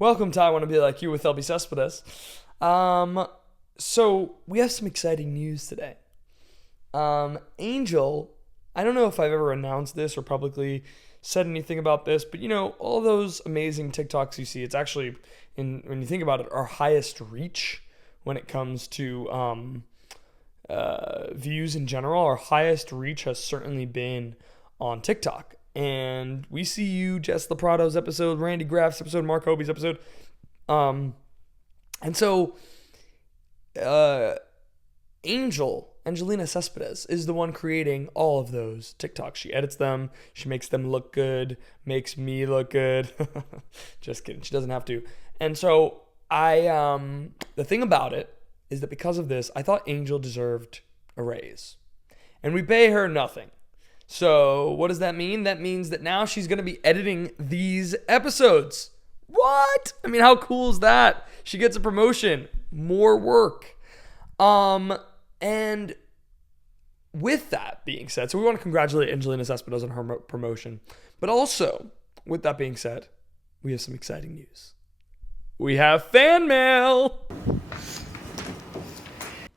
Welcome to I Want to Be Like You with Elbi Cespedes. So we have some exciting news today. Angel, I don't know if I've ever announced this or publicly said anything about this, but all those amazing TikToks you see, it's actually, when you think about it, our highest reach when it comes to views in general. Our highest reach has certainly been on TikTok. And we see you, Jess Loprato's episode, Randy Graff's episode, Mark Hobie's episode. And so Angelina Cespedes, is the one creating all of those TikToks. She edits them. She makes them look good. Makes me look good. Just kidding. She doesn't have to. And so the thing about it is that because of this, I thought Angel deserved a raise. And we pay her nothing. So what does that mean? That means that now she's going to be editing these episodes. What? I mean, how cool is that? She gets a promotion, more work. And with that being said, so we want to congratulate Angelina Cespedes on her promotion. But also, with that being said, we have some exciting news. We have fan mail.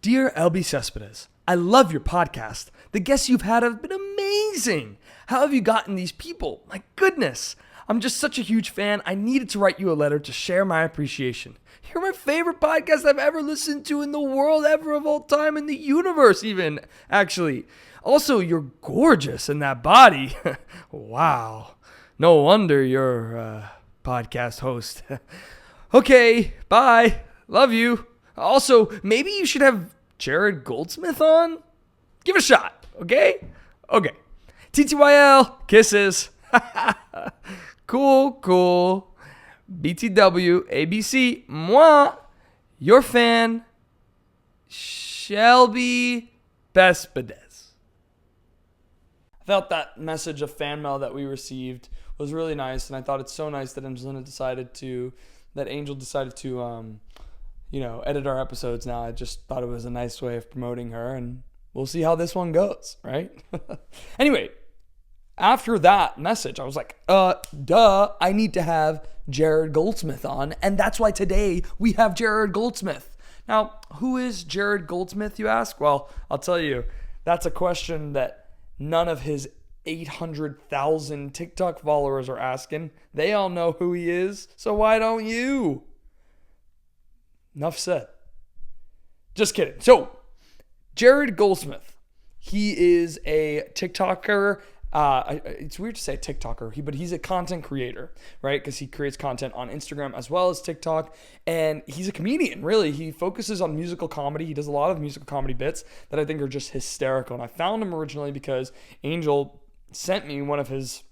Dear Elbi Cespedes, I love your podcast. The guests you've had have been amazing. How have you gotten these people? My goodness. I'm just such a huge fan. I needed to write you a letter to share my appreciation. You're my favorite podcast I've ever listened to in the world, ever, of all time, in the universe even, actually. Also, you're gorgeous in that body. Wow. No wonder you're a podcast host. Okay, bye. Love you. Also, maybe you should have Jared Goldsmith on? Give it a shot, okay? Okay. TTYL, kisses. Cool. BTW, ABC, moi, your fan, Shelby Cespedes. I thought that message of fan mail that we received was really nice, and I thought it's so nice that Angel decided to edit our episodes now. I just thought it was a nice way of promoting her, and we'll see how this one goes, right? Anyway, after that message, I was like, I need to have Jared Goldsmith on, and that's why today we have Jared Goldsmith. Now, who is Jared Goldsmith, you ask? Well, I'll tell you, that's a question that none of his 800,000 TikTok followers are asking. They all know who he is, so why don't you? Enough said. Just kidding. So, Jared Goldsmith, he is a TikToker. It's weird to say TikToker, but he's a content creator, right? Because he creates content on Instagram as well as TikTok. And he's a comedian, really. He focuses on musical comedy. He does a lot of musical comedy bits that I think are just hysterical. And I found him originally because Angel sent me one of his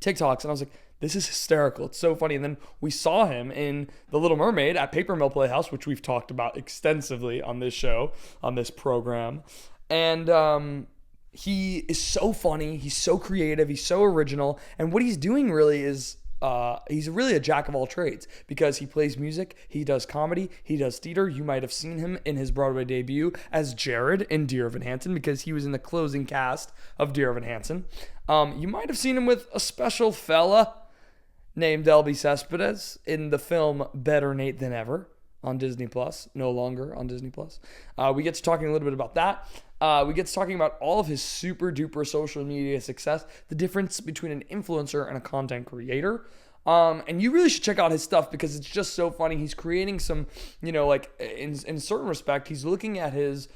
TikToks, and I was like, this is hysterical. It's so funny. And then we saw him in The Little Mermaid at Paper Mill Playhouse, which we've talked about extensively on this show, on this program. And he is so funny. He's so creative. He's so original. And what he's doing really is he's really a jack of all trades because he plays music, he does comedy, he does theater. You might have seen him in his Broadway debut as Jared in Dear Evan Hansen because he was in the closing cast of Dear Evan Hansen. You might have seen him with a special fella named Elbi Cespedes in the film Better Nate Than Ever on Disney Plus, no longer on Disney Plus. We get to talking a little bit about that. We get to talking about all of his super duper social media success, the difference between an influencer and a content creator. And you really should check out his stuff because it's just so funny. He's creating some, in certain respect, he's looking at his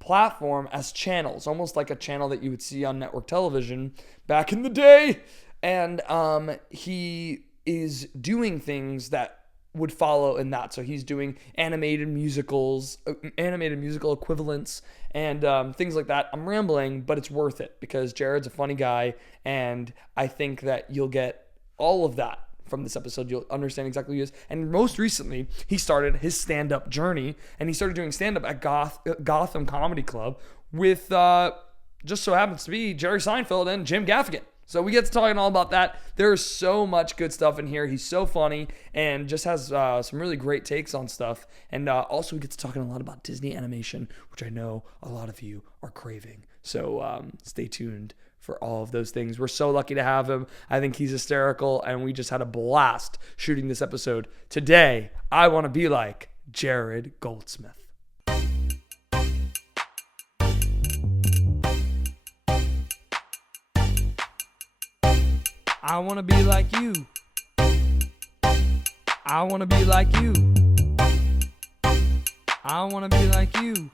platform as channels, almost like a channel that you would see on network television back in the day. And he is doing things that would follow in that. So he's doing animated musical equivalents, and things like that. I'm rambling, but it's worth it because Jared's a funny guy, and I think that you'll get all of that from this episode. You'll understand exactly who he is. And most recently, he started his stand-up journey, and he started doing stand-up at Gotham Comedy Club with just so happens to be Jerry Seinfeld and Jim Gaffigan. So we get to talking all about that. There's so much good stuff in here. He's so funny and just has some really great takes on stuff. And also we get to talking a lot about Disney animation, which I know a lot of you are craving. So stay tuned for all of those things. We're so lucky to have him. I think he's hysterical, and we just had a blast shooting this episode. Today, I want to be like Jared Goldsmith. I want to be like you. I want to be like you. I want to be like you.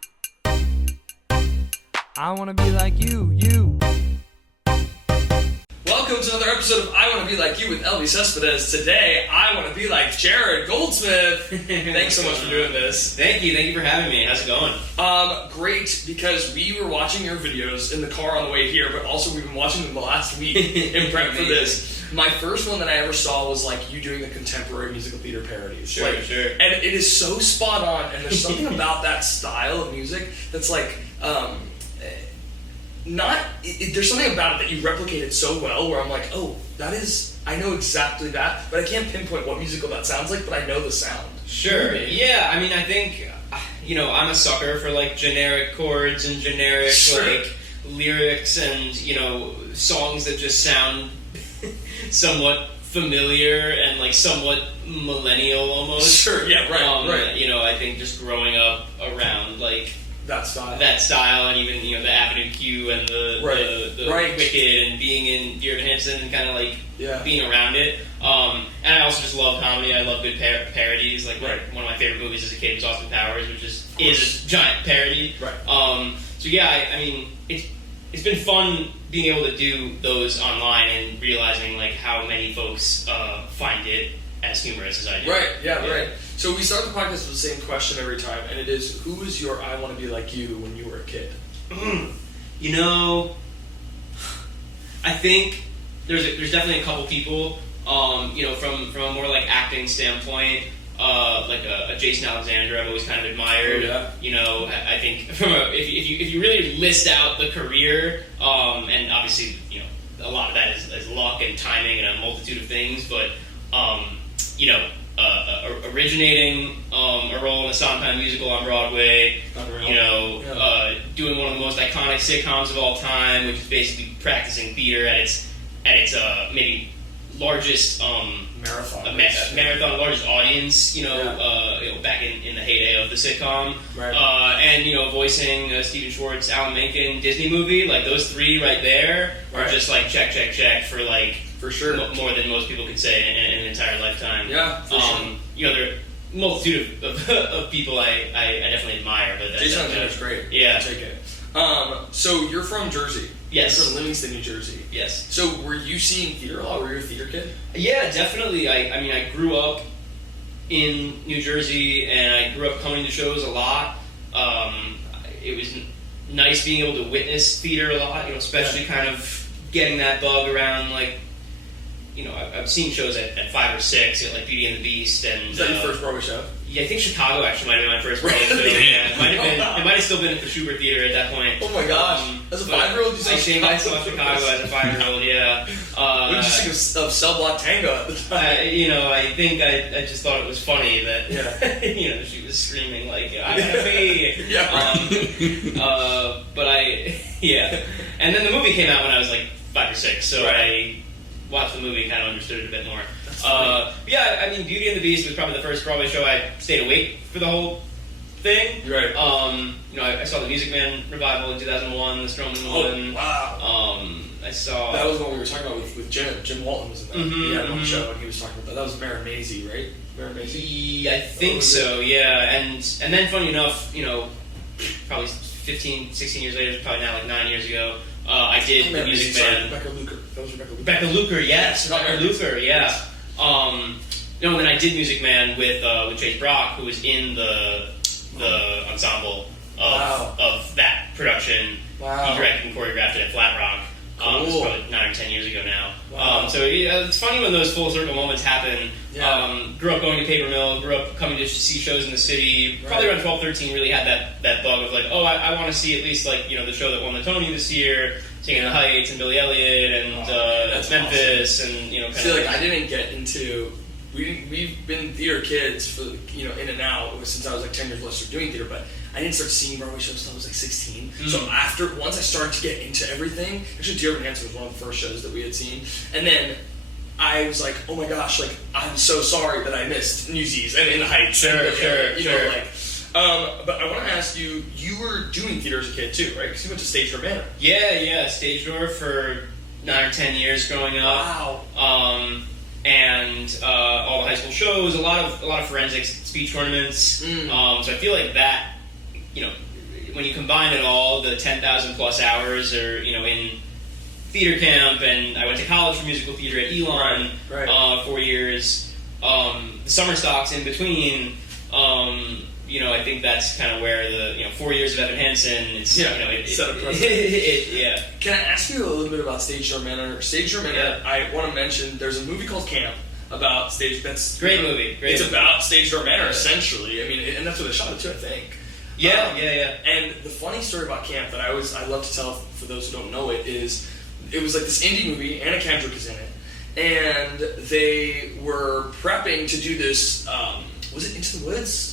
I want to be like you. Welcome to another episode of I Want to Be Like You with Elbi Cespedes. Today, I want to be like Jared Goldsmith. Thanks so much for doing this. Thank you for having me. How's it going? Great, because we were watching your videos in the car on the way here, but also we've been watching them the last week in prep for this. My first one that I ever saw was like you doing the contemporary musical theater parodies. Sure. And it is so spot on, and there's something about that style of music that's like, there's something about it that you replicate it so well where I'm like, oh, I know exactly that, but I can't pinpoint what musical that sounds like, but I know the sound. Sure. Yeah, I mean, I think, I'm a sucker for like generic chords and generic like lyrics and, songs that just sound somewhat familiar and like somewhat millennial almost. Sure, yeah, right. I think just growing up around like that style, and even the Avenue Q and the Wicked, and being in Dear Evan Hansen and kind of like being around it. And I also just love comedy. I love good parodies. Like one of my favorite movies as a kid was Austin Powers, which is a giant parody. Right. So yeah, I mean it's been fun being able to do those online and realizing like how many folks find it as humorous as I do. Right. So we start the podcast with the same question every time, and it is, who is your I want to be like you when you were a kid? I think there's definitely a couple people, from a more like acting standpoint, like a Jason Alexander I've always kind of admired. Oh, yeah. I think if you really list out the career, and obviously a lot of that is luck and timing and a multitude of things, but originating a role in a Sondheim musical on Broadway, doing one of the most iconic sitcoms of all time, which is basically practicing theater at its maybe largest marathon largest audience, back in the heyday of the sitcom, and voicing Stephen Schwartz, Alan Menken Disney movie, like those three right there are just like check for like. For sure. More than most people could say in an entire lifetime. Yeah, for sure. There are a multitude of people I definitely admire. But Jason Alexander's great. Yeah. I'll take it. So you're from Jersey. Yes. You're from Livingston, New Jersey. Yes. So were you seeing theater a lot? Were you a theater kid? Yeah, definitely. I grew up in New Jersey, and I grew up coming to shows a lot. It was nice being able to witness theater a lot, especially kind of getting that bug around like. I've seen shows at 5 or 6, like Beauty and the Beast, and is that your first Broadway show? Yeah, I think Chicago actually might have been my first Broadway show. Yeah, it might have still been at the Schubert Theater at that point. Oh my gosh! As a 5-year-old, you saw Chicago? I saw Chicago as a 5-year-old. Yeah. What did you think of Cell Block Tango at the time? I think I just thought it was funny that she was screaming like I gotta pee. And then the movie came out when I was like 5 or 6, so I watched the movie and kind of understood it a bit more. Beauty and the Beast was probably the first Broadway show I stayed awake for the whole thing. Right. I saw the Music Man revival in 2001, the Strowman one. Oh, wow. I saw... That was what we were talking about with Jim. Jim Walton was in that. Mm-hmm, He had one show and he was talking about that. That was Mara Maisie, right? Mara Maisie? I think so, yeah. And then, funny enough, probably 15, 16 years later, probably now like 9 years ago, I did the Music Man. Rebecca Luker. That was Rebecca Luker. Rebecca Luker, yes. Rebecca Luker, yeah. Yes. And then I did Music Man with Chase Brock, who was in the ensemble of that production. Wow. He directed and choreographed it at Flat Rock. Cool. It was probably 9 or 10 years ago now. Wow. So it's funny when those full circle moments happen. Yeah. Grew up going to Paper Mill, grew up coming to see shows in the city. Right. Probably around 12, 13 really had that bug of like, I want to see at least like, the show that won the Tony this year, Singing in the Heights and Billy Elliot and Memphis awesome. And, See, like I didn't get into we've been theater kids for in and out since I was like 10 years old. I started doing theater, but I didn't start seeing Broadway shows until I was like 16. So once I started to get into everything, actually Dear Evan Hansen was one of the first shows that we had seen, and then I was like, oh my gosh, like I'm so sorry that I missed Newsies and In the Heights. Sure. But I want to ask you, you were doing theater as a kid too, right? Because you went to Stage Door Manor. Yeah, Stage Door for 9 or 10 years growing up. Wow. And all the high school shows, a lot of forensic speech tournaments. So I feel like that, when you combine it all, the 10,000 plus hours are, in theater camp, and I went to college for musical theater at Elon, 4 years. The summer stocks in between, I think that's kind of where the 4 years of Evan Hansen. It's set a precedent. Can I ask you a little bit about Stage Door Manor? Stage Door Manor. Yeah. I want to mention there's a movie called Camp about stage. That's great movie. It's about Stage Door Manor essentially. I mean, and that's where they shot it too, I think. Yeah. And the funny story about Camp that I love to tell for those who don't know it is, it was like this indie movie. Anna Kendrick is in it, and they were prepping to do this. Was it Into the Woods?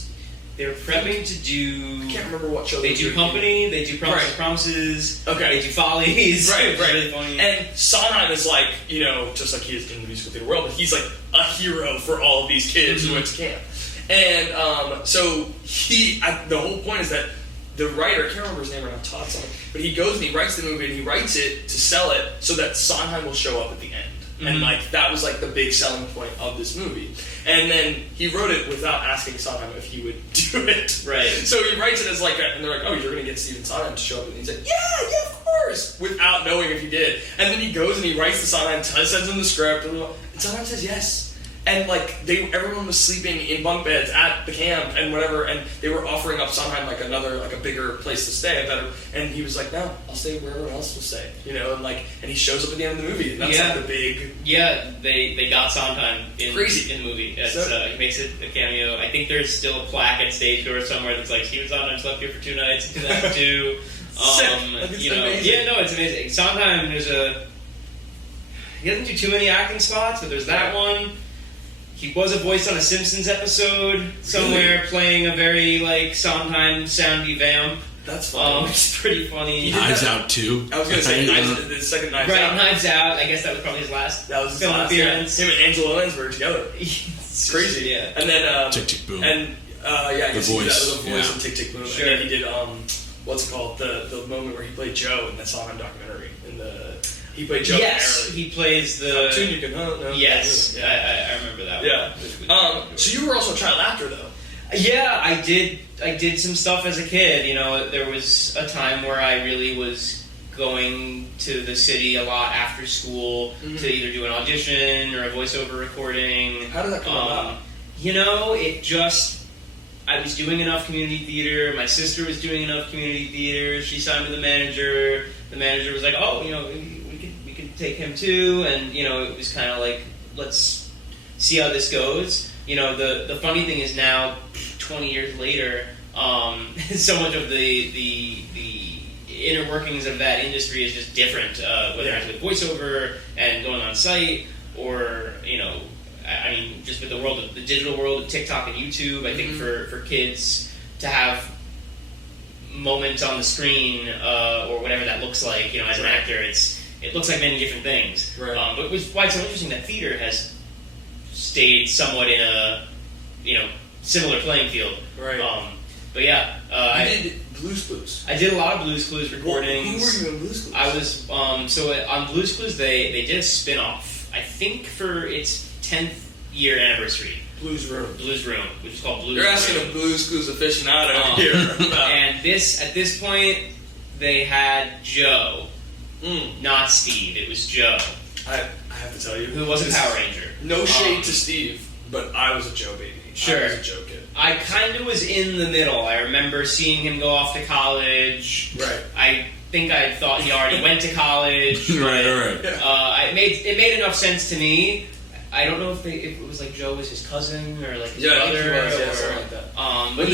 They were prepping to do. I can't remember what show they do. Company. They do Promises. Okay. They do Follies. Right. Really funny. And Sondheim is like, just like he is in the musical theater world, but he's like a hero for all of these kids who went to camp. And so the whole point is that the writer, I can't remember his name right now, Todd something, but he goes and he writes the movie and he writes it to sell it so that Sondheim will show up at the end. And that was like the big selling point of this movie. And then he wrote it without asking Sondheim if he would do it. Right. So he writes it as like and they're like, oh, you're going to get Stephen Sondheim to show up. And he's like, yeah, of course. Without knowing if he did. And then he goes and he writes the Sondheim, sends him the script, and Sondheim says yes. And like everyone was sleeping in bunk beds at the camp and whatever, and they were offering up Sondheim like a bigger place to stay, and he was like, no, I'll stay where everyone else will stay, and he shows up at the end of the movie, and that's like the big they got Sondheim in the movie. He makes it a cameo. I think there's still a plaque at Stage Door somewhere that's like Stephen Sondheim slept here for 2 nights in 2002. Amazing. It's amazing. Sondheim, he doesn't do too many acting spots, but there's that one. He was a voice on a Simpsons episode somewhere, playing a very Sondheim soundy vamp. That's funny. It's pretty funny. Knives Out too. I was gonna say the second Knives Out. Right, Knives Out. I guess that was probably his last. That was his film last appearance. Yeah. Him and Angela Lansbury together. It's crazy. Yeah. And then Tick Tick Boom. And I guess the voice. He did the voice in Tick Tick Boom. Sure. And then he did what's it called? The moment where he played Joe in that Sondheim documentary. He played Joe. Yes, he plays the. Tune you can Yes, I remember that. Yeah. So you were also a child actor, though. Yeah, I did some stuff as a kid. There was a time where I really was going to the city a lot after school to either do an audition or a voiceover recording. How did that come about? I was doing enough community theater. My sister was doing enough community theater. She signed with the manager. The manager was like, "Oh, we could take him too." And it was kind of like, let's see how this goes. The funny thing is now, 20 years later, so much of the inner workings of that industry is just different. Whether it's with voiceover and going on site, or just with the digital world of TikTok and YouTube. I think for kids to have moments on the screen or whatever that looks like, as an actor, it looks like many different things. Right. But it was why it's so interesting that theater has stayed somewhat in a similar playing field. Right. But yeah, I did Blue's Clues. I did a lot of Blue's Clues recordings. Who were you in Blue's Clues? I was so on Blue's Clues they did a spin-off, I think, for its 10th year anniversary. Blues Room, which is called Blues. You're asking Room. a Blues Clues aficionado here. And at this point, they had Joe, not Steve. It was Joe. I have to tell you, who was a Power Ranger. No shade to Steve, but I was a Joe baby. Sure, I was a Joe kid. I kind of was in the middle. I remember seeing him go off to college. Right. I think I thought he already went to college. Right. It made enough sense to me. I don't know if it was like Joe was his cousin or like his brother or something like that. But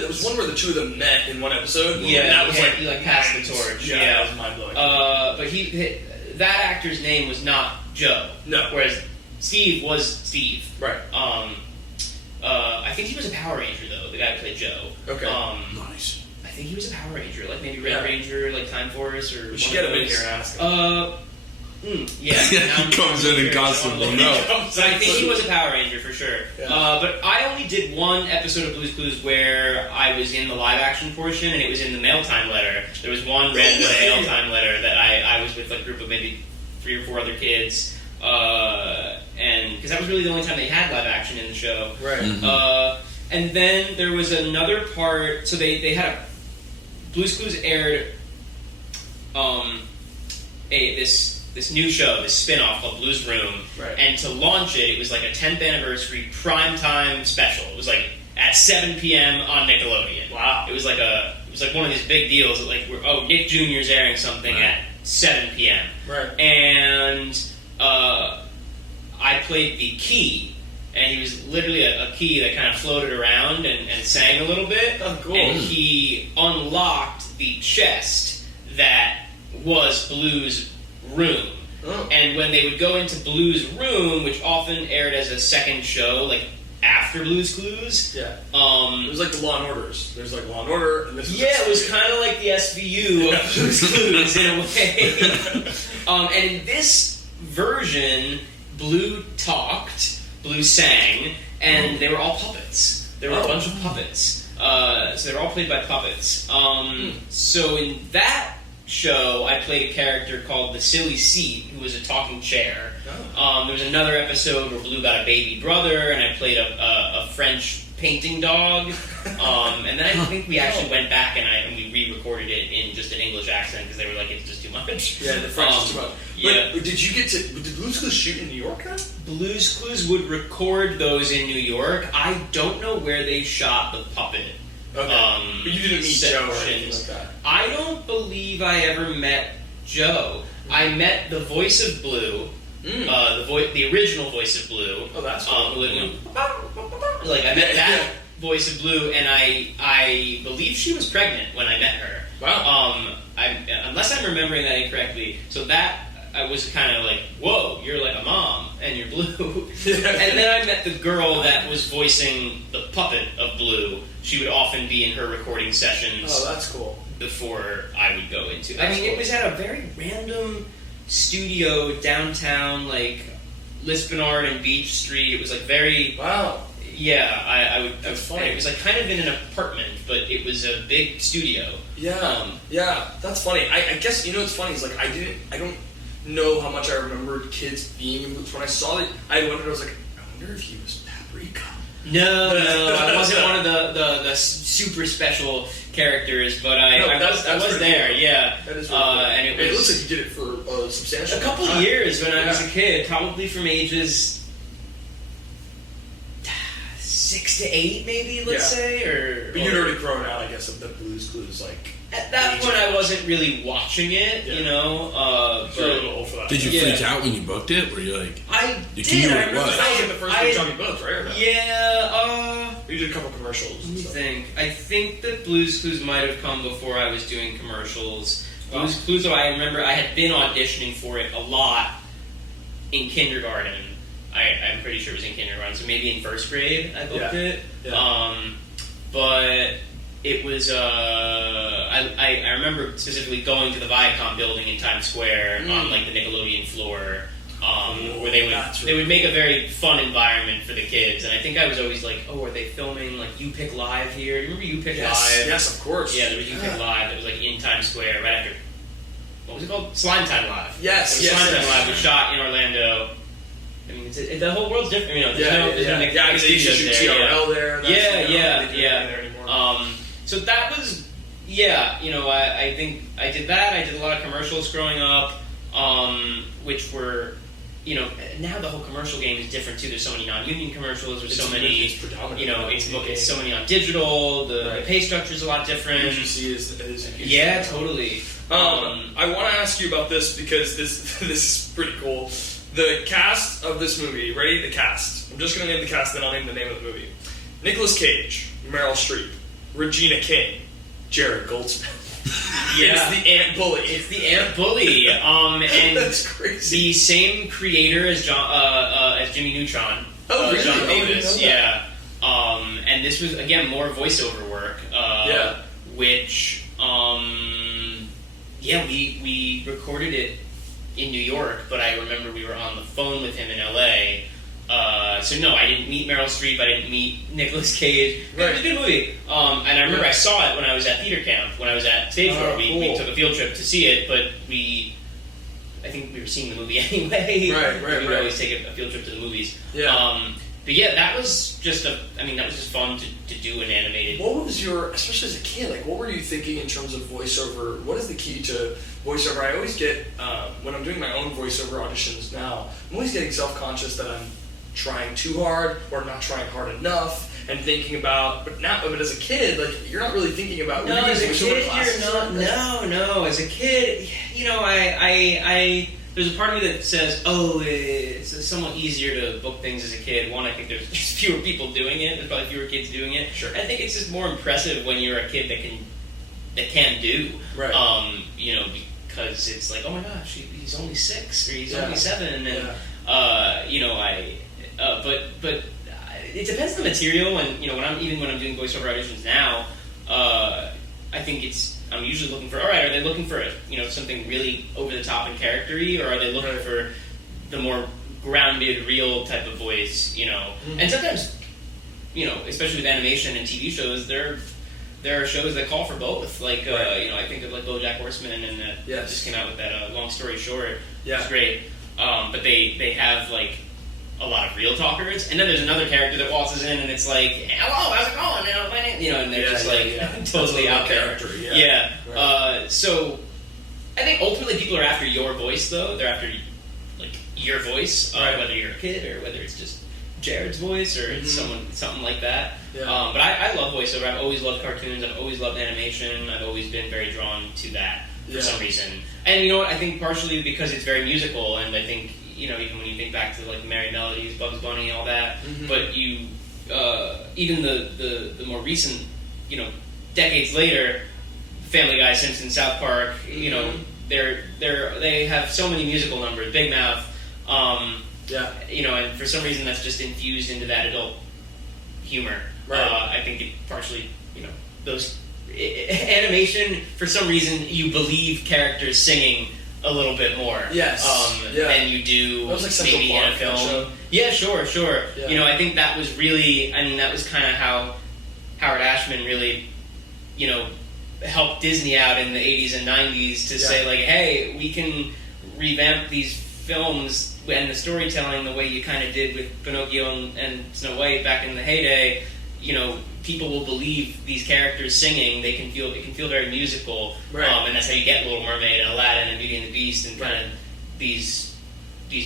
there was one where the two of them met in one episode. Yeah, and that was he passed the torch. Yeah, that was mind blowing. But that actor's name was not Joe. No. Whereas Steve was Steve. Right. I think he was a Power Ranger though. The guy who played Joe. Okay. Nice. I think he was a Power Ranger, like maybe Red Ranger, like Time Force, or. We should get him in here and ask him. Yeah. He comes in and constantly no. So I think he was a Power Ranger for sure. Yeah. But I only did one episode of Blue's Clues where I was in the live action portion, and it was in the mail time letter. There was one random mail time letter that I was with like a group of maybe 3 or 4 other kids. And because that was really the only time they had live action in the show. Right. Mm-hmm. And then there was another part. So they had a Blue's Clues aired this new show, this spin-off called Blue's Room. Right. And to launch it, it was like a 10th anniversary primetime special. It was like at 7 p.m. on Nickelodeon. Wow. It was like one of these big deals that like Nick Jr.'s airing something at 7 p.m. Right. And I played the key, and he was literally a key that kind of floated around and sang a little bit. Oh, cool. And he unlocked the chest that was Blue's room. Oh. And when they would go into Blue's room, which often aired as a second show, like after Blue's Clues. Yeah. It was like the Law and Orders. There's like Law and Order, and this. Yeah, it was kind of like the SVU of Blue's Clues in a way. And in this version, Blue talked, Blue sang, and they were all puppets. There were a bunch of puppets. So they were all played by puppets. So in that show, I played a character called the Silly Seat, who was a talking chair. There was another episode where Blue got a baby brother, and I played a French painting dog. And then I think we actually went back and we re-recorded it in just an English accent because they were like, it's just too much. Yeah, the French is too much. Yeah. But did Blue's Clues shoot in New York then? Blue's Clues would record those in New York. I don't know where they shot the puppet. Okay. But you didn't meet Joe or anything like that? I don't believe I ever met Joe. I met the voice of Blue, the original voice of Blue. Oh, that's cool. Like I met that voice of Blue, and I believe she was pregnant when I met her. Wow. Unless I'm remembering that incorrectly. So that I was kind of like, whoa, you're like a mom, and you're Blue. And then I met the girl that was voicing the puppet of Blue. She would often be in her recording sessions. Oh, that's cool. Before I would go into it. I mean, it was at a very random studio downtown, like Lisbonard and Beach Street. It was like very... Wow. Yeah, That's funny. It was like kind of in an apartment, but it was a big studio. Yeah. Yeah, that's funny. I guess, what's funny is like I don't know how much I remembered kids being in movies. When I saw it, I wondered, I was like, I wonder if he was Paprika. No, I wasn't one of the super special characters, but I was there, cool. Yeah. That is really cool. And it looks like you did it for a substantial a couple time. years when I was a kid, probably from ages 6 to 8, maybe, let's say, or... But you'd already grown out, I guess, of the Blue's Clues, like... At that point, I wasn't really watching it, Yeah. You're a little old for that. Did you freak out when you booked it? Were you like... I You did. knew I what it remember was. That was like the first big Johnny Bones, right? Or no? Yeah, You did a couple commercials. let and me stuff. think. I think that Blue's Clues might have come before I was doing commercials. Blue's Clues, though, I remember I had been auditioning for it a lot in kindergarten. I'm pretty sure it was in kindergarten, so maybe in first grade I booked it. Yeah. But it was, I remember specifically going to the Viacom building in Times Square on like the Nickelodeon floor, where they would make a very fun environment for the kids. And I think I was always like, oh, are they filming like You Pick Live here? Remember You Pick Live? Yes, of course. Yeah, there was You Pick Live that was like in Times Square right after, what was it called? Slime Time Live. Yes, Slime Time Live was shot in Orlando. I mean, the whole world's different, There's no I mean, they used to shoot TRL there. Yeah. So that was, I think I did that. I did a lot of commercials growing up, which were, now the whole commercial game is different too. There's so many non-union commercials. There's so many, it's so many on digital. The pay structure is a lot different. UGC is yeah, totally. I want to ask you about this because this is pretty cool. The cast of this movie, ready? The cast. I'm just going to name the cast, then I'll name the name of the movie. Nicolas Cage, Meryl Streep, Regina King, Jared Goldsmith. It's the ant bully. It's the ant bully. And That's crazy. the same creator as Jimmy Neutron. Oh, really? John I didn't Davis. know that. Yeah. And this was again more voiceover work. Which we recorded it in New York, but I remember we were on the phone with him in LA. So no, I didn't meet Meryl Streep. I didn't meet Nicolas Cage. It was a good movie. And I remember I saw it when I was at theater camp. When I was at Stage Door, we took a field trip to see it. But I think we were seeing the movie anyway. Right. We would always take a field trip to the movies. Yeah. But yeah, that was just fun to do an animated. What was your, especially as a kid, like what were you thinking in terms of voiceover? What is the key to voiceover? I always get, when I'm doing my own voiceover auditions now, I'm always getting self-conscious that I'm trying too hard or not trying hard enough and thinking about, but as a kid, like you're not really thinking about. No, as a kid, you're not. No, as a kid, I there's a part of me that says, it's somewhat easier to book things as a kid. One, I think there's just fewer people doing it. There's probably fewer kids doing it. Sure. I think it's just more impressive when you're a kid that can do. Right. Because it's like, oh my gosh, he's only 6 or he's only 7, and but it depends on the material. And when I'm doing voiceover auditions now, I think I'm usually looking for, all right, are they looking for something really over the top and charactery, or are they looking for the more grounded, real type of voice? Mm-hmm. And sometimes, especially with animation and TV shows, there are shows that call for both. Like I think of like BoJack Horseman, and that just came out with that Long Story Short. Yeah, it's great. But they have like a lot of real talkers, and then there's another character that waltzes in, and it's like, "Hello, how's it going?" My name, and they're just like totally out there. Yeah. Right. So I think ultimately people are after your voice, though. They're after like your voice, whether you're a kid or whether it's just Jared's voice or it's something like that. Yeah. But I love voiceover. I've always loved cartoons. I've always loved animation. I've always been very drawn to that for some reason. And you know what? I think partially because it's very musical, and I think even when you think back to like Merry Melodies, Bugs Bunny, all that. But you even the more recent decades later, Family Guy, Simpsons, South Park, they have so many musical numbers, Big Mouth. And for some reason that's just infused into that adult humor. Right. I think it partially, those animation, for some reason you believe characters singing a little bit more. Yes. Than you do like maybe in a film. Show. Yeah, sure. Yeah. I think that was really, that was kind of how Howard Ashman really, helped Disney out in the 80s and 90s to say like, hey, we can revamp these films and the storytelling the way you kind of did with Pinocchio and Snow White back in the heyday. People will believe these characters singing. It can feel very musical, and that's how you get Little Mermaid and Aladdin and Beauty and the Beast and kind of these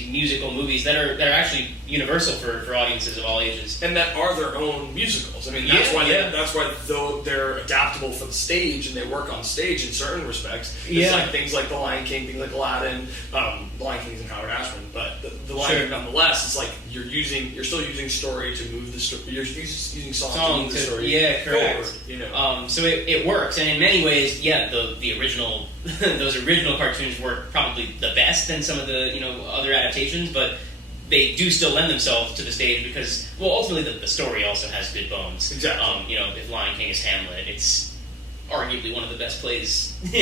musical movies that are actually universal for audiences of all ages, and that are their own musicals. I mean, that's why though they're adaptable for the stage and they work on stage in certain respects. It's like things like The Lion King, things like Aladdin. The Lion King's in Howard Ashman, but the Lion King nonetheless, it's like you're still using story to move the story. You're using song to move the story correct. forward. So it works, and in many ways, the original those original cartoons were probably the best than some of the other adaptations, but they do still lend themselves to the stage because, ultimately the story also has good bones. Exactly. If Lion King is Hamlet, it's arguably one of the best plays, of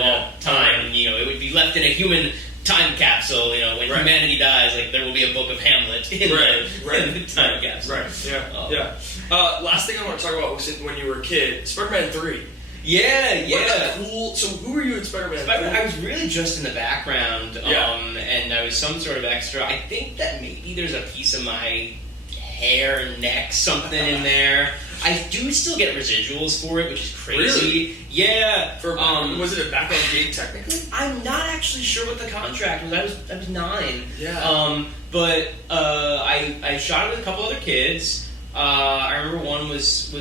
all time. And, it would be left in a human time capsule, when humanity dies, like there will be a book of Hamlet in the time capsule. Right. Yeah. Last thing I want to talk about was when you were a kid, Spider-Man 3. Yeah. Cool. So who were you in Spider-Man 3? I was really just in the background, and I was some sort of extra. I think that maybe there's a piece of my hair, neck, something in there. I do still get residuals for it, which is crazy. Really? Yeah. Was it a background gig technically? I'm not actually sure what the contract was. I was 9. Yeah. But I shot it with a couple other kids. I remember one was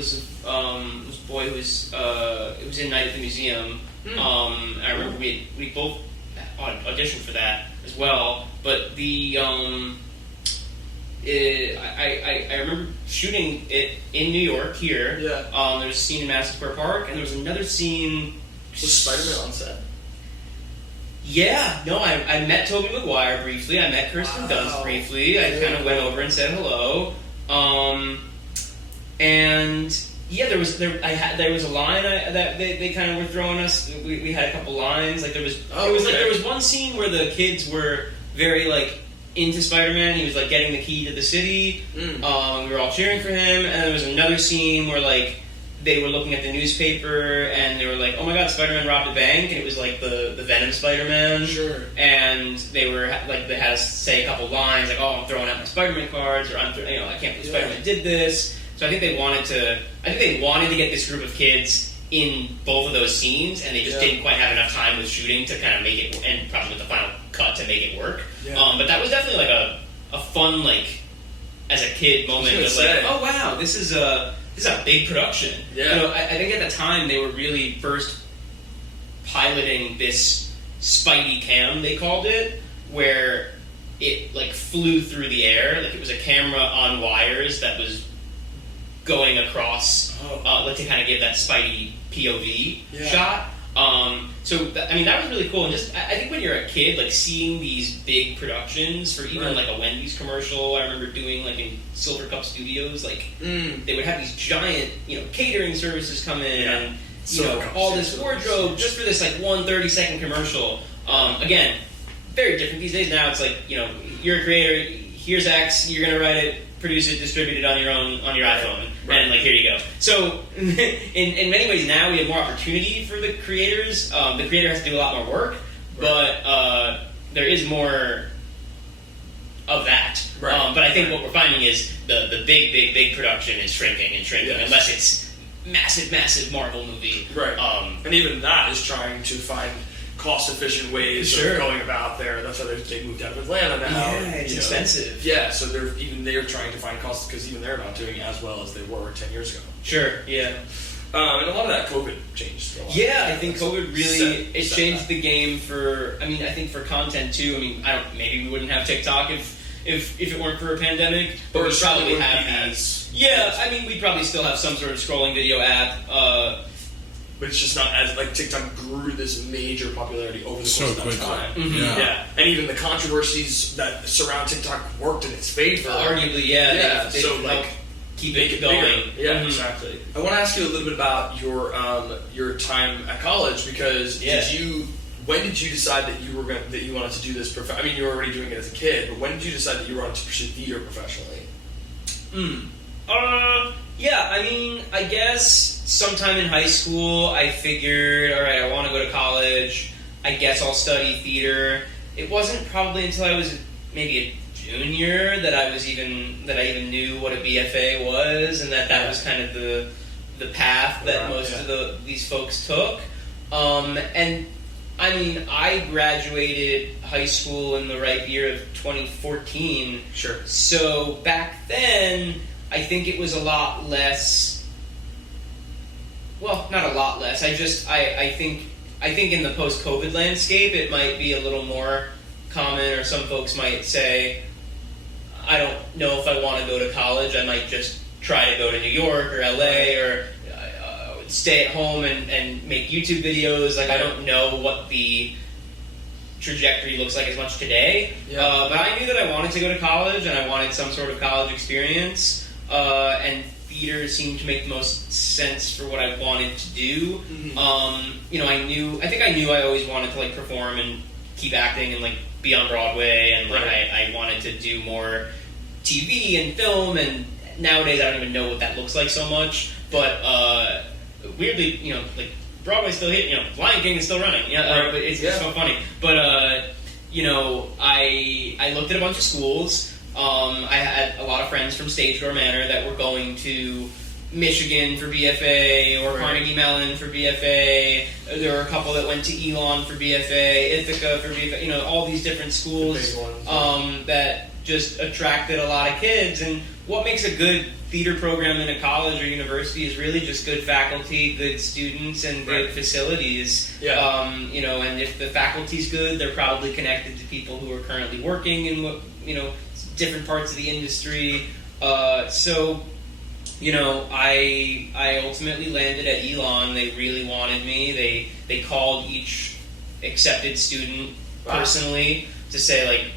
a boy who was it was in Night at the Museum. I remember we both auditioned for that as well. But I remember shooting it in New York here. Yeah. There was a scene in Madison Square Park, and there was another scene Was Spider-Man on set? Yeah, no, I met Tobey Maguire briefly. I met Kirsten Dunst briefly. I kind of went over and said hello. And yeah, there was a line that they kind of were throwing us. We had a couple lines. Like there was one scene where the kids were very like into Spider-Man. He was like getting the key to the city. We were all cheering for him. And there was another scene where like they were looking at the newspaper and they were like, "Oh my God, Spider-Man robbed a bank!" And it was like the Venom Spider-Man. Sure. And they were like, they had us say a couple lines like, "Oh, I'm throwing out my Spider-Man cards," or I can't believe Spider-Man did this. So I think they wanted to get this group of kids in both of those scenes, and they just didn't quite have enough time with shooting to kind of make it, and probably with the final cut to make it work. Yeah. But that was definitely like a fun, like, as a kid moment of like, oh wow, this is a big production. Yeah. I think at the time they were really first piloting this Spidey cam, they called it, where it like flew through the air, like it was a camera on wires that was going across, like to kind of give that Spidey POV shot. That was really cool. And just, I think when you're a kid, like seeing these big productions for even like a Wendy's commercial, I remember doing like in Silver Cup Studios, like they would have these giant, catering services come in and, all this wardrobe just for this like 1 30-second commercial. Again, very different these days. Now it's like, you're a creator, here's X, you're going to write it, produce it, distribute it on your iPhone, and like here you go. So in many ways now we have more opportunity for the creators. The creator has to do a lot more work, but there is more of that. But I think what we're finding is the big production is shrinking unless it's massive Marvel movie. And even that is trying to find cost-efficient ways of going about there. That's why they moved out of Atlanta now. Yeah, it's expensive. Yeah, so they're trying to find costs because even they're not doing as well as they were 10 years ago. Sure, yeah. And a lot of that COVID changed. I think COVID really changed the game for. I think for content too. Maybe we wouldn't have TikTok if it weren't for a pandemic, but we'd probably have these. We'd probably still have some sort of scrolling video app. But it's just not as, like, TikTok grew this major popularity over the course of that time. Mm-hmm. Yeah. And even the controversies that surround TikTok worked in its favor. Arguably, they keep it going. Bigger. Yeah, exactly. I want to ask you a little bit about your time at college, because when did you decide that you wanted to do this you were already doing it as a kid, but when did you decide that you wanted to pursue theater professionally? I guess sometime in high school I figured, all right, I want to go to college. I guess I'll study theater. It wasn't probably until I was maybe a junior that I even knew what a BFA was, and that was kind of the path that most of these folks took. I graduated high school in the right year of 2014. Sure. So back then, I think it was a lot less. Well, not a lot less. I think in the post-COVID landscape, it might be a little more common, or some folks might say, I don't know if I want to go to college. I might just try to go to New York or LA, or stay at home and make YouTube videos. Like, I don't know what the trajectory looks like as much today. But I knew that I wanted to go to college, and I wanted some sort of college experience. And theater seemed to make the most sense for what I wanted to do. Mm-hmm. I knew I always wanted to like perform and keep acting and like be on Broadway, and like I wanted to do more TV and film, and nowadays I don't even know what that looks like so much. But weirdly, like Broadway's still hitting, Lion King is still running. But it's so funny. But I looked at a bunch of schools. I had a lot of friends from Stage Door Manor that were going to Michigan for BFA, or Carnegie Mellon for BFA. There were a couple that went to Elon for BFA, Ithaca for BFA. All these different schools that just attracted a lot of kids. And what makes a good theater program in a college or university is really just good faculty, good students, and good facilities. And if the faculty's good, they're probably connected to people who are currently working in different parts of the industry. I ultimately landed at Elon. They really wanted me. They called each accepted student personally to say, like,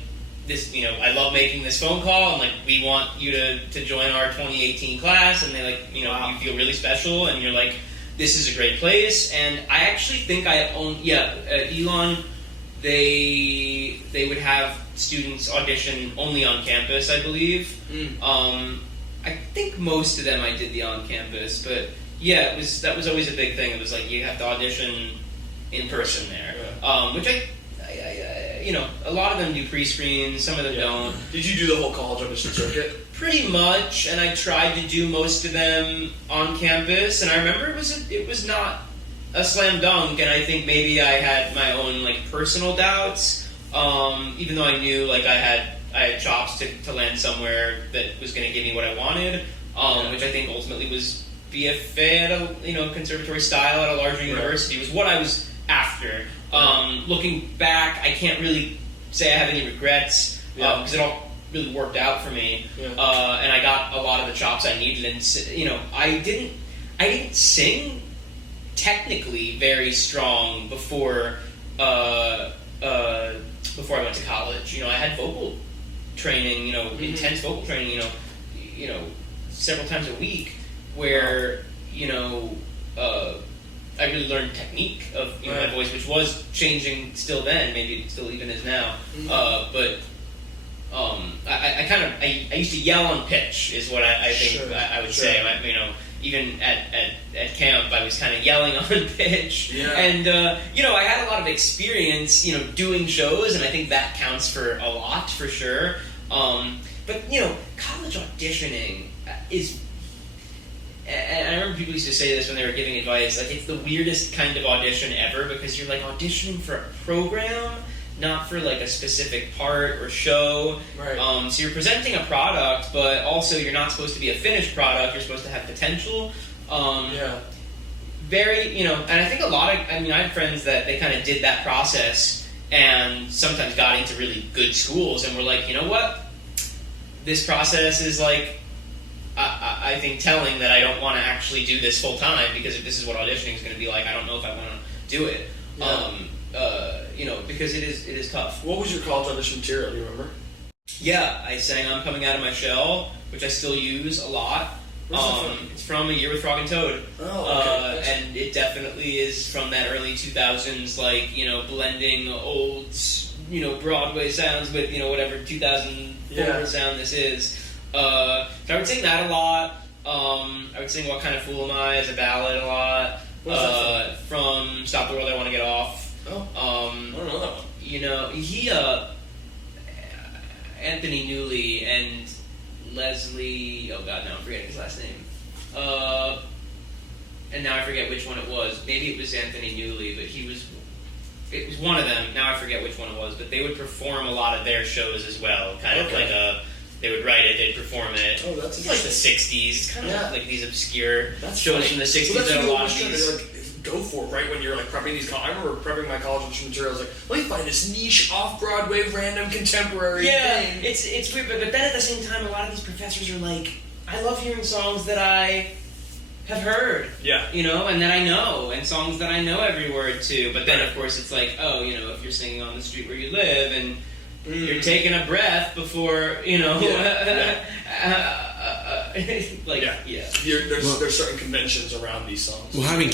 this, I love making this phone call, and, like, we want you to join our 2018 class, and they, like, you feel really special, and you're like, this is a great place. And I actually think at Elon, they would have students audition only on campus, I believe. I think most of them I did the on campus, but yeah, that was always a big thing. It was like you have to audition in person there, which I a lot of them do pre-screens, some of them don't. Did you do the whole college audition circuit? Pretty much, and I tried to do most of them on campus, and I remember it was not a slam dunk, and I think maybe I had my own, like, personal doubts, even though I knew, like, I had chops to land somewhere that was going to give me what I wanted, which I think ultimately was BFA at a conservatory style at a larger university was what I was after. Looking back, I can't really say I have any regrets because it all really worked out for me, and I got a lot of the chops I needed. And I didn't sing technically very strong before I went to college. I had vocal training, intense vocal training, several times a week, where I really learned technique of my voice, which was changing still then, maybe it still even is now. But I used to yell on pitch, is what I think I would say. Even at camp, I was kind of yelling on pitch, and I had a lot of experience, doing shows, and I think that counts for a lot for sure. But college auditioning is. And I remember people used to say this when they were giving advice, like, it's the weirdest kind of audition ever, because you're, like, auditioning for a program, not for, like, a specific part or show. Right. So you're presenting a product, but also you're not supposed to be a finished product, you're supposed to have potential. Very, and I think I had friends that they kind of did that process and sometimes got into really good schools and were like, you know what? This process is, like, I think telling that I don't want to actually do this full time, because if this is what auditioning is going to be like, I don't know if I want to do it. Because it is tough. What was your college audition material? Do you remember? Yeah, I sang "I'm Coming Out of My Shell," which I still use a lot. It's from A Year with Frog and Toad. Oh, okay. And it definitely is from that early 2000s, like, blending old, Broadway sounds with, whatever 2004 sound this is. So I would sing that a lot. I would sing "What Kind of Fool Am I" as a ballad a lot. From "Stop the World, I Want to Get Off." Oh, I don't know that one. He, Anthony Newley and Leslie, oh god, now I'm forgetting his last name. And now I forget which one it was. Maybe it was Anthony Newley, but it was one of them. Now I forget which one it was, but they would perform a lot of their shows as well. Kind of like they would write it, they'd perform it. Oh, that's it's like the 60s. It's kind of like these obscure that's shows funny. from the 60s So that's that a what lot of you these... always try to, go for, right? When you're, like, prepping these... I remember prepping my college audition materials, like, let me find this niche, off-Broadway, random, contemporary thing. It's weird, but then at the same time, a lot of these professors are like, I love hearing songs that I have heard. Yeah. And that I know, and songs that I know every word to. But then, of course, it's like, if you're singing on the street where you live, and you're taking a breath before, There's certain conventions around these songs. Well, having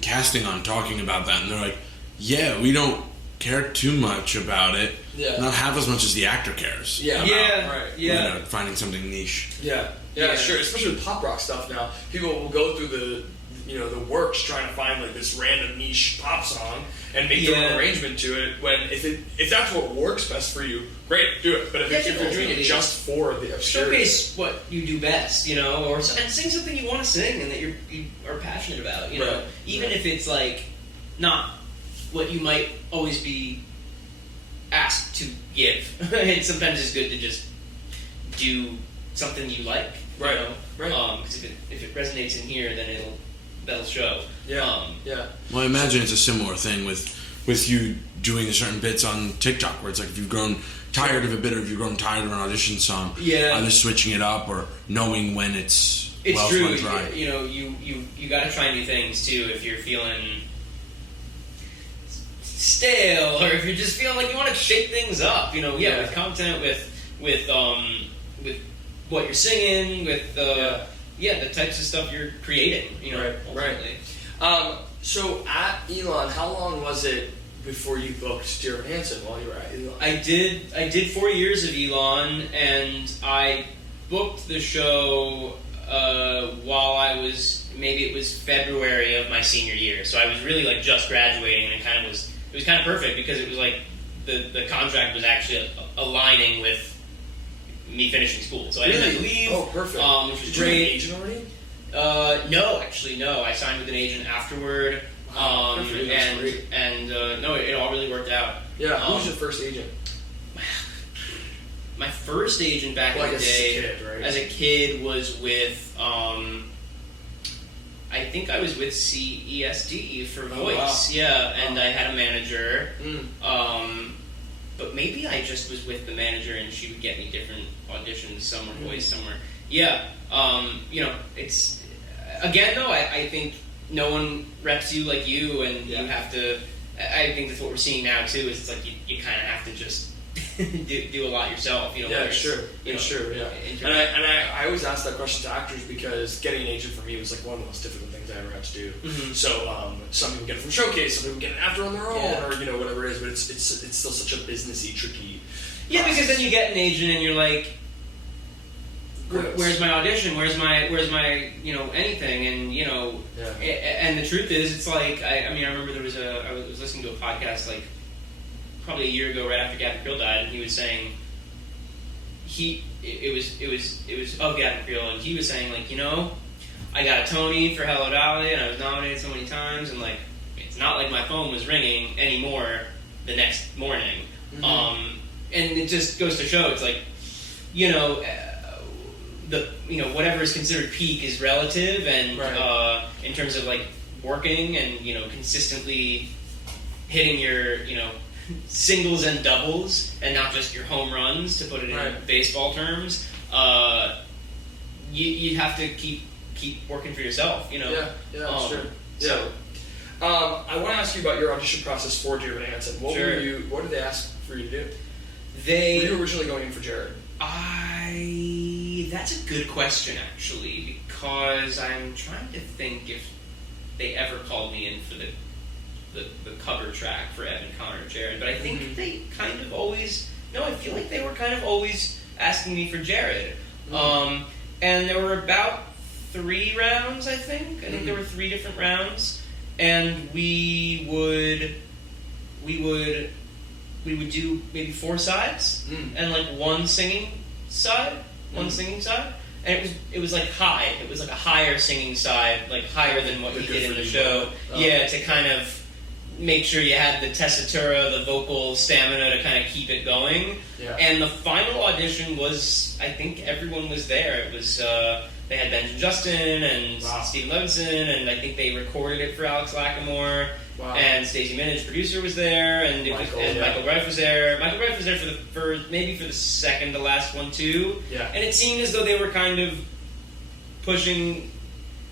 casting on talking about that, and they're like, yeah, we don't care too much about it. Yeah. Not half as much as the actor cares. Yeah. About, finding something niche. Yeah, sure. Especially with pop rock stuff now, people will go through the works trying to find, like, this random niche pop song and make their own arrangement to it. When if that's what works best for you, great, do it. But if you're doing it just for the obscurity, showcase what you do best, and sing something you want to sing and that you are passionate about. Even if it's, like, not what you might always be asked to give. Sometimes it's good to just do something you like. Right. Because if it resonates in here, then that'll show. Yeah. Well, I imagine it's a similar thing with you doing certain bits on TikTok, where it's like, if you've grown tired of a bit, or if you've grown tired of an audition song, either switching it up or knowing when it's It's else true. want to try? You got to try new things too. If you're feeling stale, or if you're just feeling like you want to shake things up, with content, with what you're singing, with the types of stuff you're creating. Right. So at Elon, how long was it before you booked Dear Evan Hansen while you were at Elon? I did 4 years of Elon, and I booked the show while I was, maybe it was February of my senior year. So I was really like just graduating, and it was kind of perfect because it was like the contract was actually aligning with me finishing school. So I didn't have to leave. Oh, perfect. Which was Did you have an great. agent already? No, actually, no. I signed with an agent afterward. Wow, good for you. That's great. No, it all really worked out. Yeah, who was your first agent? My first agent back in the day, as a kid, was with, I think I was with CESD for voice. Wow. Yeah, and I had a manager. But maybe I just was with the manager and she would get me different auditions, somewhere voice, somewhere. Yeah, it's, again though, I think no one reps you like you, and you have to, I think that's what we're seeing now too, is it's like you kind of have to just do a lot yourself, It's true, yeah. And I always ask that question to actors because getting an agent for me was like one of the most difficult things I ever had to do. Mm-hmm. So some people get it from Showcase, some people get it after on their own, or whatever it is. But it's still such a businessy, tricky. Yeah, process. Because then you get an agent and you're like, where's my audition? Where's my anything? And and the truth is, it's like I remember I was listening to a podcast like probably a year ago, right after Gavin Creel died, and he was saying it was of Gavin Creel, and he was saying like, I got a Tony for Hello Dolly, and I was nominated so many times, and like it's not like my phone was ringing anymore the next morning. Mm-hmm. And it just goes to show, it's like, whatever is considered peak is relative, and in terms of like working and consistently hitting your singles and doubles and not just your home runs, to put it in baseball terms, you have to keep working for yourself. That's true. So I want to ask you about your audition process for Dear Evan Hansen. What did they ask for you to do? Were you originally going in for Jared? That's a good question, actually, because I'm trying to think if they ever called me in for the cover track for Evan, Connor, and Jared, but I think they kind of always... No, I feel like they were kind of always asking me for Jared. And there were about 3 rounds, I think. I think there were 3 different rounds, and we would do maybe 4 sides, and like one singing side, and it was like high. It was like a higher singing side, like higher than what he did in the show. To kind of make sure you had the tessitura, the vocal stamina to kind of keep it going. Yeah. And the final audition was, I think everyone was there. It was they had Benjamin Justin and Stephen Levinson, and I think they recorded it for Alex Lacamoire. Wow. And Stacey Minich, producer, was there, and Michael Greif was there. Michael Greif was there for the second to last one too. Yeah. And it seemed as though they were kind of pushing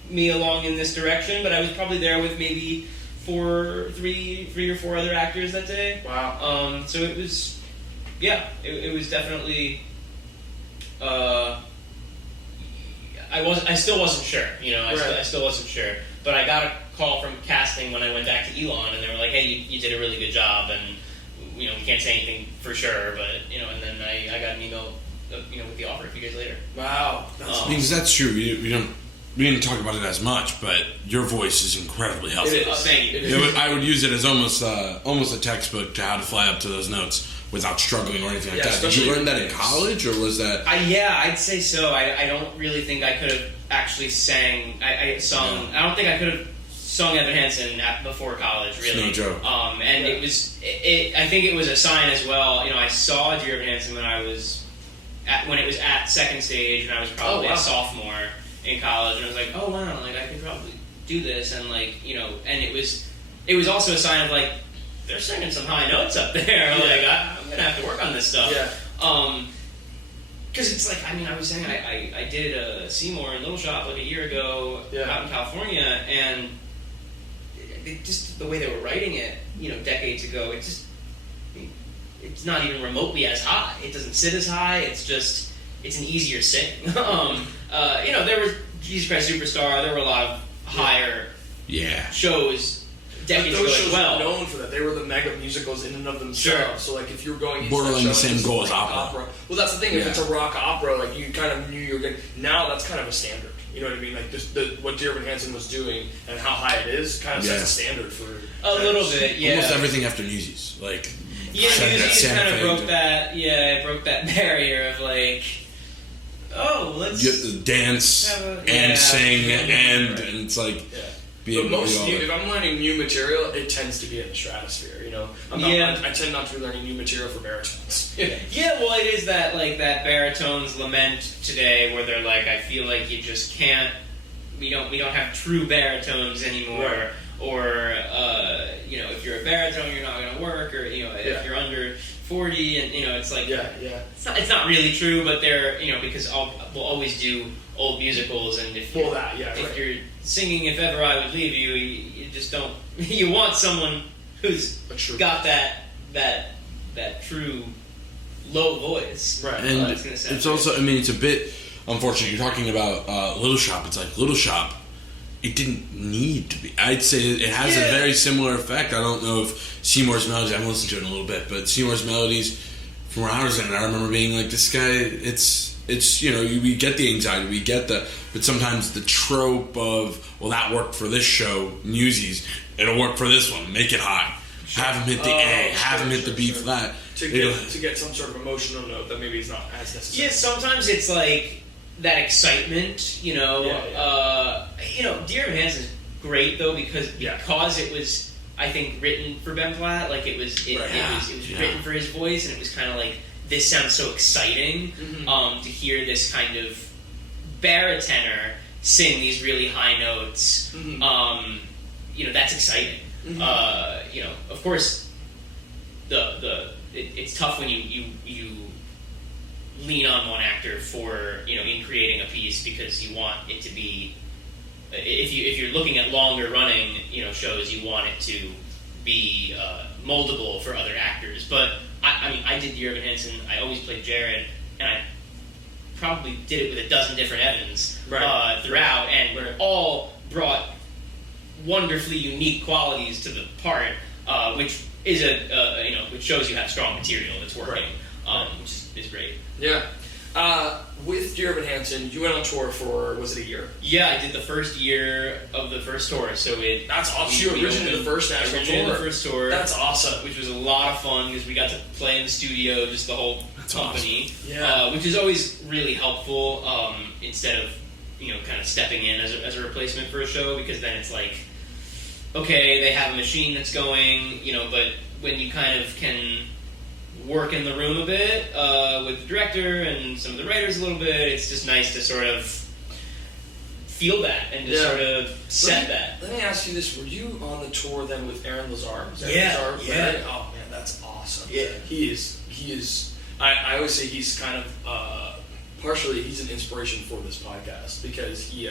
me along in this direction, but I was probably there with maybe 3 or 4 other actors that day. Wow. So it was, it was definitely. I still wasn't sure. I still wasn't sure, but I got a call from casting when I went back to Elon, and they were like, "Hey, you did a really good job, and we can't say anything for sure, but And then I got an email, with the offer a few days later. Wow, because that's true. We didn't talk about it as much, but your voice is incredibly helpful. It is. Thank you. I would use it as almost a textbook to how to fly up to those notes without struggling or anything like that. Did you learn that in college, or was that? I'd say so. I don't really think I could have actually sang. I sung. I don't think I could have sung Evan Hansen before college, really. It's no joke. And it was. I think it was a sign as well. I saw Dear Evan Hansen when it was at second stage, and I was probably a sophomore in college, and I was like, oh wow, like I could probably do this, and and it was also a sign of like they're singing some high notes up there. Like I'm gonna have to work on this stuff. Yeah. Because it's like, I mean, I was saying I did a Seymour in Little Shop like a year ago out in California, and it just the way they were writing it, decades ago, it's not even remotely as high. It doesn't sit as high. It's an easier sing. There was Jesus Christ Superstar. There were a lot of higher shows decades ago as well. Were known for that. They were the mega musicals in and of themselves. Sure. So like if you were going into borderline the same goal as opera. Well, that's the thing. If it's a rock opera, like you kind of knew you were going. Now that's kind of a standard. You know what I mean? Like what Dear Evan Hansen was doing and how high it is kind of sets a standard for a little bit. Yeah. Almost everything after Newsies, like Newsies kind of broke that. Yeah, it broke that barrier of like. Oh, let's dance sing and it's like. Yeah. But if I'm learning new material, it tends to be in the stratosphere. I tend not to be learning new material for baritones. Well, it is that that baritones lament today, where they're like, I feel like you just can't. We don't have true baritones anymore. Right. Or if you're a baritone, you're not going to work. Or if you're under 40, and it's like it's not really true, but they're because we'll always do old musicals, and if you're singing If Ever I Would Leave You, you just don't. You want someone who's got that true low voice, right? And it's also, I mean, it's a bit unfortunate. You're talking about Little Shop. It's like Little Shop. It didn't need to be. I'd say it has a very similar effect. I don't know if Seymour's Melodies. I haven't listened to it in a little bit, but Seymour's Melodies, from where I was in it, I remember being like, this guy. It's we get the anxiety, we get but sometimes the trope of, well, that worked for this show, Newsies, it'll work for this one, make it high. Sure. Have him hit the A, have him hit the B flat. To get some sort of emotional note that maybe is not as necessary. Yeah, sometimes it's like that excitement, Dear Evan Hansen's great though because it was, I think, written for Ben Platt. Like it was written for his voice, and it was kind of like, this sounds so exciting to hear this kind of baritoner sing these really high notes. That's exciting. Of course, it's tough when you lean on one actor for in creating a piece, because you want it to be. If you're looking at longer running shows, you want it to be moldable for other actors, but. I did Dear Evan Hansen. I always played Jared, and I probably did it with a dozen different Evans throughout, and all brought wonderfully unique qualities to the part, which is which shows you have strong material that's working, which is great. Yeah. With Dear Evan Hansen, you went on tour for, was it a year? Yeah, I did the first year of the first tour, so that's awesome. You originated the first national tour. The first tour. That's awesome. Which was a lot of fun, because we got to play in the studio, just the whole company. Awesome. Yeah. Which is always really helpful, instead of, kind of stepping in as a replacement for a show, because then it's like, okay, they have a machine that's going, but when you kind of can work in the room a bit with the director and some of the writers a little bit, it's just nice to sort of feel that and to sort of set that. Let me ask you this: were you on the tour then with Aaron Lazar? Yeah. Oh man, that's awesome. Yeah, he is. I always say he's kind of partially he's an inspiration for this podcast, because he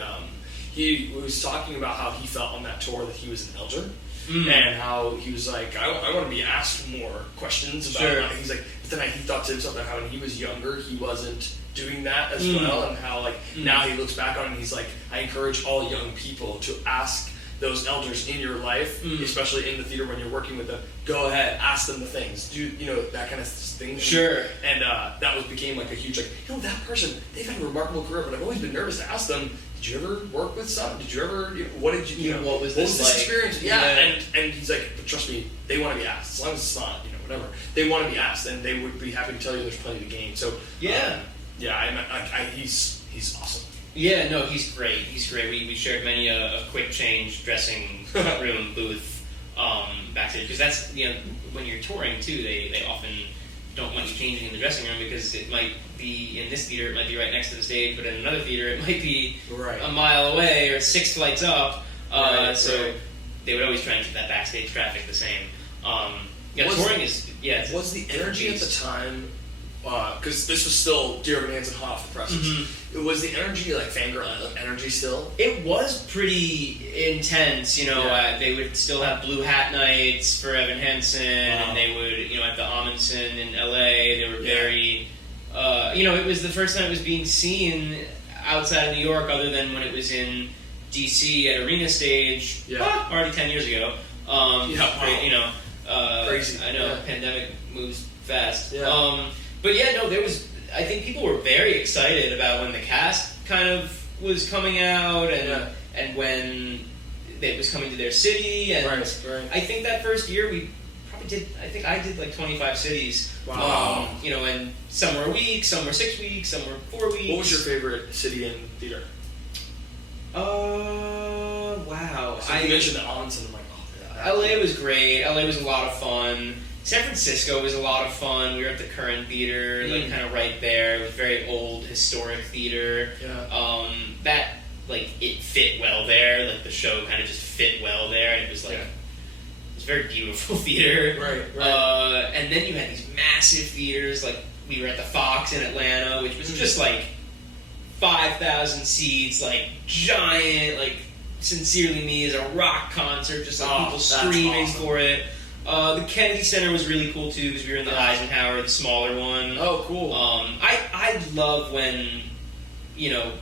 was talking about how he felt on that tour that he was an elder. And how he was like, I want to be asked more questions about it. He's like, but then he thought to himself that how when he was younger, he wasn't doing that as well, and how now he looks back on it and he's like, I encourage all young people to ask those elders in your life, especially in the theater when you're working with them, go ahead, ask them the things, do that kind of thing. Sure. And that became like a huge that person, they've had a remarkable career, but I've always been nervous to ask them, did you ever work with some? Did you ever, what did you, what was this like? Experience? Yeah. And he's like, but trust me, they want to be asked, as long as it's not, whatever. They want to be asked, and they would be happy to tell you there's plenty to gain. So he's awesome. Yeah, no, he's great. He's great. We shared many a quick change dressing room booth backstage, because that's when you're touring too, they often don't want you changing in the dressing room, because it might be in this theater, it might be right next to the stage, but in another theater it might be a mile away or 6 flights up. They would always try and keep that backstage traffic the same. Touring is was the energy at the time because this was still Dear Evan Hansen hot off the presses. Mm-hmm. It was the energy like fangirl energy still. It was pretty intense, they would still have blue hat nights for Evan Hansen, and they would, at the Amundsen in LA, they were very, it was the first time it was being seen outside of New York, other than when it was in DC at Arena Stage, already 10 years ago. Crazy. I know, pandemic moves fast. Yeah. But yeah, no, I think people were very excited about when the cast kind of was coming out and when it was coming to their city. And right. I think that first year we probably I did like 25 cities. Wow. And some were a week, some were 6 weeks, some were 4 weeks. What was your favorite city in theater? Wow. So you mentioned the Hansen. I'm like, LA was great. LA was a lot of fun. San Francisco was a lot of fun. We were at the Current Theater, like kind of right there. It was very old, historic theater. Yeah. It fit well there. Like the show kind of just fit well there, and it was like it was very beautiful theater. Right. And then you had these massive theaters. Like we were at the Fox in Atlanta, which was just like 5,000 seats, like giant, like Sincerely Me is a rock concert, just like people screaming for it. The Kennedy Center was really cool too because we were in the Eisenhower, the smaller one. Oh, cool. I love when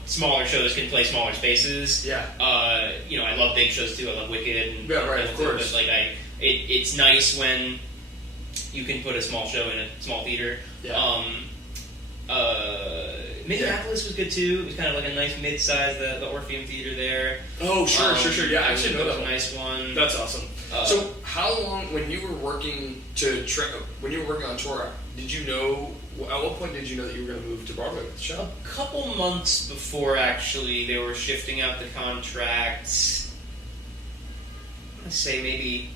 smaller shows can play smaller spaces. Yeah. I love big shows too. I love Wicked and of course. But it's nice when you can put a small show in a small theater. Yeah. Minneapolis was good too. It was kind of like a nice mid-size, the Orpheum Theater there. Oh, sure. Yeah, I actually know that was one. a nice one. That's awesome. So, how long when you were working on tour? Did you know? At what point did you know that you were going to move to Broadway with the show? A couple months before, actually, they were shifting out the contracts. I'm gonna say maybe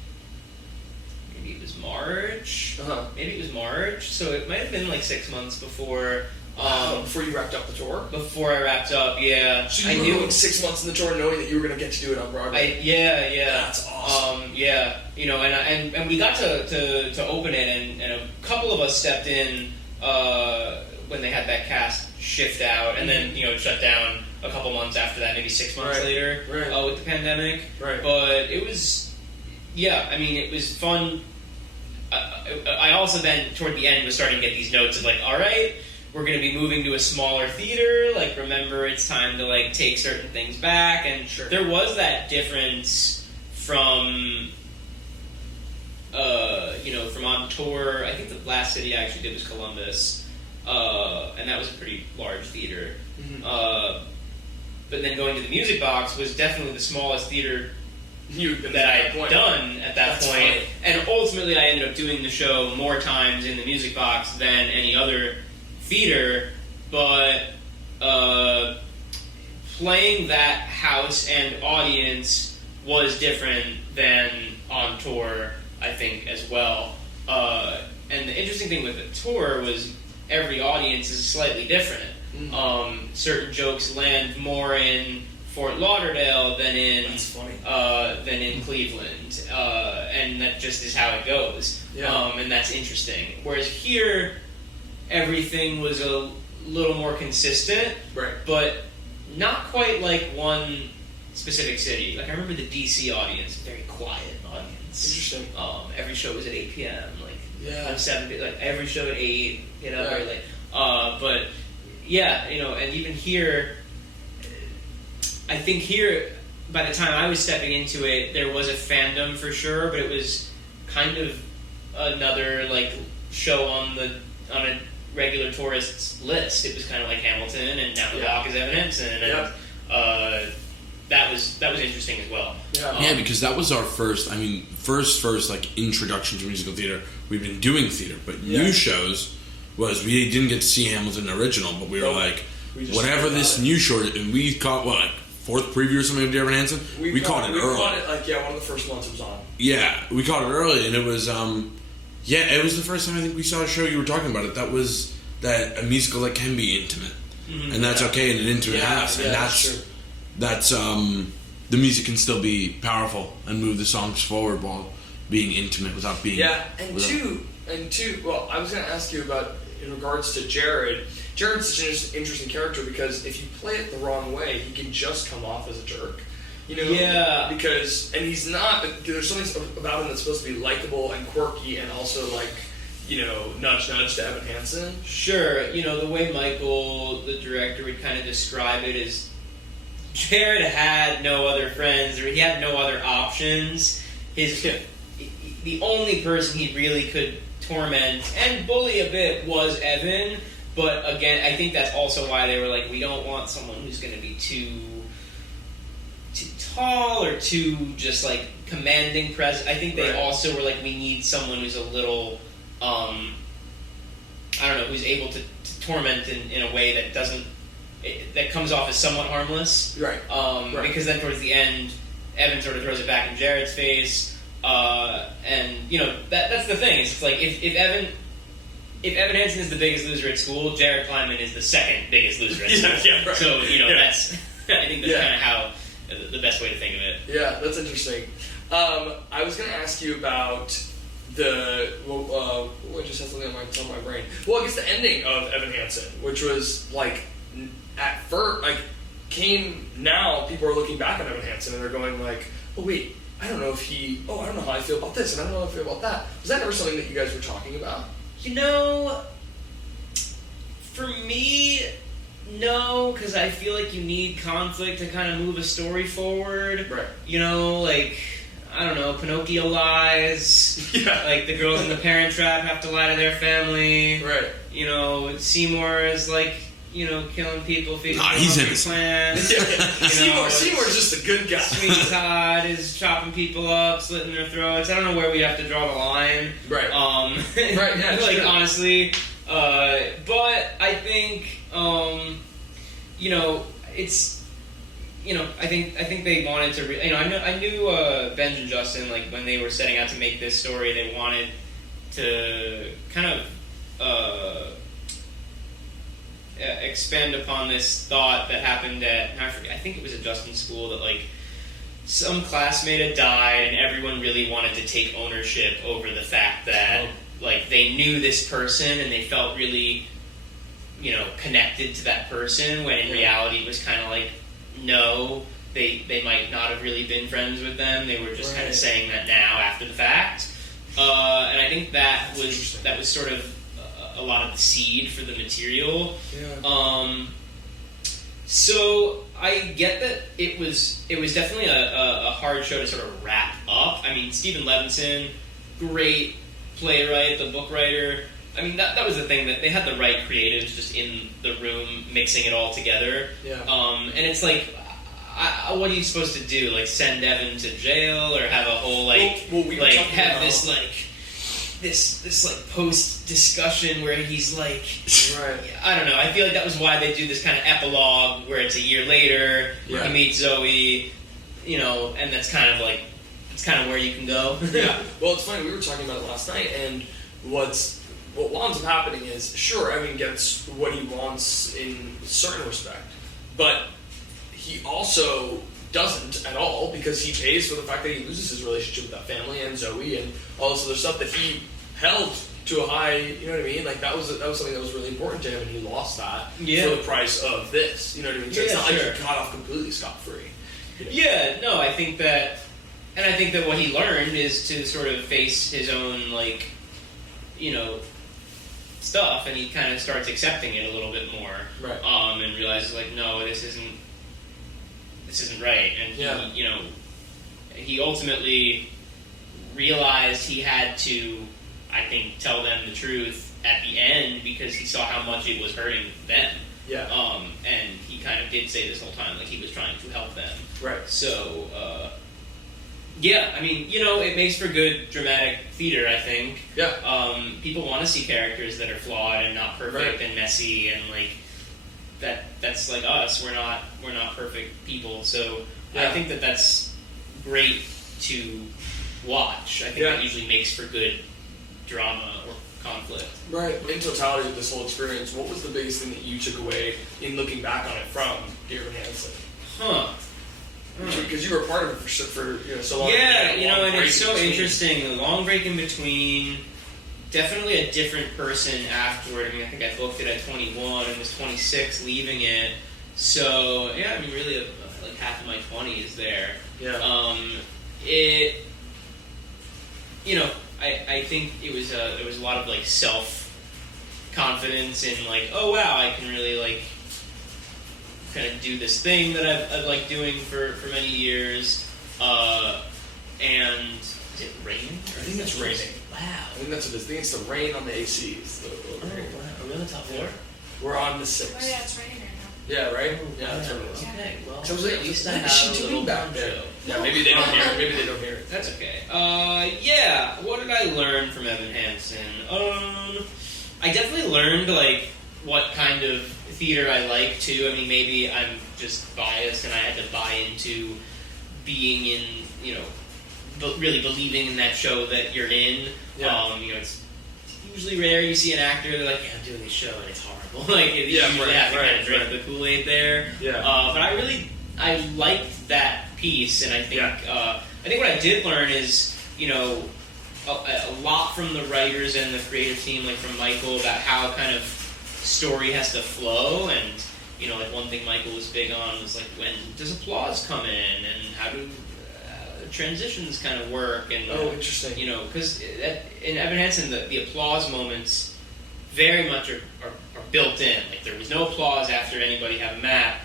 it was March. Maybe it was March. So it might have been like 6 months before. Before you wrapped up the tour? Before I wrapped up, yeah. So you were going 6 months in the tour knowing that you were going to get to do it on Broadway? Yeah. That's awesome. And we got to open it, and a couple of us stepped in when they had that cast shift out, and then, shut down a couple months after that, maybe 6 months later with the pandemic. Right. But it was, it was fun. I also then, toward the end, was starting to get these notes of like, all right, we're going to be moving to a smaller theater. Like, remember, it's time to like take certain things back. And there was that difference from, from on tour. I think the last city I actually did was Columbus, and that was a pretty large theater. Mm-hmm. But then going to the Music Box was definitely the smallest theater that I had done at that point. Funny. And ultimately, I ended up doing the show more times in the Music Box than any other theater, but playing that house and audience was different than on tour, I think, as well. And the interesting thing with the tour was every audience is slightly different. Mm-hmm. Certain jokes land more in Fort Lauderdale than in Cleveland, and that just is how it goes. And that's interesting. Whereas here, everything was a little more consistent, but not quite like one specific city. Like I remember the DC audience, very quiet audience. Interesting. Every show was at 8 p.m. Like 7, like every show at 8. Very late. But and even here, I think here, by the time I was stepping into it, there was a fandom for sure, but it was kind of another like show on a regular tourists list. It was kind of like Hamilton, and now the Walk is Evan Hansen, and that was interesting as well. Because that was our first like introduction to musical theater. We've been doing theater, but new shows was we didn't get to see Hamilton original, but we were like, whatever this new short, and we caught fourth preview or something of Dear Evan Hansen. We caught it early. We caught it one of the first months it was on. Yeah, we caught it early, and it was it was the first time I think we saw a show you were talking about it. That was a musical that can be intimate, and that's okay in an intimate house, and that's the music can still be powerful and move the songs forward while being intimate without being and two. Well, I was going to ask you about in regards to Jared's such an interesting character because if you play it the wrong way, he can just come off as a jerk. Yeah. And he's not. There's something about him that's supposed to be likable and quirky, and also like, nudge nudge to Evan Hansen. Sure. The way Michael, the director, would kind of describe it is, Jared had no other friends, or he had no other options. The only person he really could torment and bully a bit was Evan. But again, I think that's also why they were like, we don't want someone who's going to be too tall or too just like commanding presence. I think they also were like, we need someone who's a little, I don't know, who's able to torment in a way that that comes off as somewhat harmless. Right. Because then towards the end, Evan sort of throws it back in Jared's face. And that's the thing. It's like if Evan Hansen is the biggest loser at school, Jared Kleinman is the second biggest loser at school. Yeah, right. So that's I think that's kind of how the best way to think of it. Yeah, that's interesting. I was going to ask you about I just had something on my brain. Well, I guess the ending of Evan Hansen, which was like at first came now. People are looking back on Evan Hansen and they're going like, oh wait, I don't know how I feel about this, and I don't know how I feel about that. Was that ever something that you guys were talking about? For me, no, because I feel like you need conflict to kind of move a story forward. Right. I don't know, Pinocchio lies. Yeah. Like, the girls in the Parent Trap have to lie to their family. Right. Seymour is like, killing people, feeding them he's up innocent. plants. Seymour's just a good guy. Sweet Todd is chopping people up, slitting their throats. I don't know where we have to draw the line. Right. Right, yeah, sure. Honestly. But I think, it's, I think they wanted to, I knew Benj and Justin, like, when they were setting out to make this story, they wanted to kind of, expand upon this thought that happened I think it was at Justin's school, that like some classmate had died and everyone really wanted to take ownership over the fact that like they knew this person and they felt really connected to that person, when in reality it was kind of like, no, they might not have really been friends with them, they were just kind of saying that now after the fact. And I think that was sort of a lot of the seed for the material. Yeah. So I get that it was definitely a hard show to sort of wrap up. I mean, Stephen Levinson, great playwright, the book writer. I mean, that was the thing, that they had the right creatives just in the room mixing it all together. Yeah. And it's like, what are you supposed to do? Like, send Evan to jail, or have a whole have this post discussion where he's like, right. I don't know. I feel like that was why they do this kind of epilogue where it's a year later. He meets Zoe, and that's kind of like, it's kind of where you can go. Yeah. Well, it's funny. We were talking about it last night, and what winds up happening is, sure, Evan gets what he wants in a certain respect, but he also doesn't at all, because he pays for the fact that he loses his relationship with that family and Zoe and all this other stuff that he held to a high, you know what I mean? Like, that was something that was really important to him, and he lost that for the price of this, you know what I mean? So it's not like he got off completely scot-free. Yeah, no, I think that what he learned is to sort of face his own, like, stuff, and he kind of starts accepting it a little bit more. Right. And realizes, like, no, this isn't right. And he ultimately realized he had to, I think, tell them the truth at the end, because he saw how much it was hurting them. Yeah. And he kind of did say this whole time, like, he was trying to help them. Right. So, yeah, I mean, it makes for good dramatic theater, I think. Yeah. People want to see characters that are flawed and not perfect and messy, and like that's like us. We're not perfect people. So I think that's great to watch. I think that usually makes for good drama or conflict. Right. In totality of this whole experience, what was the biggest thing that you took away in looking back on it from Dear Evan Hansen? Because you were part of it for so long. Yeah, and it's so interesting. The long break in between, definitely a different person afterward. I mean, I think I booked it at 21 and was 26 leaving it. So yeah, I mean, really, like half of my 20s there. Yeah. It, you know, I think it was there was a lot of like self-confidence in like, oh wow, I can really like kind of do this thing that I've liked doing for many years. And is it raining? I think it's raining. Wow. I think that's what it is. I think it's the rain on the AC. Oh, wow. Are we on the top floor? We're on the 6th. Oh yeah, it's raining right now. Yeah, right? Yeah, that's what it is. Okay, well, So I was like, at least I what have is she a doing little back poncho. there? Yeah, maybe they don't hear it. Maybe they don't hear it. That's okay. Yeah. What did I learn from Evan Hansen? I definitely learned like what kind of theater I like too. I mean, maybe I'm just biased, and I had to buy into being in, you know, really believing in that show that you're in. Yeah. You know, it's usually rare you see an actor they're like, yeah, I'm doing this show and it's horrible. Like, you usually have to kind of drink the Kool-Aid there. Yeah. But I liked that piece, and I think I think what I did learn is, you know, a lot from the writers and the creative team, like from Michael, about how kind of story has to flow. And, you know, like one thing Michael was big on was like, when does applause come in, and how do transitions kind of work? And interesting. You know, because in Evan Hansen, the applause moments very much are built in. Like, there was no applause after anybody had a map,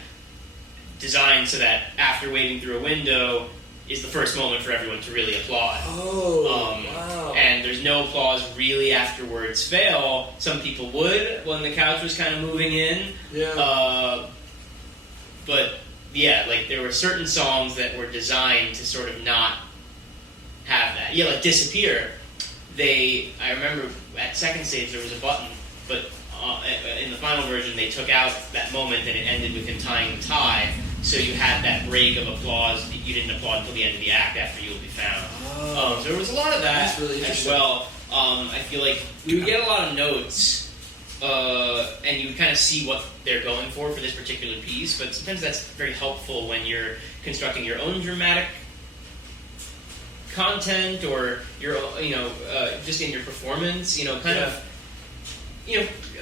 designed so that after waving through a window is the first moment for everyone to really applaud. Wow. And there's no applause really after words fail. Some people would when the couch was kind of moving in. Yeah. But yeah, like there were certain songs that were designed to sort of not have that. Yeah, like Disappear. I remember at second stage there was a button, but in the final version they took out that moment and it ended with him tying the tie. So you had that break of applause. You didn't applaud until the end of the act after You'll Be Found. So there was a lot of that really as well. I feel like we would get a lot of notes, and you would kind of see what they're going for this particular piece. But sometimes that's very helpful when you're constructing your own dramatic content, or your, just in your performance. You know, kind of,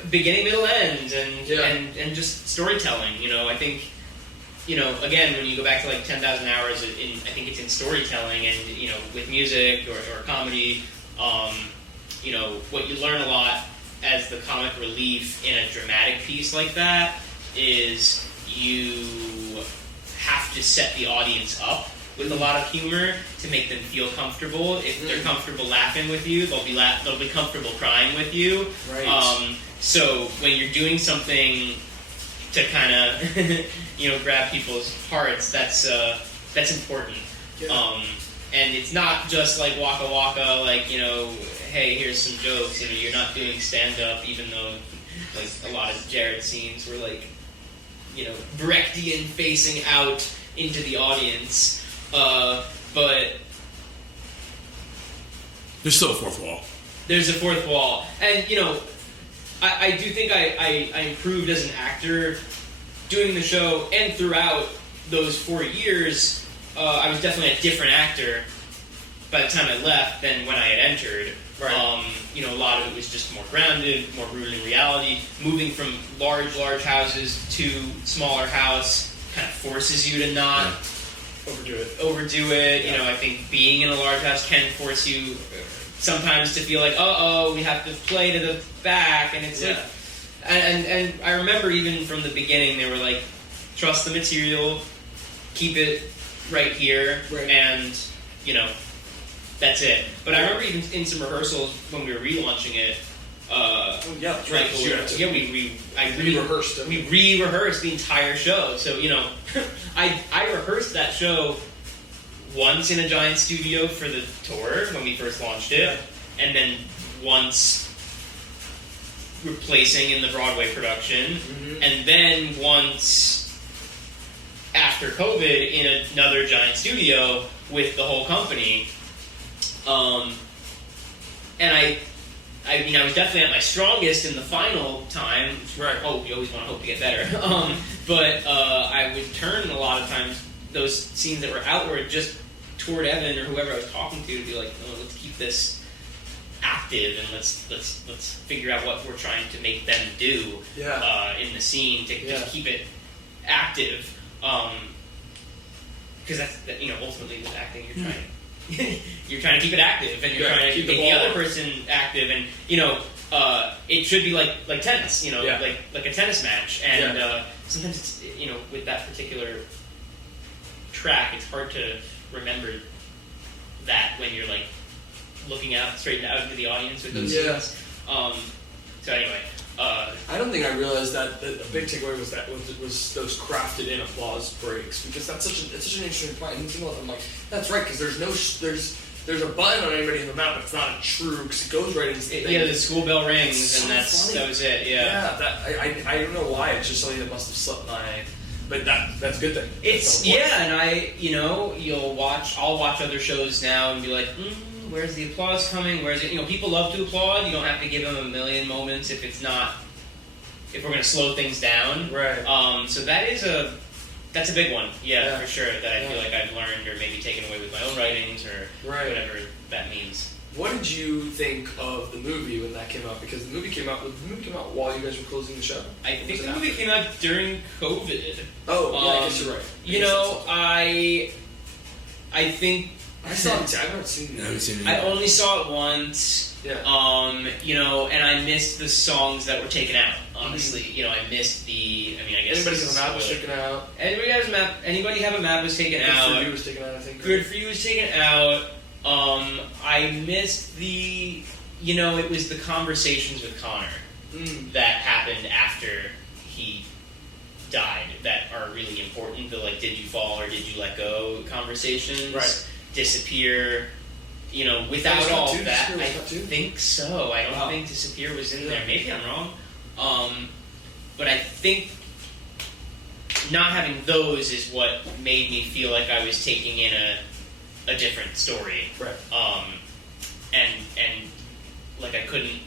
beginning, middle, end, and just storytelling. You know, I think. You know, again, when you go back to like 10,000 hours, I think it's in storytelling, and with music or comedy, what you learn a lot as the comic relief in a dramatic piece like that is you have to set the audience up with a lot of humor to make them feel comfortable. If they're comfortable laughing with you, they'll be comfortable crying with you. Right. So when you're doing something to kind of grab people's hearts, that's important. Yeah. And it's not just like waka waka, like hey, here's some jokes. You're not doing stand up, even though like a lot of Jared's scenes were like Brechtian facing out into the audience, but there's still a fourth wall. There's a fourth wall, and I do think I improved as an actor doing the show, and throughout those 4 years, I was definitely a different actor by the time I left than when I had entered. Right. A lot of it was just more grounded, more rooted in reality. Moving from large houses to smaller house kind of forces you to not overdo it. Yeah. I think being in a large house can force you sometimes to feel like, we have to play to the back, and it's like, and I remember even from the beginning they were like, trust the material, keep it right here, and that's it. But I remember even in some rehearsals when we were relaunching it. That's right. We re-rehearsed the entire show. So I rehearsed that show once in a giant studio for the tour when we first launched it, and then once replacing in the Broadway production, and then once after COVID in another giant studio with the whole company. And I was definitely at my strongest in the final time. Right. Oh, you always want to hope to get better. But I would turn a lot of times those scenes that were outward just toward Evan or whoever I was talking to be like, let's keep this active and let's figure out what we're trying to make them do in the scene to keep it active. Because that's ultimately with acting you're trying you're trying to keep it active and you're trying to keep the other person active and it should be like tennis, like a tennis match, and sometimes it's with that particular track it's hard to remember that when you're like looking out straight out into the audience with those scenes. So anyway, I don't think I realized that a big takeaway was those crafted in applause breaks, because it's such an interesting point. And I'm like, that's right, because there's a button on anybody in the map, but it's not true because it goes right into the thing. Yeah, the school bell rings, and that was it. Yeah. I don't know why. It's just something that must have slipped my. But that's a good thing. It's and I'll watch other shows now and be like, where's the applause coming? Where's it? People love to applaud. You don't have to give them a million moments if we're going to slow things down. Right. So that's a big one. Yeah, for sure. That I feel like I've learned or maybe taken away with my own writings or whatever that means. What did you think of the movie when that came out? Because the movie came out while you guys were closing the show. I think the movie came out during COVID. Oh, I guess you're right. I think I saw it. I haven't seen it. I haven't seen it. I only saw it once. Yeah. And I missed the songs that were taken out. Honestly, I missed the. I guess anybody have a map was taken out. Anybody has a map? Anybody have a map was taken out? Good for You was taken out. I think. Good for You was taken out. I missed the. It was the conversations with Connor that happened after he died that are really important. The did you fall or did you let go conversations. Right. Disappear. Without all that, I think so. I don't think Disappear was in there. Maybe I'm wrong. But I think not having those is what made me feel like I was taking in a different story. Right. And I couldn't.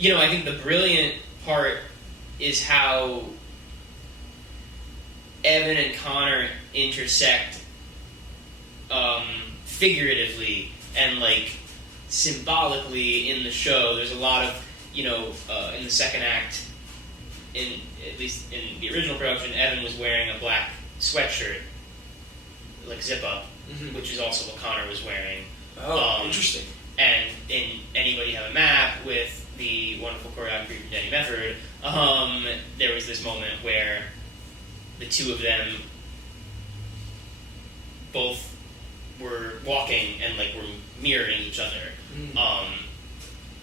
I think the brilliant part is how Evan and Connor intersect figuratively and symbolically in the show. There's a lot of in the second act, at least in the original production, Evan was wearing a black sweatshirt, zip up, which is also what Connor was wearing. Oh, interesting. And in Anybody Have a Map with the wonderful choreography from Danny Mefford, there was this moment where the two of them both were walking and were mirroring each other.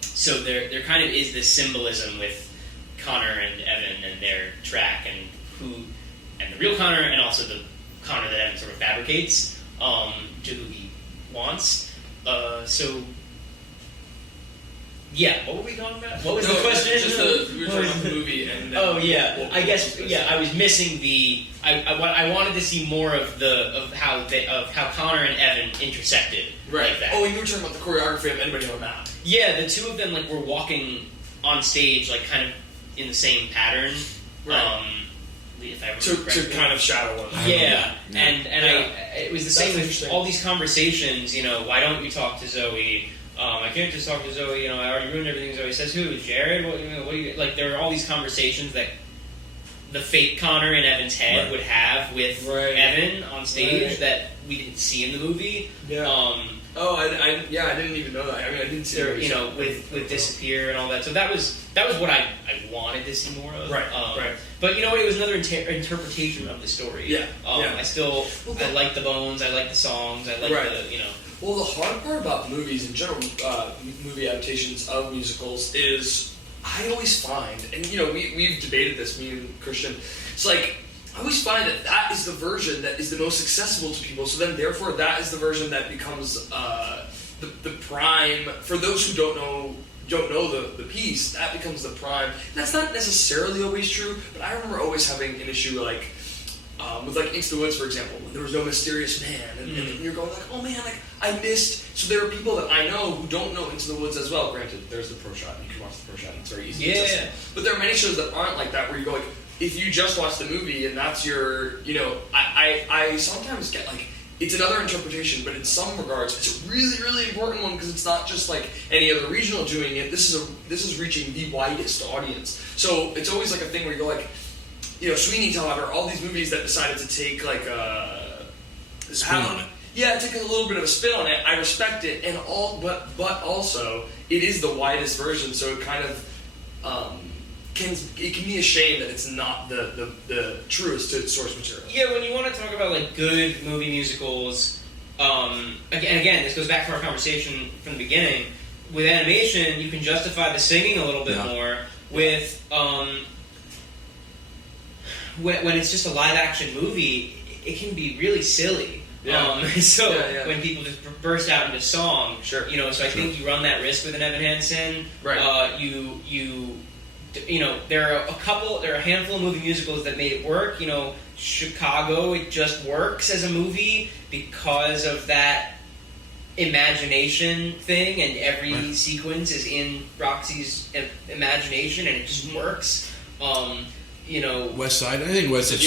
So there kind of is this symbolism with Connor and Evan and their track and the real Connor and also the Connor that Evan sort of fabricates to who he wants. What were we talking about? What was the question? We were talking about the movie and I was missing the. I wanted to see more of how Connor and Evan intersected. Right. Like that. Oh, and you were talking about the choreography of Anybody Have a Map. Yeah, the two of them were walking on stage kind of in the same pattern. Right. If I to kind of shadow one another. Yeah, and it was the same with all these conversations. Why don't you talk to Zoe? I can't just talk to Zoe. I already ruined everything Zoe says. Who? Jared? What do you there are all these conversations that the fake Connor in Evan's head would have with Evan on stage that we didn't see in the movie. Yeah. I didn't even know that. I didn't see it. With Disappear and all that. So that was what I wanted to see more of. Right. But it was another interpretation of the story. Yeah. I like the bones. I like the songs. I like the Well, the hard part about movies in general, movie adaptations of musicals, is I always find, and we've debated this, me and Christian. It's I always find that is the version that is the most accessible to people. So then, therefore, that is the version that becomes the prime for those who don't know the piece. That becomes the prime. That's not necessarily always true, but I remember always having an issue with Into the Woods, for example, when there was no mysterious man, and you're going oh man, I missed. So there are people that I know who don't know Into the Woods as well. Granted, there's the pro shot. You can watch the pro shot. It's very easy. Yeah. But there are many shows that aren't like that, where you go if you just watch the movie and that's your, I sometimes get it's another interpretation, but in some regards, it's a really, really important one because it's not just like any other regional doing it. This is reaching the widest audience. So it's always like a thing where you're like, Sweeney Todd or all these movies that decided to take like spin on it. Yeah, take a little bit of a spin on it. I respect it, but also it is the widest version, so it kind of can be a shame that it's not the truest source material. Yeah, when you want to talk about like good movie musicals, again, this goes back to our conversation from the beginning. With animation, you can justify the singing a little bit more. With when it's just a live action movie, it can be really silly. Yeah. When people just burst out into song, so I think you run that risk with an Evan Hansen. Right. There are a handful of movie musicals that made it work. Chicago, it just works as a movie because of that imagination thing, and every sequence is in Roxy's imagination, and it just works. West Side. I think West Side.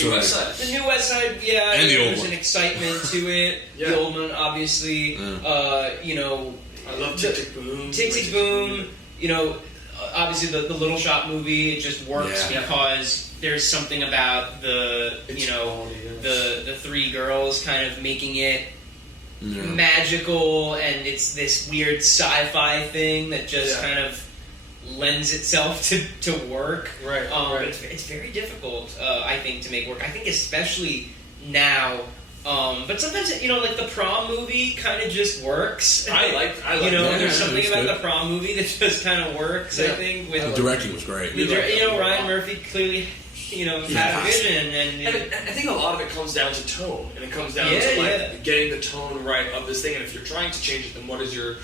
The new West Side, and the old there's one. an excitement to it. The old one, obviously. I love Tick Tick Boom. Tick Tick Boom. Obviously the Little Shop movie, it just works because there's something about the three girls kind of making it magical, and it's this weird sci-fi thing that just kind of lends itself to work. Right. It's very difficult, I think, to make work. I think especially now. But sometimes, like the Prom movie kind of just works. I like there's something about good. the Prom movie that just kind of works. I think with The directing was great. Ryan Murphy clearly, had a vision, and I think a lot of it comes down to tone, and it comes down to getting the tone right of this thing. And if you're trying to change it, then what is your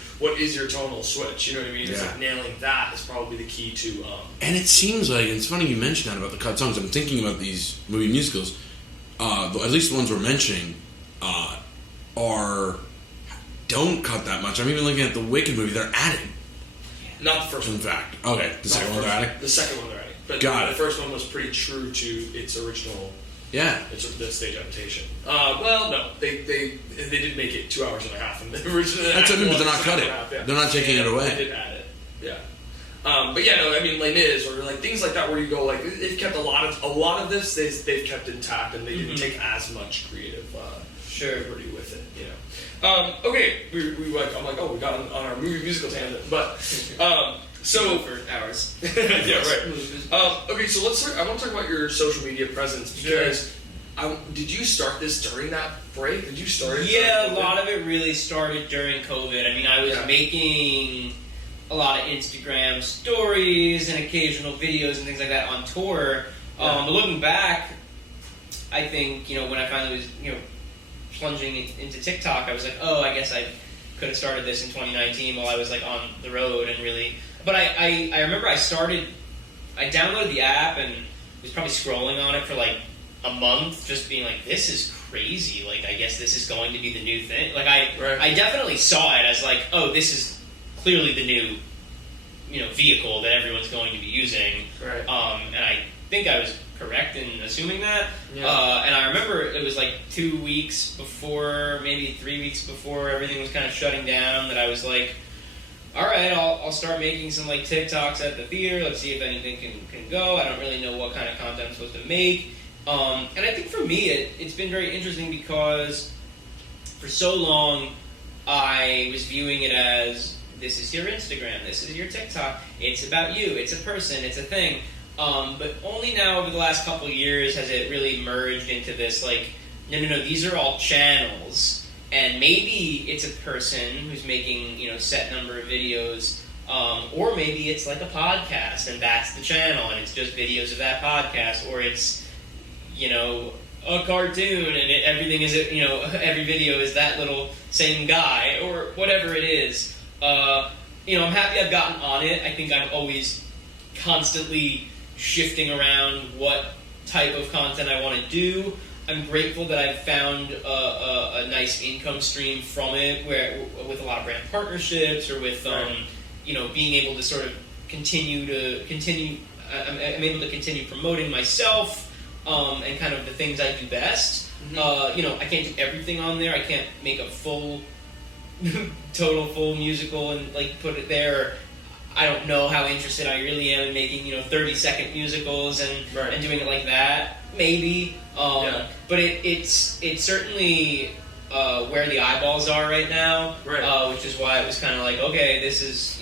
tonal switch? You know what I mean? It's like nailing that is probably the key to. And it seems like it's funny you mentioned that about the cut songs. I'm thinking about these movie musicals. At least the ones we're mentioning don't cut that much. I'm even looking at the Wicked movie. They're adding. Not the first one. In fact. Okay. The second one they're adding? The second one they're adding. But the first one was pretty true to its original. Yeah. The stage adaptation. No. They did make it 2 hours and a half. And the original. That's what I mean, but they're not cutting. They're not taking it away. They did add it. Yeah. Les Mis or like things like that where you go like they've kept a lot of this they've kept intact, and they didn't take as much creative liberty with it. Okay, we like I'm like we got on our movie musical tangent, but so for hours. Yeah, right. Okay, so let's talk. I want to talk about your social media presence because. Did you start this during that break? Did you start it? Yeah, a lot of it really started during COVID. I mean, I was making a lot of Instagram stories and occasional videos and things like that on tour. But looking back, I think, when I finally was, plunging into TikTok, I was like, I guess I could have started this in 2019 while I was like on the road and really. But I remember I downloaded the app and was probably scrolling on it for like a month, just being like, this is crazy. Like, I guess this is going to be the new thing. Like, I definitely saw it as like, this is clearly the new, vehicle that everyone's going to be using. Right. And I think I was correct in assuming that. Yeah. And I remember it was like 2 weeks before, maybe 3 weeks before everything was kind of shutting down, that I was like, all right, I'll start making some like TikToks at the theater. Let's see if anything can go. I don't really know what kind of content I'm supposed to make. And I think for me, it's been very interesting because for so long I was viewing it as, this is your Instagram, this is your TikTok, it's about you, it's a person, it's a thing. But only now over the last couple of years has it really merged into this like, no, these are all channels. And maybe it's a person who's making, set number of videos, or maybe it's like a podcast and that's the channel and it's just videos of that podcast, or it's, a cartoon and everything is, every video is that little same guy or whatever it is. I'm happy I've gotten on it. I think I'm always constantly shifting around what type of content I want to do. I'm grateful that I've found a nice income stream from it, where with a lot of brand partnerships or with being able to sort of continue. I'm able to continue promoting myself and kind of the things I do best. I can't do everything on there. I can't make a full musical and like put it there. I don't know how interested I really am in making 30-second musicals and doing it like that. Maybe, but it's certainly where the eyeballs are right now, which is why it was kind of like, okay, this is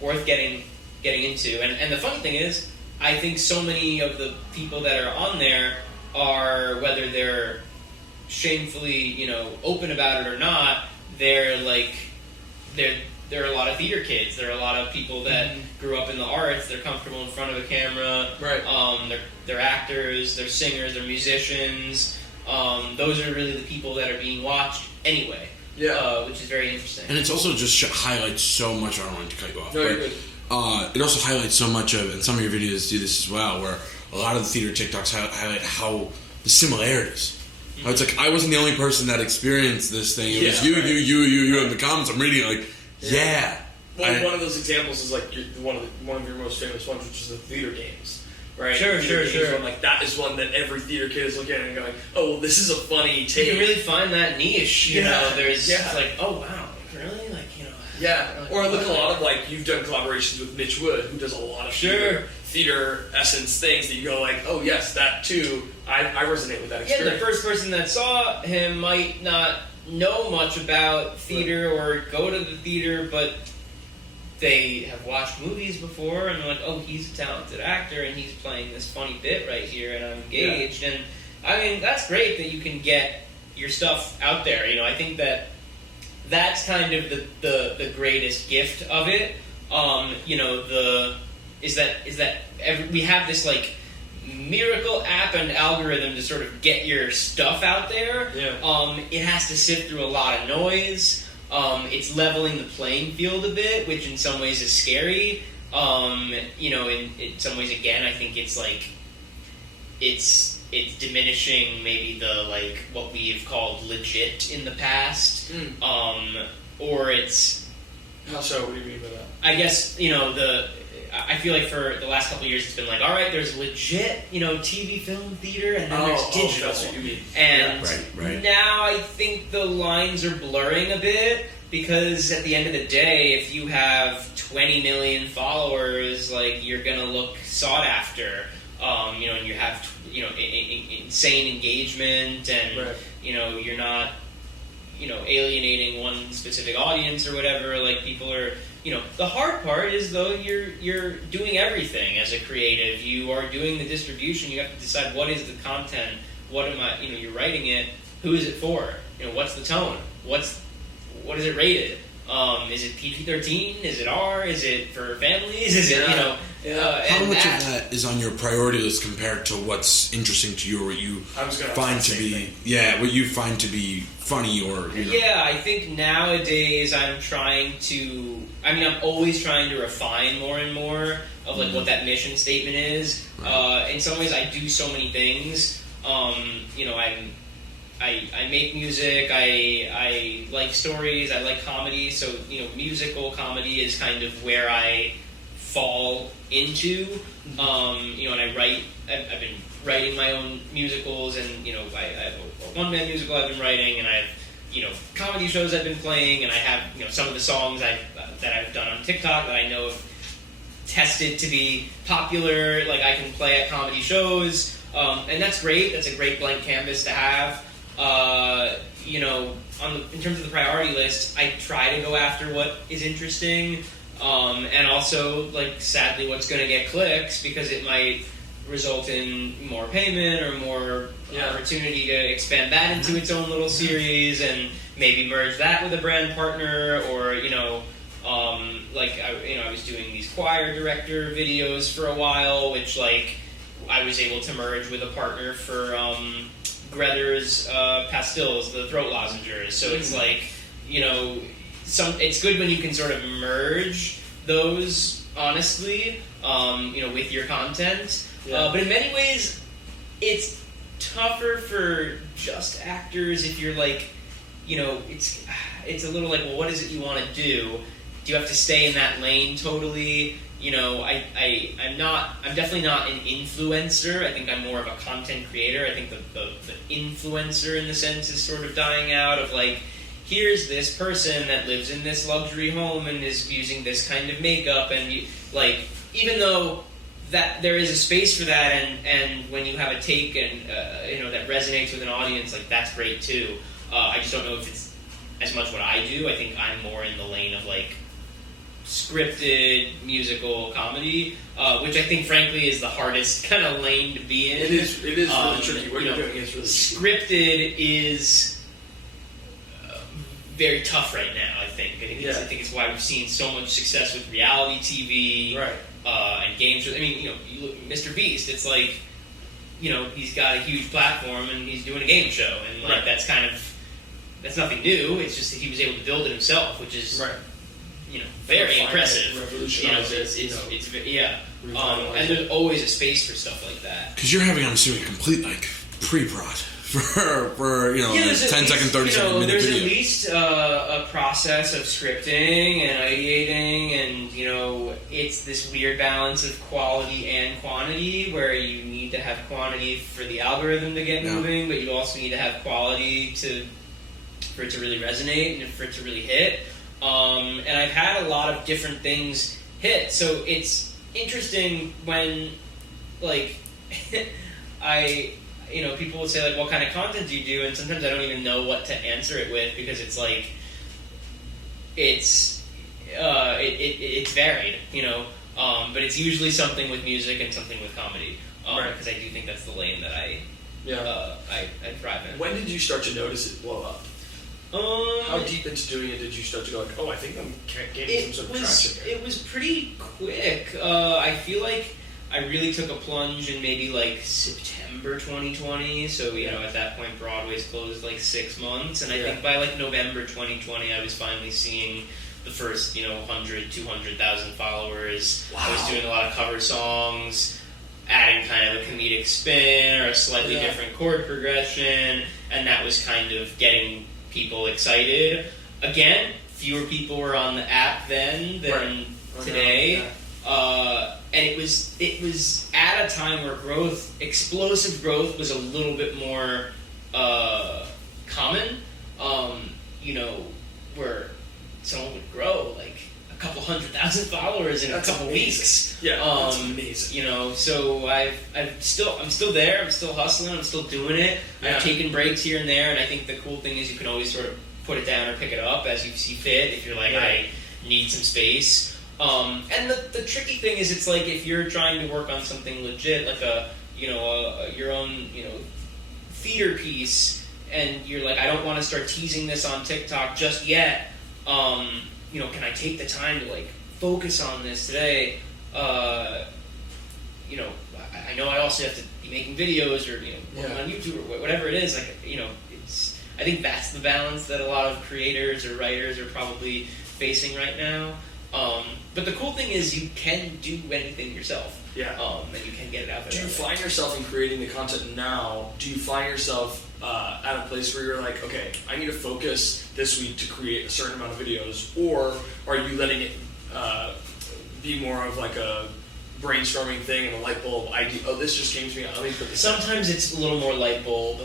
worth getting into. And the funny thing is, I think so many of the people that are on there are, whether they're shamefully open about it or not, they're a lot of theater kids. There are a lot of people that grew up in the arts. They're comfortable in front of a camera. They're actors. They're singers. They're musicians. Those are really the people that are being watched anyway. Which is very interesting. And it's also just highlights so much. I don't want to cut you off. No, you're good. It also highlights so much of, and some of your videos do this as well, where a lot of the theater TikToks highlight how the similarities. How it's like, I wasn't the only person that experienced this thing. It was you in the comments. I'm reading like, Well, one of those examples is like one of your most famous ones, which is the theater games, right? Sure. One, like that is one that every theater kid is looking at and going, "Oh, well, this is a funny take." You can really find that niche. There's like, oh wow, really, like Or I look a lot of like you've done collaborations with Mitch Wood, who does a lot of theater essence things that you go like, "Oh yes, that too." I resonate with that experience. The first person that saw him might not know much about theater or go to the theater, but they have watched movies before and they're like, oh, he's a talented actor and he's playing this funny bit right here and I'm engaged. And I mean, that's great that you can get your stuff out there. I think that's kind of the greatest gift of it. We have this like miracle app and algorithm to sort of get your stuff out there. It has to sift through a lot of noise. It's leveling the playing field a bit, which in some ways is scary. In some ways, again, I think it's like it's diminishing maybe the like what we've called legit in the past, or it's. How so? What do you mean by that? I guess I feel like for the last couple of years it's been like, all right, there's legit, TV, film, theater, and then there's digital. That's what you mean. And now I think the lines are blurring a bit because at the end of the day, if you have 20 million followers, like you're gonna look sought after, and you have insane engagement, and you're not alienating one specific audience or whatever. Like people are. The hard part is though you're doing everything as a creative. You are doing the distribution. You have to decide what is the content. What am I? You're writing it. Who is it for? What's the tone? What is it rated? Is it PG-13? Is it R? Is it for families? Is it How much of that is on your priority list compared to what's interesting to you or what you find to be what you find to be funny or I think nowadays I'm always trying to refine more and more of like what that mission statement is. In some ways I do so many things. I make music, I like stories, I like comedy, so musical comedy is kind of where I fall into. And I write. I've been writing my own musicals, and I have a one-man musical I've been writing, and I have comedy shows I've been playing, and I have some of the songs that I've done on TikTok that I know have tested to be popular. Like I can play at comedy shows, and that's great. That's a great blank canvas to have. In terms of the priority list, I try to go after what is interesting. And also, like, sadly, what's going to get clicks because it might result in more payment or more opportunity to expand that into its own little series and maybe merge that with a brand partner or, I was doing these choir director videos for a while, which, like, I was able to merge with a partner for Grether's pastilles, the throat lozengers. So it's like, it's good when you can sort of merge those honestly, with your content. But in many ways, it's tougher for just actors if you're like, it's a little like, well, what is it you want to do? Do you have to stay in that lane totally? I'm definitely not an influencer. I think I'm more of a content creator. I think the influencer in the sense is sort of dying out of like, here's this person that lives in this luxury home and is using this kind of makeup, and even though that there is a space for that, and when you have a take and that resonates with an audience, like that's great too. I just don't know if it's as much what I do. I think I'm more in the lane of like scripted musical comedy, which I think frankly is the hardest kind of lane to be in. It is really tricky. What you're doing is really scripted is very tough right now. I think it's why we've seen so much success with reality TV, right? And game shows. I mean, you look at Mr. Beast. It's like, he's got a huge platform and he's doing a game show, and like that's nothing new. It's just that he was able to build it himself, which is very impressive. And there's always a space for stuff like that. Because you're having, I'm assuming, a complete like pre-prod for 10-second, 30-second minute there's video. At least a process of scripting and ideating, and it's this weird balance of quality and quantity, where you need to have quantity for the algorithm to get moving, but you also need to have quality for it to really resonate and for it to really hit. And I've had a lot of different things hit, so it's interesting when, like, people will say, like, what kind of content do you do? And sometimes I don't even know what to answer it with, because it's like, it's varied, but it's usually something with music and something with comedy, because I do think that's the lane that I thrive in. When did you start to notice it blow up? How deep into doing it did you start to go like, I think I'm gaining some sort of traction here? It was pretty quick. I feel like I really took a plunge in maybe like September 2020. So, at that point, Broadway's closed like 6 months. And I think by like November 2020, I was finally seeing the first, 100, 200,000 followers. Wow. I was doing a lot of cover songs, adding kind of a comedic spin or a slightly different chord progression. And that was kind of getting people excited. Again, fewer people were on the app then than today. And it was at a time where explosive growth was a little bit more common. Where someone would grow like a couple 100,000 followers in a couple weeks. Yeah, that's amazing. So I'm still there. I'm still hustling. I'm still doing it. Yeah. I've taken breaks here and there, and I think the cool thing is you can always sort of put it down or pick it up as you see fit. If you're like, I need some space. And the tricky thing is, it's like if you're trying to work on something legit, like your own theater piece, and you're like, I don't want to start teasing this on TikTok just yet. Can I take the time to like focus on this today? I know I also have to be making videos or working on YouTube or whatever it is. Like I think that's the balance that a lot of creators or writers are probably facing right now. But the cool thing is you can do anything yourself. Yeah. And you can get it out there. Do you find yourself in creating the content now? Do you find yourself at a place where you're like, okay, I need to focus this week to create a certain amount of videos, or are you letting it be more of like a brainstorming thing and a light bulb idea? Oh, this just came to me. Let me put this. Sometimes it's a little more light bulb.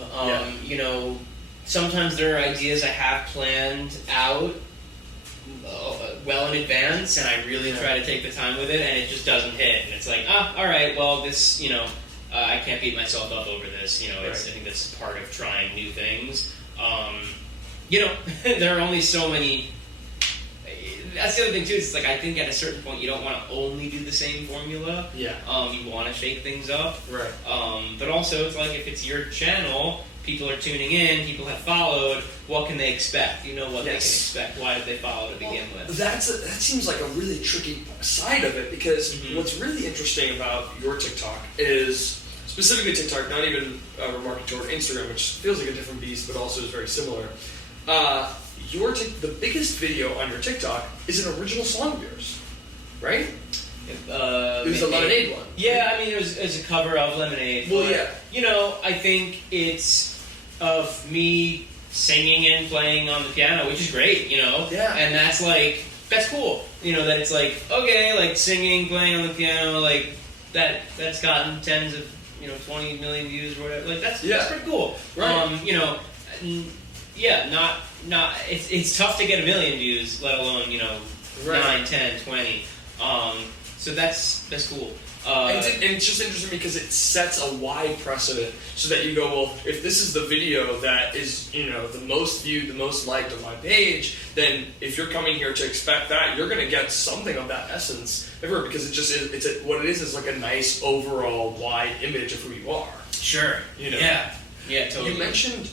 Sometimes there are ideas I have planned out well in advance, and I really try to take the time with it, and it just doesn't hit. And it's like, all right, well, this, I can't beat myself up over this. I think that's part of trying new things. There are only so many. That's the other thing too. It's like I think at a certain point you don't want to only do the same formula. Yeah. You want to shake things up. Right. But also it's like if it's your channel, people are tuning in, people have followed. What can they expect? You know what they can expect. Why did they follow to begin with? That seems like a really tricky side of it, because what's really interesting about your TikTok is, specifically TikTok, not even remarking toward Instagram, which feels like a different beast, but also is very similar. The biggest video on your TikTok is an original song of yours, right? It was the Lemonade one. Yeah, I mean, it was a cover of Lemonade. Well, yeah. I think it's of me singing and playing on the piano, which is great, Yeah. And that's like, that's cool. You know, that it's like, okay, like singing, playing on the piano, like that's gotten tens of 20 million views or whatever. Like that's pretty cool. Right. Not it's tough to get 1 million views, let alone 9, 10, 20. So that's cool. And it's just interesting because it sets a wide precedent so that you go, well, if this is the video that is, the most viewed, the most liked on my page, then if you're coming here to expect that, you're going to get something of that essence everywhere, because it just is, what it is like a nice overall wide image of who you are. Sure. Yeah, totally. You mentioned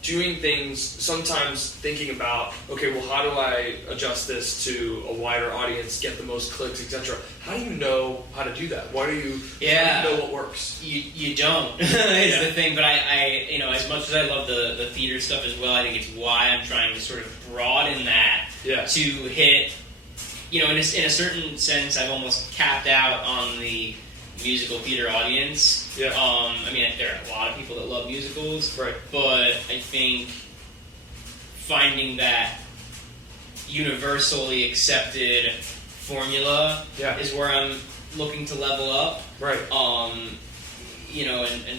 doing things, sometimes thinking about, okay, well, how do I adjust this to a wider audience, get the most clicks, etc. How do you know how to do that? How do you know what works? You don't, is the thing. But I as much as I love the theater stuff as well, I think it's why I'm trying to sort of broaden that to hit, in a certain sense, I've almost capped out on the musical theater audience. There are a lot of people that love musicals, right? But I think finding that universally accepted formula is where I'm looking to level up, right? And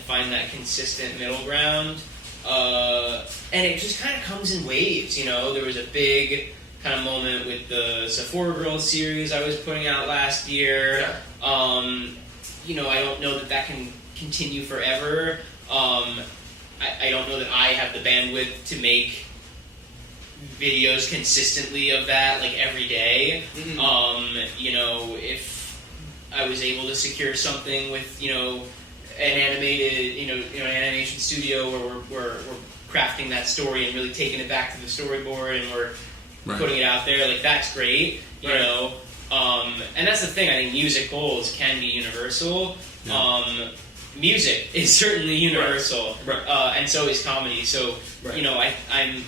find that consistent middle ground. And it just kind of comes in waves. There was a big kind of moment with the Sephora Girls series I was putting out last year. I don't know that can continue forever. I don't know that I have the bandwidth to make videos consistently of that, like, every day. If I was able to secure something with, an animated, an animation studio where we're crafting that story and really taking it back to the storyboard and we're putting it out there, like, that's great, you know. And that's the thing, I think musicals can be universal. Music is certainly universal, and so is comedy. So, I'm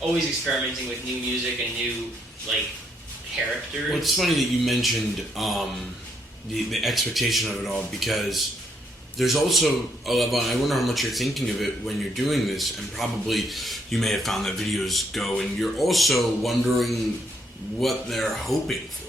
always experimenting with new music and new, characters. Well, it's funny that you mentioned the expectation of it all, because there's also a level, and I wonder how much you're thinking of it when you're doing this, and probably you may have found that videos go, and you're also wondering what they're hoping for.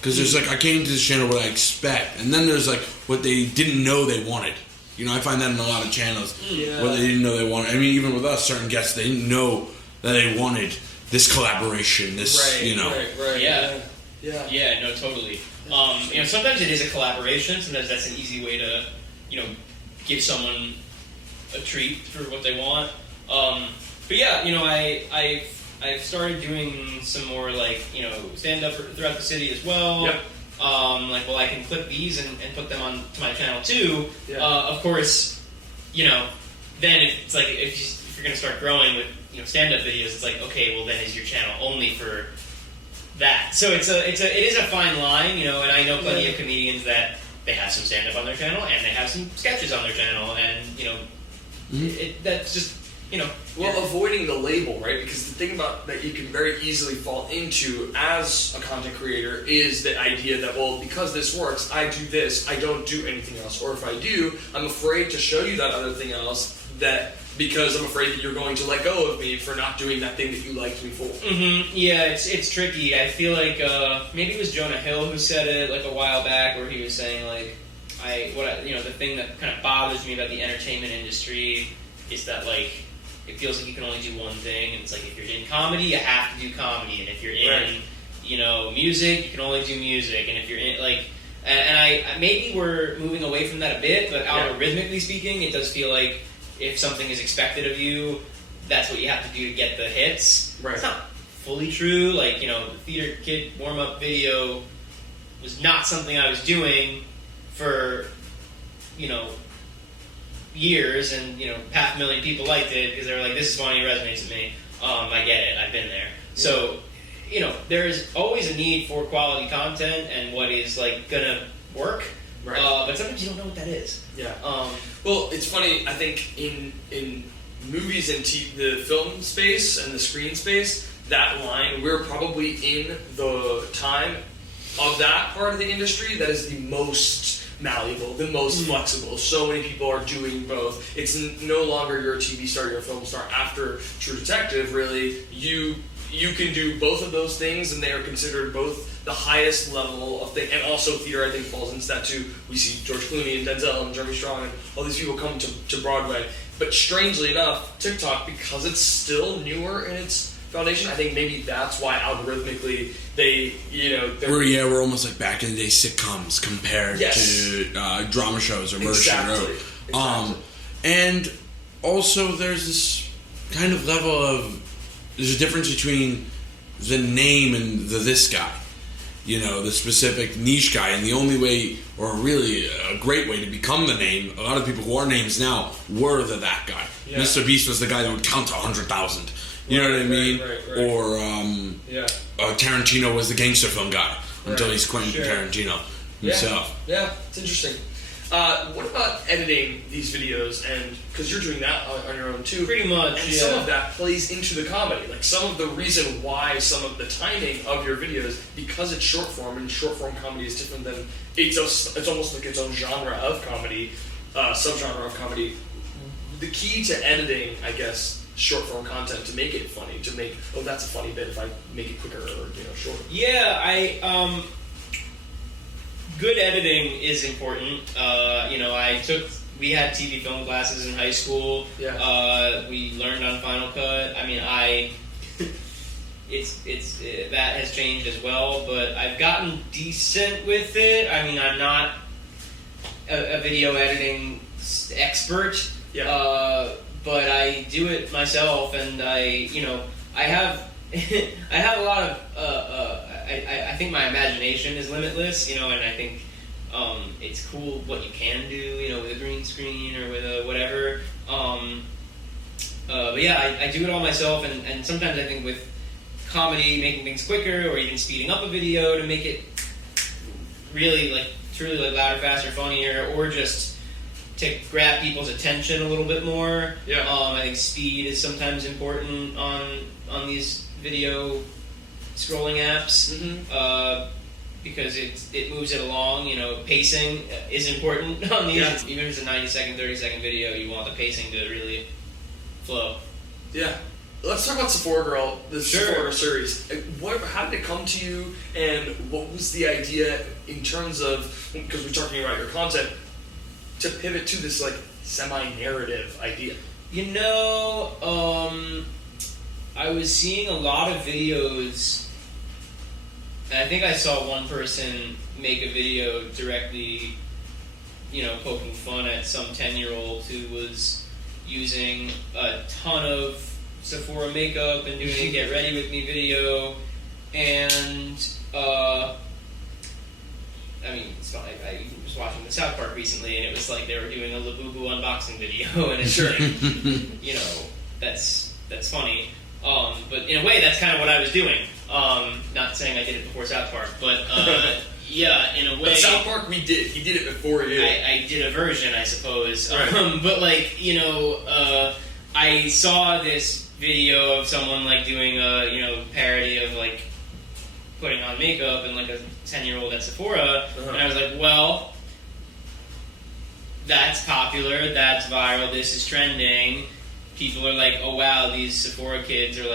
Because there's I came to this channel what I expect, and then there's what they didn't know they wanted. I find that in a lot of channels, what they didn't know they wanted. I mean, even with us, certain guests, they didn't know that they wanted this collaboration, this, Yeah, no, totally. Sometimes it is a collaboration. Sometimes that's an easy way to, give someone a treat for what they want. But yeah, I've started doing some more stand up throughout the city as well. I can clip these and put them onto my channel too. Of course, then it's if you're gonna start growing with stand up videos, it's okay, well then is your channel only for that? So it is a fine line, and I know plenty of comedians that they have some stand up on their channel and they have some sketches on their channel, and that's just. Avoiding the label, right? Because the thing about that you can very easily fall into as a content creator is the idea that, well, because this works, I do this, I don't do anything else. Or if I do, I'm afraid to show you that other thing else, because I'm afraid that you're going to let go of me for not doing that thing that you liked me for. Yeah, it's tricky. I feel like maybe it was Jonah Hill who said it a while back, where he was saying the thing that kind of bothers me about the entertainment industry is that it feels like you can only do one thing, and it's if you're in comedy, you have to do comedy, and if you're in, music, you can only do music, and if you're in, and I maybe we're moving away from that a bit, but algorithmically speaking, it does feel like if something is expected of you, that's what you have to do to get the hits. It's not fully true, the Theater Kid warm-up video was not something I was doing for, years, and 500,000 people liked it because they were this is funny, it resonates with me. I get it, I've been there. So there is always a need for quality content and what is gonna work, but sometimes you don't know what that is. Well, it's funny, I think in movies and the film space and the screen space, that line, we're probably in the time of that part of the industry that is the most malleable, the most flexible. So many people are doing both. It's no longer you're a TV star, you're a film star. After True Detective, really, you you can do both of those things, and they are considered both the highest level of thing. And also theater, I think, falls into that too. We see George Clooney and Denzel and Jeremy Strong and all these people come to Broadway. But strangely enough, TikTok, because it's still newer in its foundation, I think maybe that's why algorithmically we're almost like back in the day sitcoms compared to drama shows or murder she wrote. Exactly. And also there's this kind of level of, there's a difference between the name and this guy, the specific niche guy, and the only way, or really a great way to become the name, a lot of people who are names now were that guy. Yeah. Mr. Beast was the guy that would count to 100,000. You know what I mean? Right. Or Tarantino was the gangster film guy until he's Quentin Tarantino himself. Yeah, it's interesting. What about editing these videos? And because you're doing that on your own too, pretty much. And some of that plays into the comedy. Like some of the reason why some of the timing of your videos, because it's short form, and short form comedy is different than it's almost like its own genre of comedy, subgenre of comedy. The key to editing, I guess, short form content to make it funny, to make that's a funny bit if I make it quicker or shorter. Yeah, good editing is important. We had TV film classes in high school. Yeah. We learned on Final Cut. I mean, that has changed as well, but I've gotten decent with it. I mean, I'm not a video editing expert. Yeah. But I do it myself, and I have I have a lot of I think my imagination is limitless, and I think it's cool what you can do, with a green screen or with a whatever. But yeah, I do it all myself, and sometimes I think with comedy, making things quicker, or even speeding up a video to make it really truly louder, faster, funnier, or just to grab people's attention a little bit more. Yeah. I think speed is sometimes important on these video scrolling apps. Mm-hmm. Because it moves it along. Pacing is important on these. Yeah. Even if it's a 90-second, 30-second video, you want the pacing to really flow. Yeah. Let's talk about Sephora Girl, the Sure. Sephora series. How did it come to you, and what was the idea in terms of, because we're talking about your content, to pivot to this semi-narrative idea? I was seeing a lot of videos, and I think I saw one person make a video directly, poking fun at some 10-year-old who was using a ton of Sephora makeup and doing a Get Ready With Me video, and it's funny. I was watching the South Park recently, and it was like they were doing a Labubu unboxing video, and it's that's funny. But in a way, that's kind of what I was doing. Not saying I did it before South Park, but yeah, in a way. But South Park, he did it before you. I did a version, I suppose. Right. But I saw this video of someone doing a parody of putting on makeup and a 10-year-old at Sephora, and I was like, well, that's popular, that's viral, this is trending. People are like, oh wow, these Sephora kids are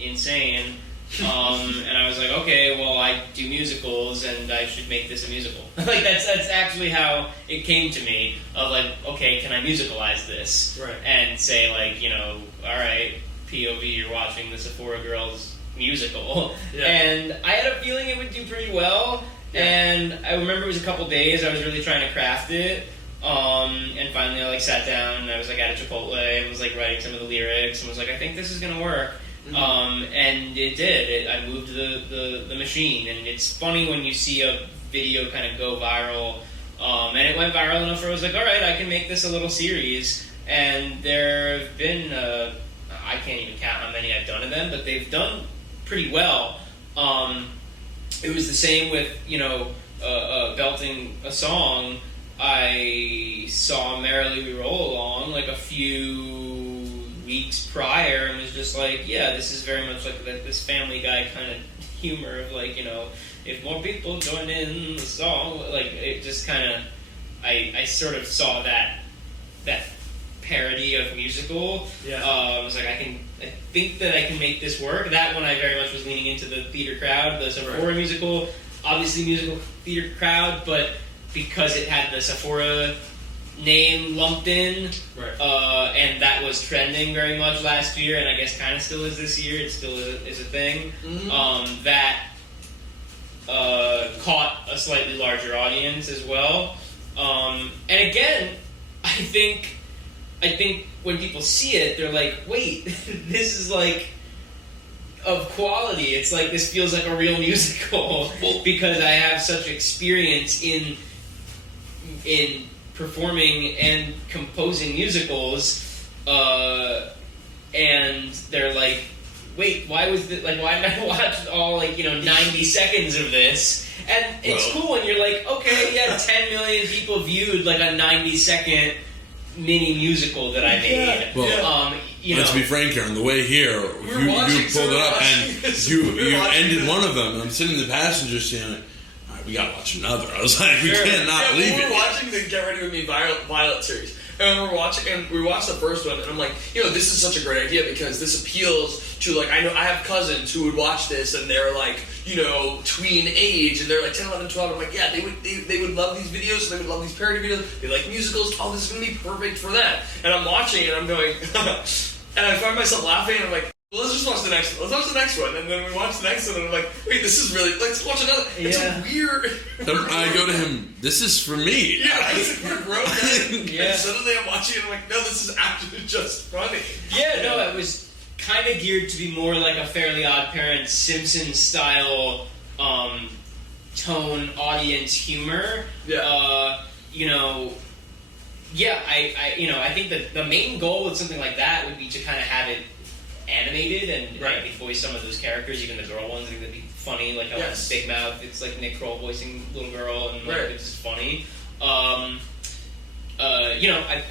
insane. And I was like, okay, well, I do musicals, and I should make this a musical. That's actually how it came to me. Of okay, can I musicalize this? Right. And say all right, POV, you're watching the Sephora Girls musical. Yeah. And I had a feeling it would do pretty well. Yeah. And I remember it was a couple days I was really trying to craft it. And finally I sat down and I was at a Chipotle and was writing some of the lyrics and was I think this is gonna work. Mm-hmm. And it did. I moved the machine, and it's funny when you see a video kind of go viral, and it went viral enough where I was like, all right, I can make this a little series. And there have been I can't even count how many I've done of them, but they've done pretty well. It was the same with belting a song. I saw Merrily We Roll Along a few weeks prior and was just this is very much this Family Guy kind of humor of if more people join in the song, it just kind of I sort of saw that parody of musical. Yeah. I was I think that I can make this work. That one I very much was leaning into the theater crowd, the Sephora musical, obviously musical theater crowd, but because it had the Sephora name lumped in, and that was trending very much last year, and I guess kind of still is this year. It still is a thing. That caught a slightly larger audience as well. And again, I think when people see it, they're like, "Wait, this is like of quality. It's like this feels like a real musical because I have such experience in performing and composing musicals." And they're like, "Wait, why was this, like, why did I watch all 90 seconds of this?" And it's cool when you're like, okay, yeah, 10 million people viewed like a 90-second mini musical that I made. Let's be frank, Aaron. The way here, you pulled it up and you ended one of them, and I'm sitting in the passenger seat. Like, all right, we gotta watch another. I was like, we can't not leave it. We were watching the Get Ready With Me Violet series. And we watched the first one, and I'm like, this is such a great idea because this appeals to, like, I have cousins who would watch this, and they're like, tween age, and they're like 10, 11, 12. I'm like, yeah, they would love these videos, they would love these parody videos, they like musicals. Oh, this is gonna be perfect for that. And I'm watching it, and I'm going, and I find myself laughing, and I'm like, well, let's just watch the next one. Let's watch the next one. And then we watch the next one, and I'm like, wait, this is really, let's watch another. It's a weird... I go to him, this is for me. Yeah, we're grown men. And suddenly I'm watching it, and I'm like, no, this is actually just funny. Yeah, no, it was kind of geared to be more like a Fairly Odd Parents, Simpsons-style tone, audience humor. Yeah. I think that the main goal with something like that would be to kind of have it animated and voice some of those characters, even the girl ones. I think that'd be funny, like how Big Mouth, it's like Nick Kroll voicing little girl, and it's just funny. I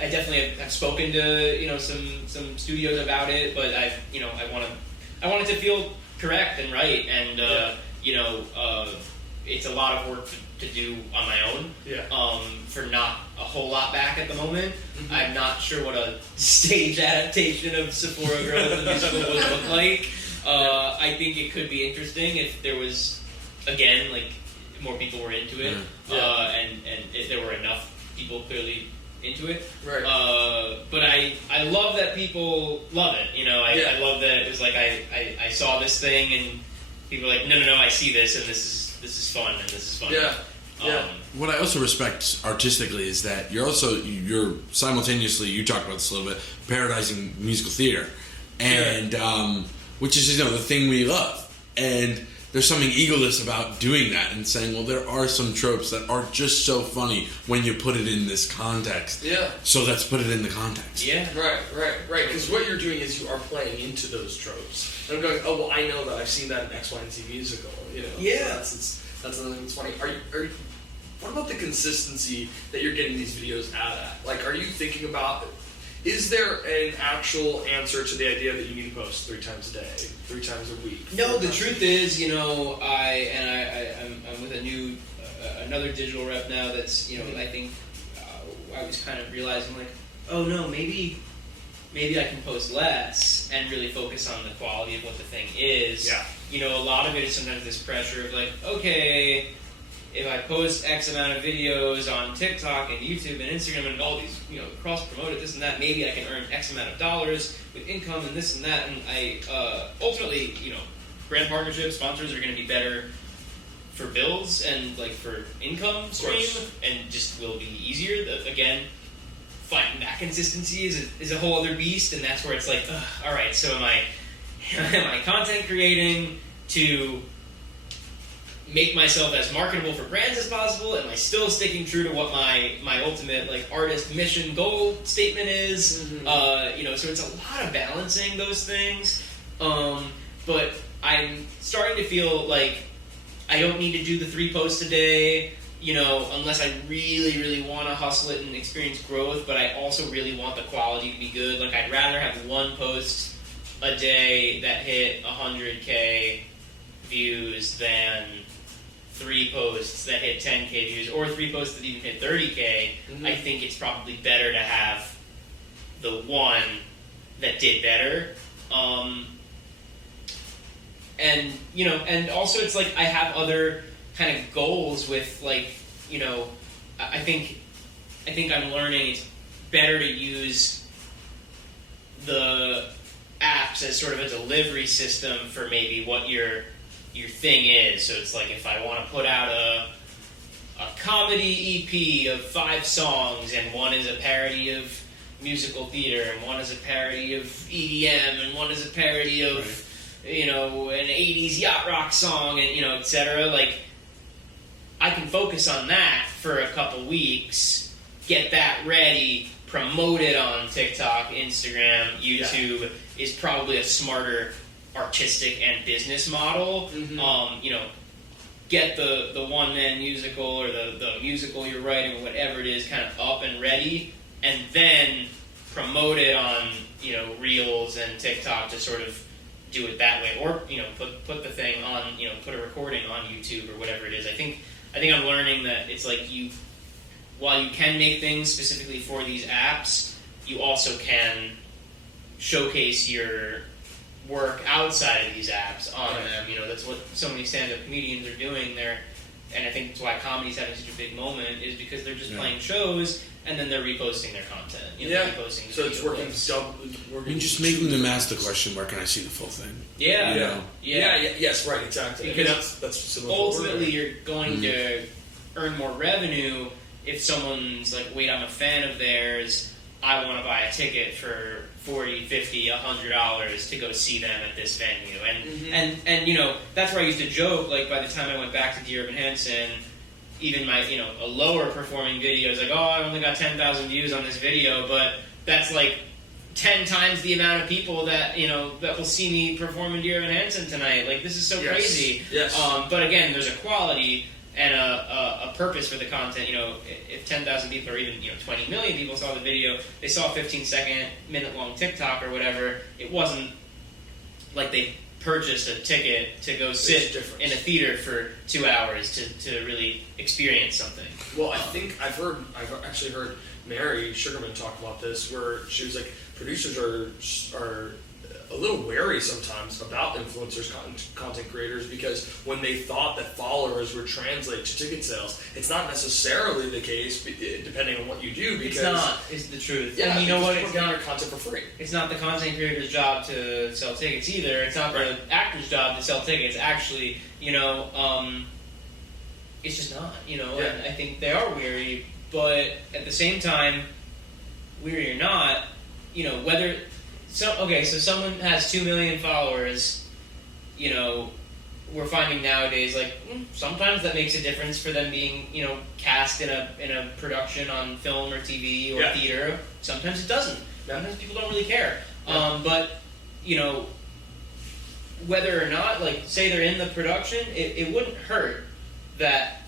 definitely have spoken to some studios about it, but I want it to feel correct and right, and it's a lot of work to do on my own. For not a whole lot back at the moment. I'm not sure what a stage adaptation of Sephora Girls the musical would look like. I think it could be interesting if there was, again, like, more people were into it, and if there were enough people clearly into it. But I love that people love it. I love that it was like I saw this thing and people were like, no, I see this, and this is fun, and this is fun. What I also respect artistically is that you're simultaneously, you talked about this a little bit, parodizing musical theater, and which is the thing we love, and there's something egoless about doing that and saying, well, there are some tropes that are just so funny when you put it in this context. So let's put it in the context. Right. Because what you're doing is you are playing into those tropes. And I'm going, oh, well, I know that I've seen that in X, Y, and Z musical. So that's another thing that's funny. What about the consistency that you're getting these videos out at? Like, are you thinking about, is there an actual answer to the idea that you need to post 3 times a day, 3 times a week? No, the truth is, I'm with another digital rep now that's, I think I was kind of realizing, like, oh no, maybe I can post less and really focus on the quality of what the thing is. A lot of it is sometimes this pressure of like, okay, if I post X amount of videos on TikTok and YouTube and Instagram and all these, cross-promoted this and that, maybe I can earn X amount of dollars with income and this and that. And I, ultimately, brand partnerships, sponsors are going to be better for bills and, like, for income stream, and just will be easier. Again, finding that consistency is a whole other beast, and that's where it's like, all right, so am I content creating to make myself as marketable for brands as possible? Am I still sticking true to what my ultimate, like, artist mission goal statement is? So it's a lot of balancing those things. But I'm starting to feel like I don't need to do the 3 posts a day, unless I really, really want to hustle it and experience growth, but I also really want the quality to be good. Like, I'd rather have 1 post a day that hit 100K views than 3 posts that hit 10K views, or 3 posts that even hit 30K. I think it's probably better to have the one that did better And and also it's like I have other kind of goals with like, I think I'm learning it's better to use the apps as sort of a delivery system for maybe what your thing is. So it's like if I want to put out a comedy EP of 5 songs, and one is a parody of musical theater, and one is a parody of EDM, and one is a parody of an 80s yacht rock song, and etc. Like, I can focus on that for a couple weeks, get that ready, promote it on TikTok, Instagram, YouTube is probably a smarter artistic and business model. Get the one-man musical or the musical you're writing, or whatever it is, kind of up and ready, and then promote it on Reels and TikTok to sort of do it that way, or put the thing on put a recording on YouTube or whatever it is. I think I'm learning that it's like while you can make things specifically for these apps, you also can showcase your work outside of these apps on them. That's what so many stand-up comedians are doing there, and I think that's why comedy's having such a big moment, is because they're just playing shows and then they're reposting their content. Reposting so it's working. Just making them ask the question, where can I see the full thing? Yes, right, exactly. Because that's ultimately you're going to earn more revenue if someone's like, wait, I'm a fan of theirs, I want to buy a ticket for $40, $50, $100 to go see them at this venue. And that's where I used to joke, like, by the time I went back to Dear Evan Hansen, even my, a lower performing video is like, oh, I only got 10,000 views on this video, but that's like 10 times the amount of people that, that will see me perform in Dear Evan Hansen tonight. Like, this is so crazy. Yes. But again, there's a quality and a purpose for the content. If 10,000 people or even 20 million people saw the video, they saw a 15-second, minute-long TikTok or whatever, it wasn't like they purchased a ticket to go sit in a theater for 2 hours to really experience something. Well, I think I've actually heard Mary Sugarman talk about this, where she was like, producers are a little wary sometimes about influencers, content creators, because when they thought that followers would translate to ticket sales, it's not necessarily the case, depending on what you do. Because it's not. It's the truth. Yeah, and you know what? It's not not your content for free. It's not the content creator's job to sell tickets either. It's not the actor's job to sell tickets. Actually, it's just not. And I think they are weary, but at the same time, weary or not, whether. So someone has 2 million followers, we're finding nowadays, like, sometimes that makes a difference for them being, cast in a production on film or TV or theater. Sometimes it doesn't. Sometimes people don't really care. But, whether or not, like, say they're in the production, it wouldn't hurt that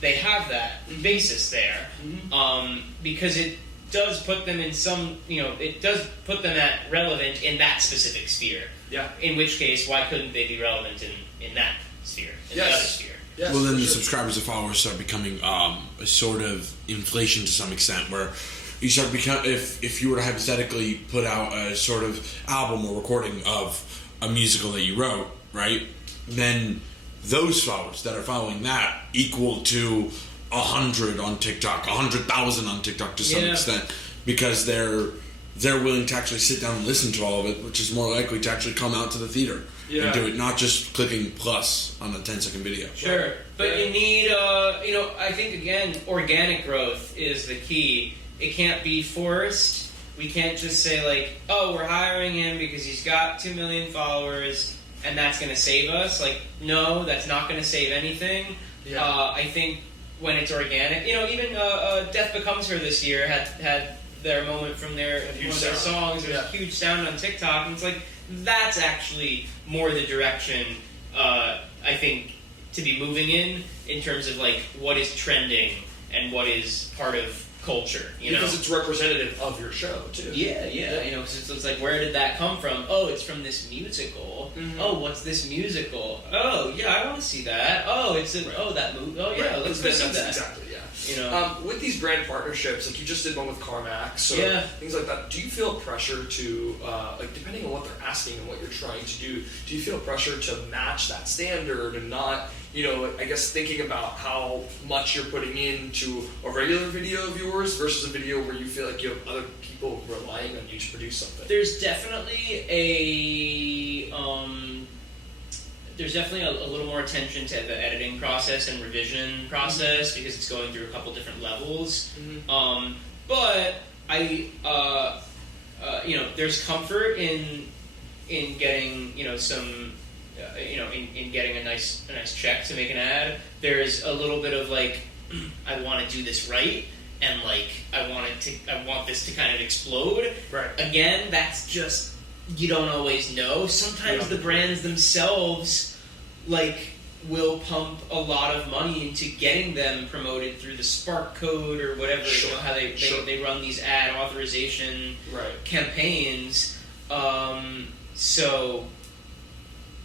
they have that basis there. Because it does put them in some, it does put them at relevant in that specific sphere. Yeah. In which case, why couldn't they be relevant in that sphere, in the other sphere? Yes, well, then the subscribers and followers start becoming a sort of inflation to some extent, where you start if you were to hypothetically put out a sort of album or recording of a musical that you wrote, right? Then those followers that are following that equal to 100 on TikTok, 100,000 on TikTok to some extent, because they're willing to actually sit down and listen to all of it, which is more likely to actually come out to the theater and do it, not just clicking plus on a 10-second video. Sure, but you need, I think, again, organic growth is the key. It can't be forced. We can't just say, like, oh, we're hiring him because he's got 2 million followers and that's going to save us. Like, no, that's not going to save anything. I think when it's organic, even Death Becomes Her this year had their moment from one of their songs. There's a huge sound on TikTok, and it's like, that's actually more the direction I think to be moving in terms of like what is trending and what is part of culture. Because it's representative of your show too. Because it's like, where did that come from? Oh, it's from this musical. Oh, what's this musical? Oh, yeah, I want to see that. Oh, it's that movie. Oh, yeah, let's go see that. Exactly, With these brand partnerships, like you just did one with CarMax, so things like that, do you feel pressure to, like depending on what they're asking and what you're trying to do you feel pressure to match that standard and not, I guess thinking about how much you're putting into a regular video of yours versus a video where you feel like you have other people relying on you to produce something? There's definitely a little more attention to the editing process and revision process because it's going through a couple different levels. But there's comfort in getting some in getting a nice check to make an ad. There's a little bit of like I want to do this right. And like I want this to kind of explode. Right. Again, that's just you don't always know. Sometimes the brands themselves like will pump a lot of money into getting them promoted through the Spark code or whatever. Sure. How they run these ad authorization campaigns. So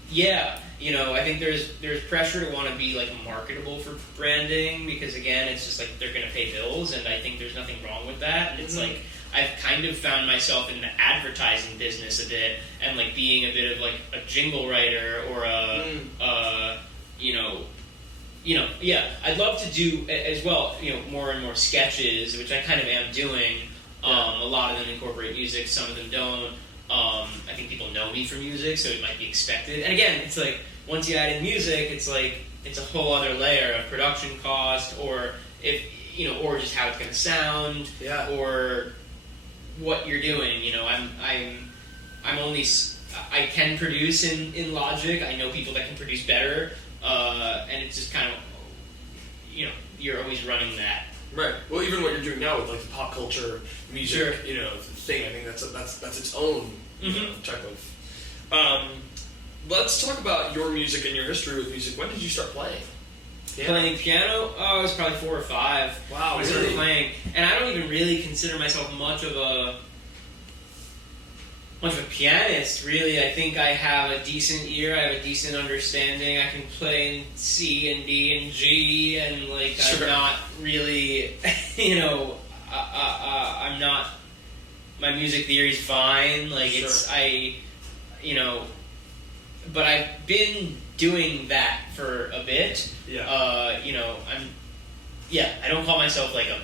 yeah. I think there's pressure to want to be like marketable for branding because again, it's just like they're going to pay bills, and I think there's nothing wrong with that. And it's like I've kind of found myself in the advertising business a bit, and like being a bit of like a jingle writer or I'd love to do as well. More and more sketches, which I kind of am doing. A lot of them incorporate music, some of them don't. I think people know me for music, so it might be expected. And again, it's like once you add in music, it's like it's a whole other layer of production cost, or or just how it's going to sound, or what you're doing. I can produce in Logic. I know people that can produce better, and it's just kind of you're always running that. Right. Well, even what you're doing now with like the pop culture music, thing. I think that's its own type of. Let's talk about your music and your history with music. When did you start playing? Playing piano? Oh, I was probably 4 or 5. Wow, I started playing, and I don't even really consider myself much of a pianist. Really, I think I have a decent ear. I have a decent understanding. I can play in C and D and G, and like I'm not really, I'm not. My music theory's fine. Like but I've been doing that for a bit. I don't call myself like a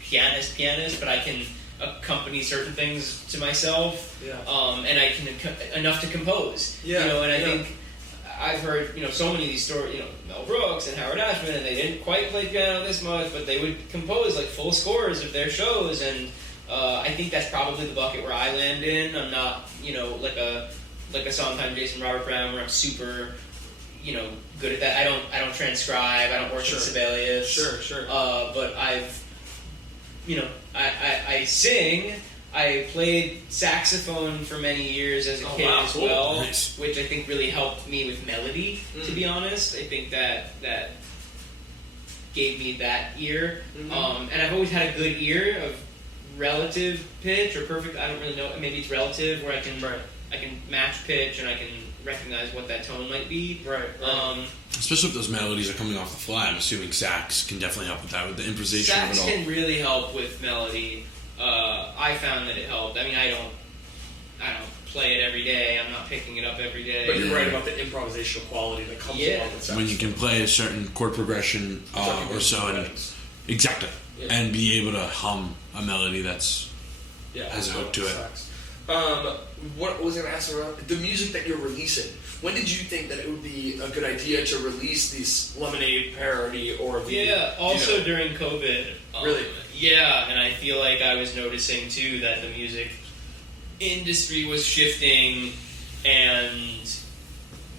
pianist, but I can accompany certain things to myself. And I can enough to compose. And I think I've heard so many of these stories. Mel Brooks and Howard Ashman, and they didn't quite play piano this much, but they would compose like full scores of their shows, and I think that's probably the bucket where I land in. I'm not like a Sondheim Jason Robert Brown where I'm super good at that. I don't transcribe. I don't work in Sibelius. But I've I sing. I played saxophone for many years as a kid as well, which I think really helped me with melody. To be honest, I think that gave me that ear. And I've always had a good ear of relative pitch or perfect. I don't really know. Maybe it's relative where I can match pitch and I can recognize what that tone might be. Especially if those melodies are coming off the fly. I'm assuming sax can definitely help with that, with the improvisation of it all. Sax can really help with melody. I found that it helped. I mean, I don't play it every day. I'm not picking it up every day. But you're right about the improvisational quality that comes along with sax. When you can play a certain chord progression or so, and and be able to hum a melody that's has a hook to it. What was I going to ask about the music that you're releasing? When did you think that it would be a good idea to release these Lemonade parody or the also during COVID. Really? And I feel like I was noticing too that the music industry was shifting, and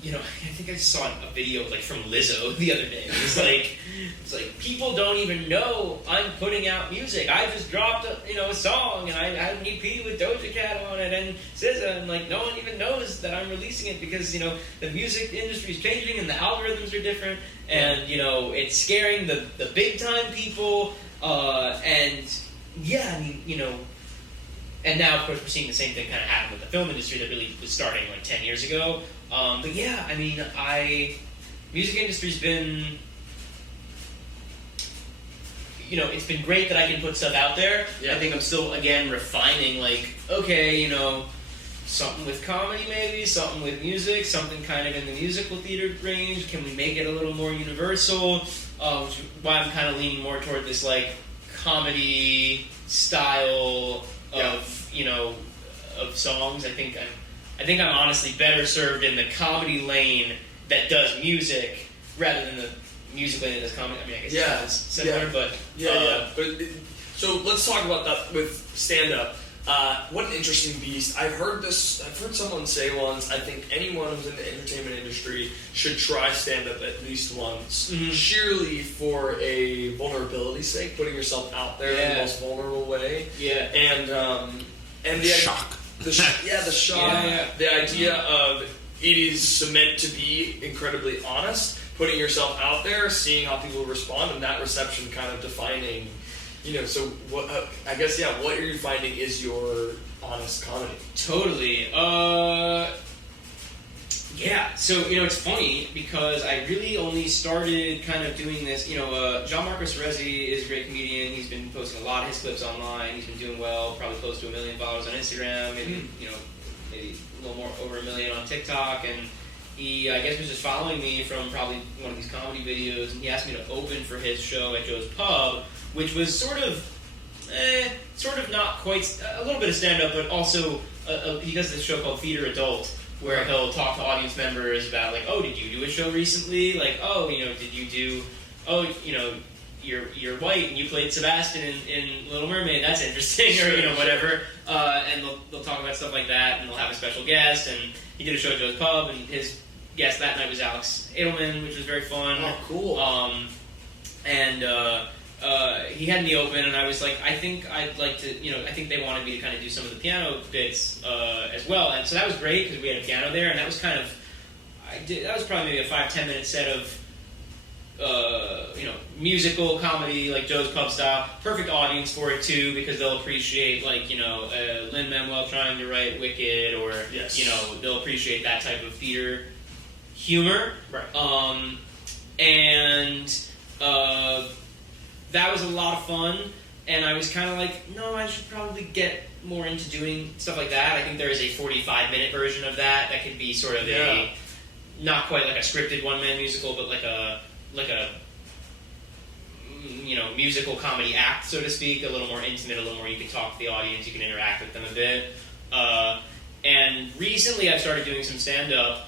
I think I saw a video like from Lizzo the other day. It's like people don't even know I'm putting out music. I just dropped a song, and I had an EP with Doja Cat on it and SZA, and like no one even knows that I'm releasing it because the music industry is changing and the algorithms are different, and it's scaring the big time people. And now of course we're seeing the same thing kind of happen with the film industry that really was starting like 10 years ago. Music industry's been, it's been great that I can put stuff out there. Yeah. I think I'm still, again, refining, like, okay, something with comedy maybe, something with music, something kind of in the musical theater range. Can we make it a little more universal? Which is why I'm kind of leaning more toward this, like, comedy style of songs. I think I'm honestly better served in the comedy lane that does music rather than the music lane that does comedy. I mean, I guess it's similar, but so let's talk about that with stand-up. What an interesting beast. I've heard someone say once, I think anyone who's in the entertainment industry should try stand-up at least once. Mm-hmm. Sheerly for a vulnerability sake, putting yourself out there in the most vulnerable way. Yeah. And the shock. The shock. Yeah. The idea of it is meant to be incredibly honest, putting yourself out there, seeing how people respond, and that reception kind of defining, so what, I guess, what are you finding is your honest comedy? Totally. So, it's funny because I really only started kind of doing this, Jean-Marc Cerezi is a great comedian. He's been posting a lot of his clips online. He's been doing well, probably close to 1 million followers on Instagram, maybe, maybe a little more, over 1 million on TikTok, and he, I guess, was just following me from probably one of these comedy videos, and he asked me to open for his show at Joe's Pub, which was sort of not quite, a little bit of stand-up, but also, he does this show called Theater Adult, where he'll talk to audience members about, like, oh, did you do a show recently? Like, oh, did you do, you're white and you played Sebastian in Little Mermaid, that's interesting, or, whatever. And they'll talk about stuff like that, and they'll have a special guest, and he did a show at Joe's Pub, and his guest that night was Alex Edelman, which was very fun. Oh, cool. He had me open, and I was like, I think I'd like to, I think they wanted me to kind of do some of the piano bits as well, and so that was great because we had a piano there, and that was kind of, that was probably maybe a 5-10 minute set of, musical comedy, like Joe's Pub style. Perfect audience for it too, because they'll appreciate, like, Lin-Manuel trying to write Wicked, or they'll appreciate that type of theater humor, right? That was a lot of fun, and I was kind of like, no, I should probably get more into doing stuff like that. I think there is a 45-minute version of that could be sort of a, not quite like a scripted one-man musical, but like a musical comedy act, so to speak, a little more intimate, a little more you can talk to the audience, you can interact with them a bit. And recently I've started doing some stand-up,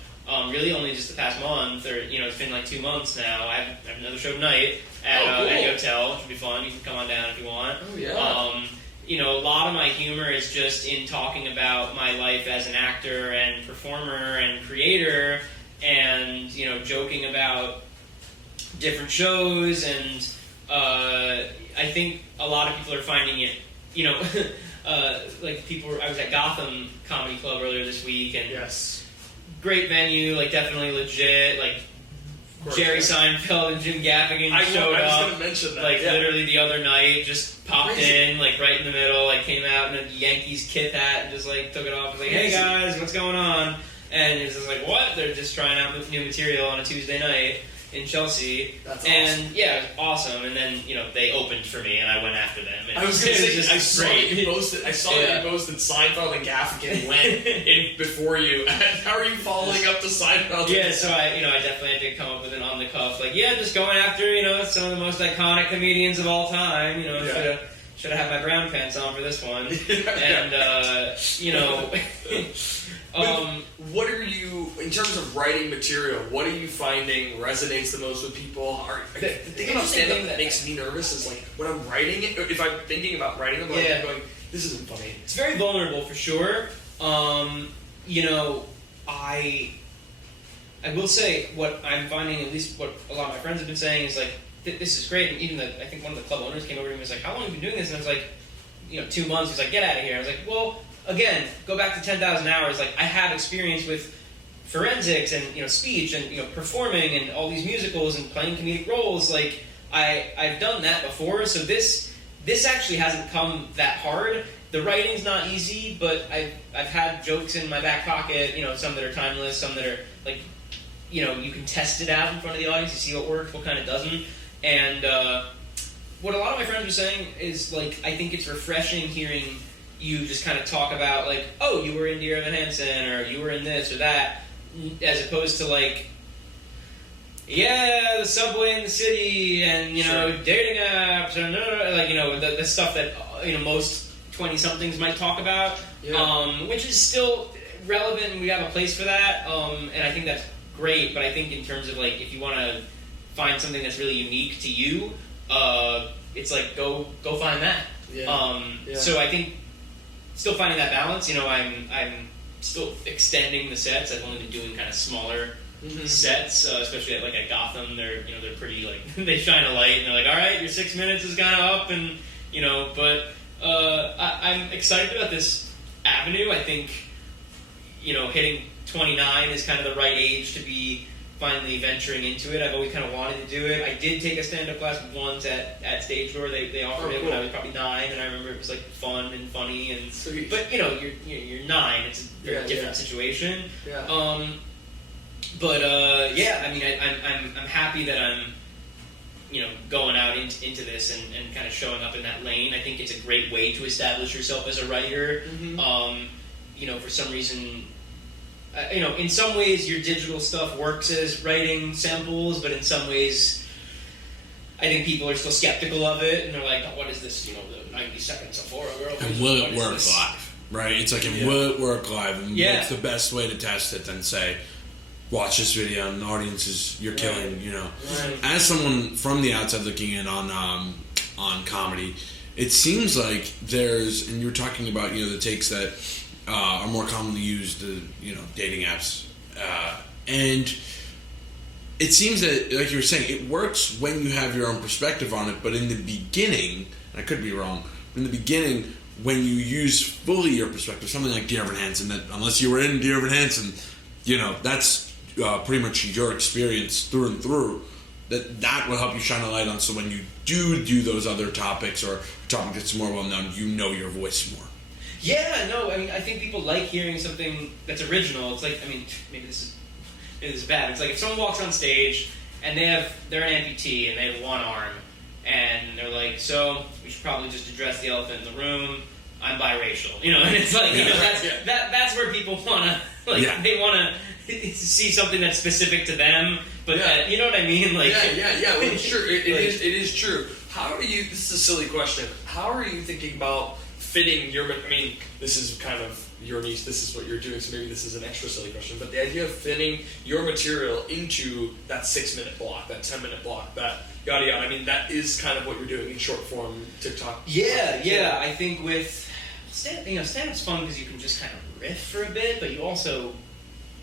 really only just the past month, or, it's been like 2 months now. I have another show tonight at the hotel, which will be fun. You can come on down if you want. Oh, yeah. A lot of my humor is just in talking about my life as an actor and performer and creator, and, joking about different shows, and I think a lot of people are finding it, like I was at Gotham Comedy Club earlier this week, and great venue, like definitely legit, like Jerry Seinfeld and Jim Gaffigan showed up. I was going to mention that. Like literally the other night, just popped in, like right in the middle, like came out in a Yankees kit hat and just like took it off. Was like, hey guys, what's going on? And it was just like, what? They're just trying out new material on a Tuesday night in Chelsea. That's and awesome. Yeah, it was awesome. And then, they opened for me and I went after them. And I was going to say, just I saw that you posted Seinfeld and Gaffigan went in before you. How are you following up to Seinfeld? Yeah, so I definitely had to come up with an on the cuff, like, just going after, some of the most iconic comedians of all time. Should have had my brown pants on for this one. And what are you, in terms of writing material, what are you finding resonates the most with people? The thing about stand-up that makes me nervous is, like, when I'm writing it, if I'm thinking about writing it, I'm going, this isn't funny. It's very vulnerable, for sure. I will say, what I'm finding, at least what a lot of my friends have been saying, is, like, this is great. And even I think one of the club owners came over to me and was like, how long have you been doing this? And I was like, 2 months. He's like, get out of here. I was like, well, again, go back to 10,000 hours. Like, I have experience with forensics and, speech and, performing and all these musicals and playing comedic roles. Like, I've done that before. So this actually hasn't come that hard. The writing's not easy, but I've had jokes in my back pocket, some that are timeless, some that are, like, you can test it out in front of the audience, you see what works, what kind of doesn't. And what a lot of my friends were saying is, like, I think it's refreshing hearing you just kind of talk about, like, oh, you were in Dear Evan Hansen, or you were in this or that, as opposed to, like, yeah, the subway in the city, and, you know, dating apps, or like, you know, the stuff that, you know, most 20-somethings might talk about, which is still relevant, and we have a place for that, and I think that's great, but I think in terms of, like, if you want to find something that's really unique to you, it's like, go find that. So I think still finding that balance, you know, I'm still extending the sets. I've only been doing kind of smaller sets, especially at Gotham. They're pretty, like, they shine a light and they're like, all right, your 6 minutes is kind of up, and, you know, but I'm excited about this avenue. I think, you know, hitting 29 is kind of the right age to be finally venturing into it. I've always kind of wanted to do it. I did take a stand-up class once at Stage Door. They offered it when I was probably 9, and I remember it was, like, fun and funny. And but, you know, you're 9. It's a very different situation. But I mean, I'm happy that I'm, you know, going out into this and kind of showing up in that lane. I think it's a great way to establish yourself as a writer. You know, for some reason, you know, in some ways your digital stuff works as writing samples, but in some ways I think people are still skeptical of it, and they're like, oh, what is this, you know, the 90-second Sephora girl? And will it work live, right? It's like, will it work live? And what's the best way to test it than say, watch this video and the audience is, you're killing, you know. As someone from the outside looking in on comedy, it seems like there's, and you were talking about, you know, the takes that are more commonly used, the, you know, dating apps, and it seems that, like you were saying, it works when you have your own perspective on it, but in the beginning, and I could be wrong, but in the beginning, when you use fully your perspective, something like Dear Evan Hansen, that unless you were in Dear Evan Hansen, you know, that's pretty much your experience through and through, that will help you shine a light on, so when you do those other topics, or a topic that's more well known, you know your voice more. Yeah, no, I mean, I think people like hearing something that's original. It's like, I mean, maybe this is bad. It's like if someone walks on stage and they're an amputee and they have one arm, and they're like, so we should probably just address the elephant in the room. I'm biracial, you know, and it's like, you know, that's where people want to, like, they want to see something that's specific to them, but you know what I mean? Like, well, it's true. It is true. How are you? This is a silly question. How are you thinking about fitting your? I mean, this is kind of your niche. This is what you're doing, so maybe this is an extra silly question. But the idea of fitting your material into that 6-minute block, that 10-minute block, that yada yada. I mean, that is kind of what you're doing in short form TikTok. Yeah. I think with stand-up's fun because you can just kind of riff for a bit, but you also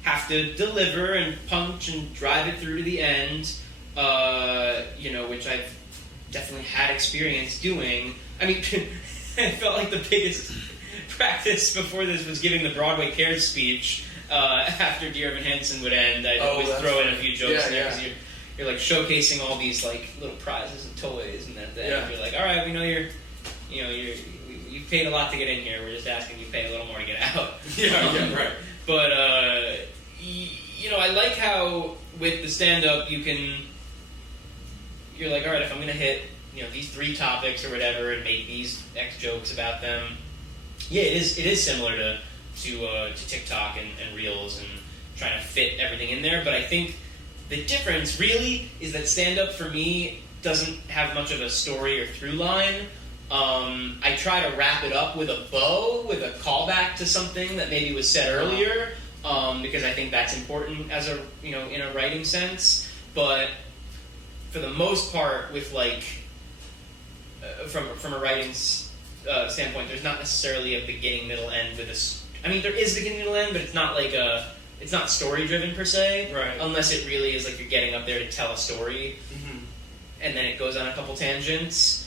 have to deliver and punch and drive it through to the end. You know, which I've definitely had experience doing. I mean, I felt like the biggest practice before this was giving the Broadway Cares speech after Dear Evan Hansen would end. I'd always throw in a few jokes in there because you're like showcasing all these like little prizes and toys, and then you're like, all right, we know you paid a lot to get in here. We're just asking you to pay a little more to get out. Right. But you know, I like how with the stand-up you're like, all right, if I'm gonna hit, you know, these 3 topics or whatever and make these X jokes about them, it is similar to TikTok and Reels and trying to fit everything in there. But I think the difference really is that stand-up for me doesn't have much of a story or through line. I try to wrap it up with a bow, with a callback to something that maybe was said earlier, because I think that's important as a, you know, in a writing sense. But for the most part, with like from a writing standpoint, there's not necessarily a beginning, middle, end with a. I mean, there is beginning, middle, end, but it's not like it's not story driven per se, right? Unless it really is like you're getting up there to tell a story, and then it goes on a couple tangents.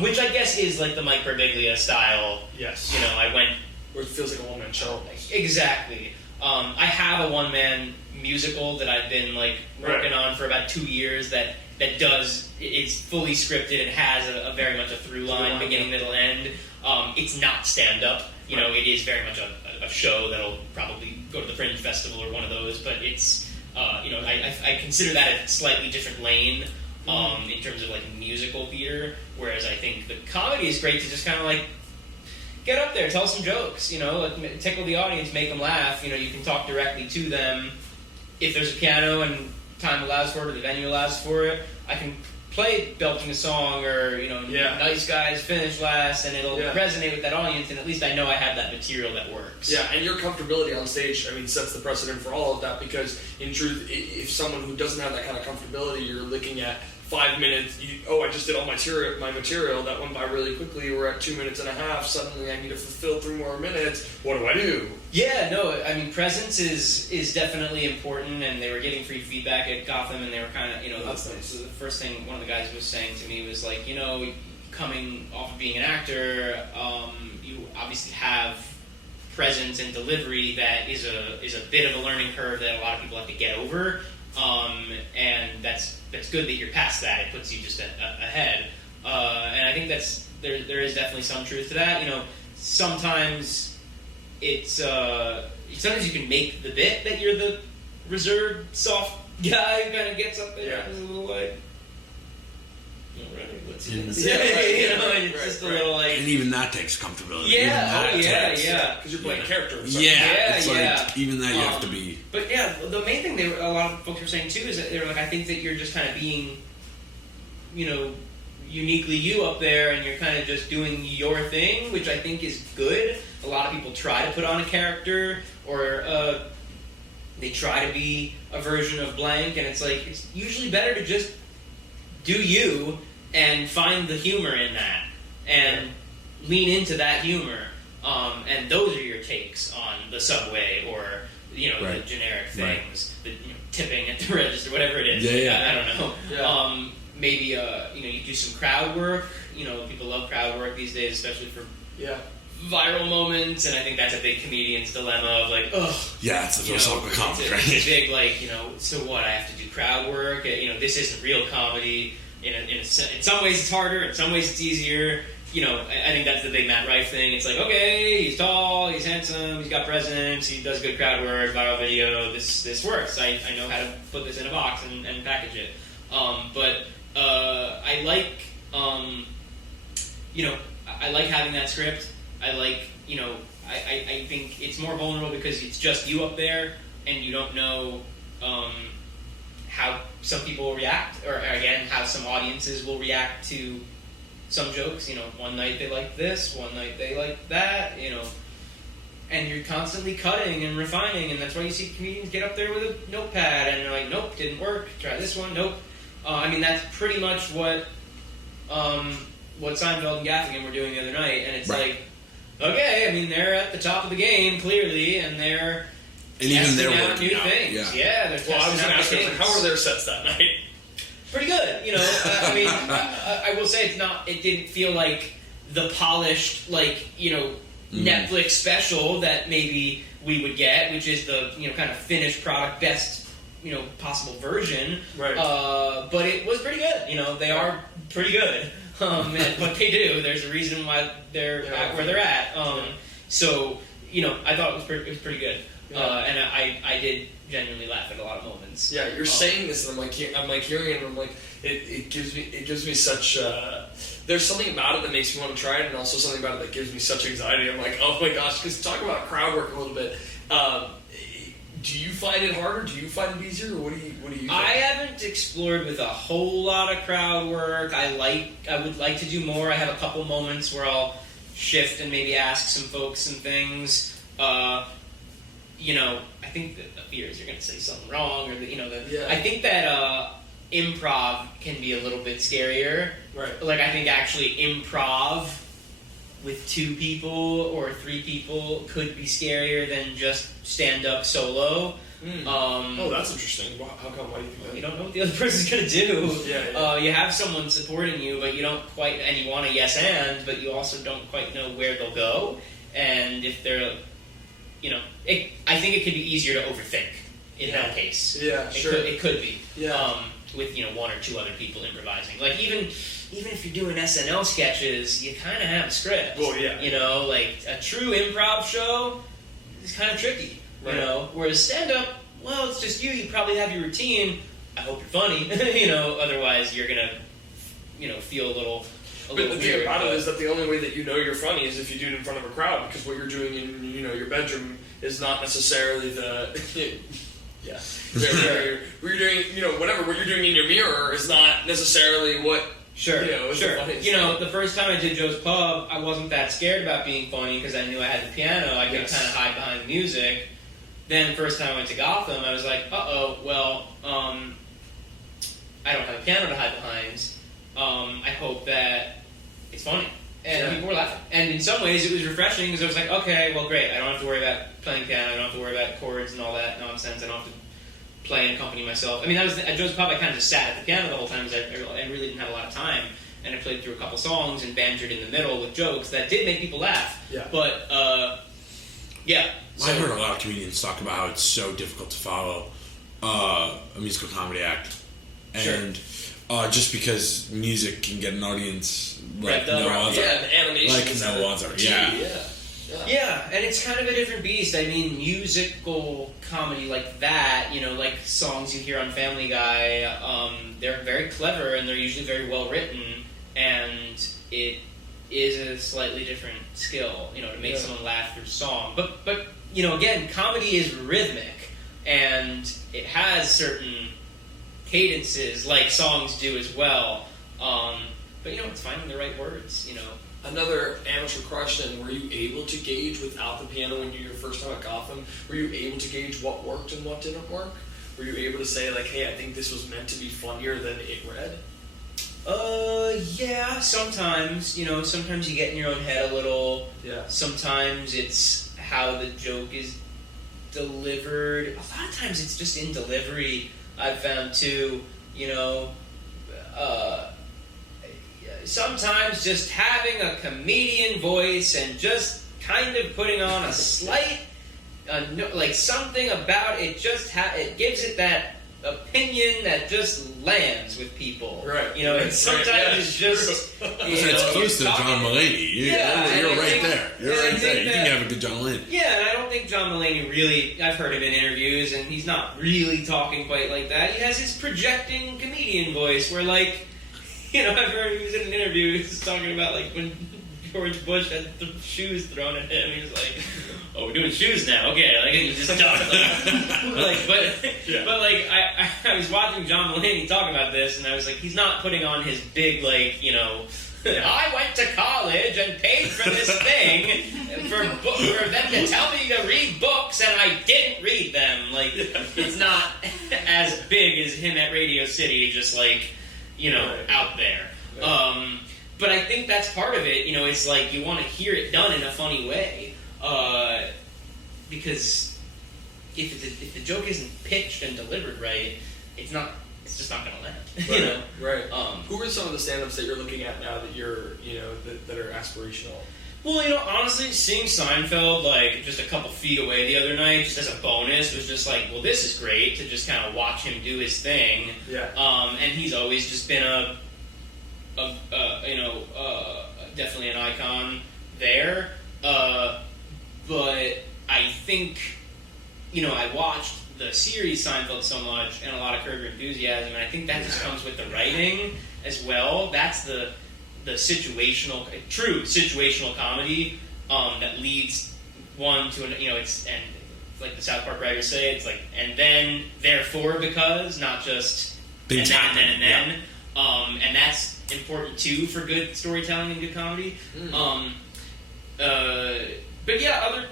Which I guess is like the Mike Birbiglia style. Yes. You know, I went... Where it feels like a one-man show. Exactly. I have a one-man musical that I've been like working on for about 2 years that it's fully scripted and has a very much a through line, beginning, middle, end. It's not stand-up. You know, it is very much a show that'll probably go to the Fringe Festival or one of those, but it's, you know, I consider that a slightly different lane. in terms of like musical theater. Whereas I think the comedy is great to just kind of like get up there, tell some jokes, you know, like, tickle the audience, make them laugh. You know, you can talk directly to them. If there's a piano and time allows for it, or the venue allows for it, I can play belching a song, or, you know, Nice Guys finish last, and it'll resonate with that audience, and at least I know I have that material that works. Yeah, and your comfortability on stage, I mean, sets the precedent for all of that, because in truth, if someone who doesn't have that kind of comfortability, you're looking at 5 minutes, I just did all my material, that went by really quickly, we're at 2 minutes and a half, suddenly I need to fulfill 3 more minutes, what do I do? Yeah, no, I mean, presence is definitely important, and they were getting free feedback at Gotham, and they were kind of, you know, That's nice. the first thing one of the guys was saying to me was like, you know, coming off of being an actor, you obviously have presence and delivery that is a bit of a learning curve that a lot of people have to get over, and that's good that you're past that. It puts you just ahead, and I think there is definitely some truth to that. You know, sometimes sometimes you can make the bit that you're the reserved, soft guy who kind of gets up there and is a little like, you know, let's you know, it's just a little like, and even that takes comfortability. Yeah, because you're playing a character. It's like even that you have to be. But yeah, the main thing a lot of folks were saying too is that they were like, I think that you're just kind of being, you know, uniquely you up there, and you're kind of just doing your thing, which I think is good. A lot of people try to put on a character, or they try to be a version of blank, and it's like, it's usually better to just do you and find the humor in that, and lean into that humor, and those are your takes on the subway, or, you know, the generic things, the, you know, tipping at the register, whatever it is. I don't know. Yeah. Maybe you know, you do some crowd work. You know, people love crowd work these days, especially for viral moments, and I think that's a big comedian's dilemma of like, it's a philosophical comedy, right? It's a big, like, you know, so what, I have to do crowd work? You know, this isn't real comedy. In some ways it's harder, in some ways it's easier. You know, I think that's the big Matt Rife thing. It's like, okay, he's tall, he's handsome, he's got presence, he does good crowd work, viral video, this works. I know how to put this in a box and package it. But I like, you know, I like having that script. I like, you know, I think it's more vulnerable because it's just you up there, and you don't know how some people will react, or again, how some audiences will react to some jokes. You know, one night they like this, one night they like that, you know, and you're constantly cutting and refining, and that's why you see comedians get up there with a notepad, and they're like, nope, didn't work, try this one, nope. I mean, that's pretty much what Seinfeld and Gaffigan were doing the other night, and it's like, okay, I mean, they're at the top of the game, clearly, and they're testing out new things. Yeah, they're testing out new things. Well, I was going to ask you, like, how were their sets that night? Pretty good, you know. I mean, I will say it didn't feel like the polished, like, you know, Netflix special that maybe we would get, which is the, you know, kind of finished product, best, you know, possible version. Right. But it was pretty good. You know, they are pretty good. And what they do, there's a reason why they're at where they're at. So, you know, I thought it was pretty good. And I did genuinely laugh at a lot of moments. Yeah, you're saying this, and I'm like hearing it, and I'm like, it gives me such. There's something about it that makes me want to try it, and also something about it that gives me such anxiety. I'm like, oh my gosh, because talk about crowd work a little bit. Do you find it harder? Do you find it easier? Or what do you think? I haven't explored with a whole lot of crowd work. I would like to do more. I have a couple moments where I'll shift and maybe ask some folks some things. You know, I think that the fear is you're going to say something wrong, or I think that improv can be a little bit scarier. Right. Like, I think actually improv with 2 people or 3 people could be scarier than just stand-up solo. Oh, that's interesting. How come? Why do you think that? You don't know what the other person's going to do. Yeah. You have someone supporting you, but you don't quite, and you want a yes and, but you also don't quite know where they'll go. And if they're, you know, I think it could be easier to overthink in that case. Yeah, sure. It could be. Yeah. With, you know, 1 or 2 other people improvising. Like, even if you're doing SNL sketches, you kind of have a script. Well, yeah. You know, like, a true improv show is kind of tricky. Right. You know, whereas stand-up, well, it's just you. You probably have your routine, I hope you're funny, otherwise you're gonna, feel a little But the thing weird. about it is that the only way that you know you're funny is if you do it in front of a crowd, because what you're doing in your bedroom is not necessarily the yeah. What you're doing, what you're doing in your mirror is not necessarily what. Sure, is sure. the funniest thing. The first time I did Joe's Pub, I wasn't that scared about being funny because I knew I had the piano. I could kind of hide behind the music. Then the first time I went to Gotham, I was like, I don't have a piano to hide behind. I hope that it's funny. And people were laughing. And in some ways, it was refreshing because I was like, okay, well, great. I don't have to worry about playing piano. I don't have to worry about chords and all that nonsense. I don't have to play and accompany myself. I mean, that was at Joe's Pub. I kind of just sat at the piano the whole time because I really didn't have a lot of time, and I played through a couple songs and bantered in the middle with jokes that did make people laugh. Yeah. But yeah. I heard a lot of comedians talk about how it's so difficult to follow a musical comedy act, and just because music can get an audience like no other. Yeah, the animation. Like no other. Yeah. Yeah, and it's kind of a different beast. I mean, musical comedy like that, like songs you hear on Family Guy, they're very clever and they're usually very well written, and it is a slightly different skill, to make someone laugh through song. But again, comedy is rhythmic, and it has certain cadences like songs do as well. But it's finding the right words, Another amateur question, were you able to gauge without the piano when you were your first time at Gotham? Were you able to gauge what worked and what didn't work? Were you able to say, like, hey, I think this was meant to be funnier than it read? Yeah, sometimes, sometimes you get in your own head a little. Yeah. Sometimes it's how the joke is delivered. A lot of times it's just in delivery, I've found too, sometimes just having a comedian voice and just kind of putting on a slight, like something about it just it gives it that opinion that just lands with people. Right. And sometimes it's just... it's close to John Mulaney. You're right there. You're right there. You think you have a good John Mulaney. Yeah, and I don't think John Mulaney really... I've heard him in interviews, and he's not really talking quite like that. He has his projecting comedian voice where, like... I've heard he was in an interview, he was talking about, like, when George Bush had the shoes thrown at him, he was like, oh, we're doing shoes now, okay, like, he just talked I was watching John Mulaney talk about this, and I was like, he's not putting on his big, like, I went to college and paid for this thing for them to tell me to read books, and I didn't read them, like, it's not as big as him at Radio City, just, like, out there. Right. But I think that's part of it, it's like you want to hear it done in a funny way. Because if the joke isn't pitched and delivered right, it's just not going to land. Right. Who are some of the stand-ups that you're looking at now that you're, that are aspirational? Well, honestly, seeing Seinfeld, like, just a couple feet away the other night, just as a bonus, was just like, well, this is great to just kind of watch him do his thing. Yeah. And he's always just been definitely an icon there. But I think, I watched the series Seinfeld so much and a lot of Curb Your Enthusiasm, and I think that just comes with the writing as well. That's the true situational comedy that leads one to it's like the South Park writers say, it's like, and then, therefore, because, not just things happen. And then. And that's important too for good storytelling and good comedy. But yeah,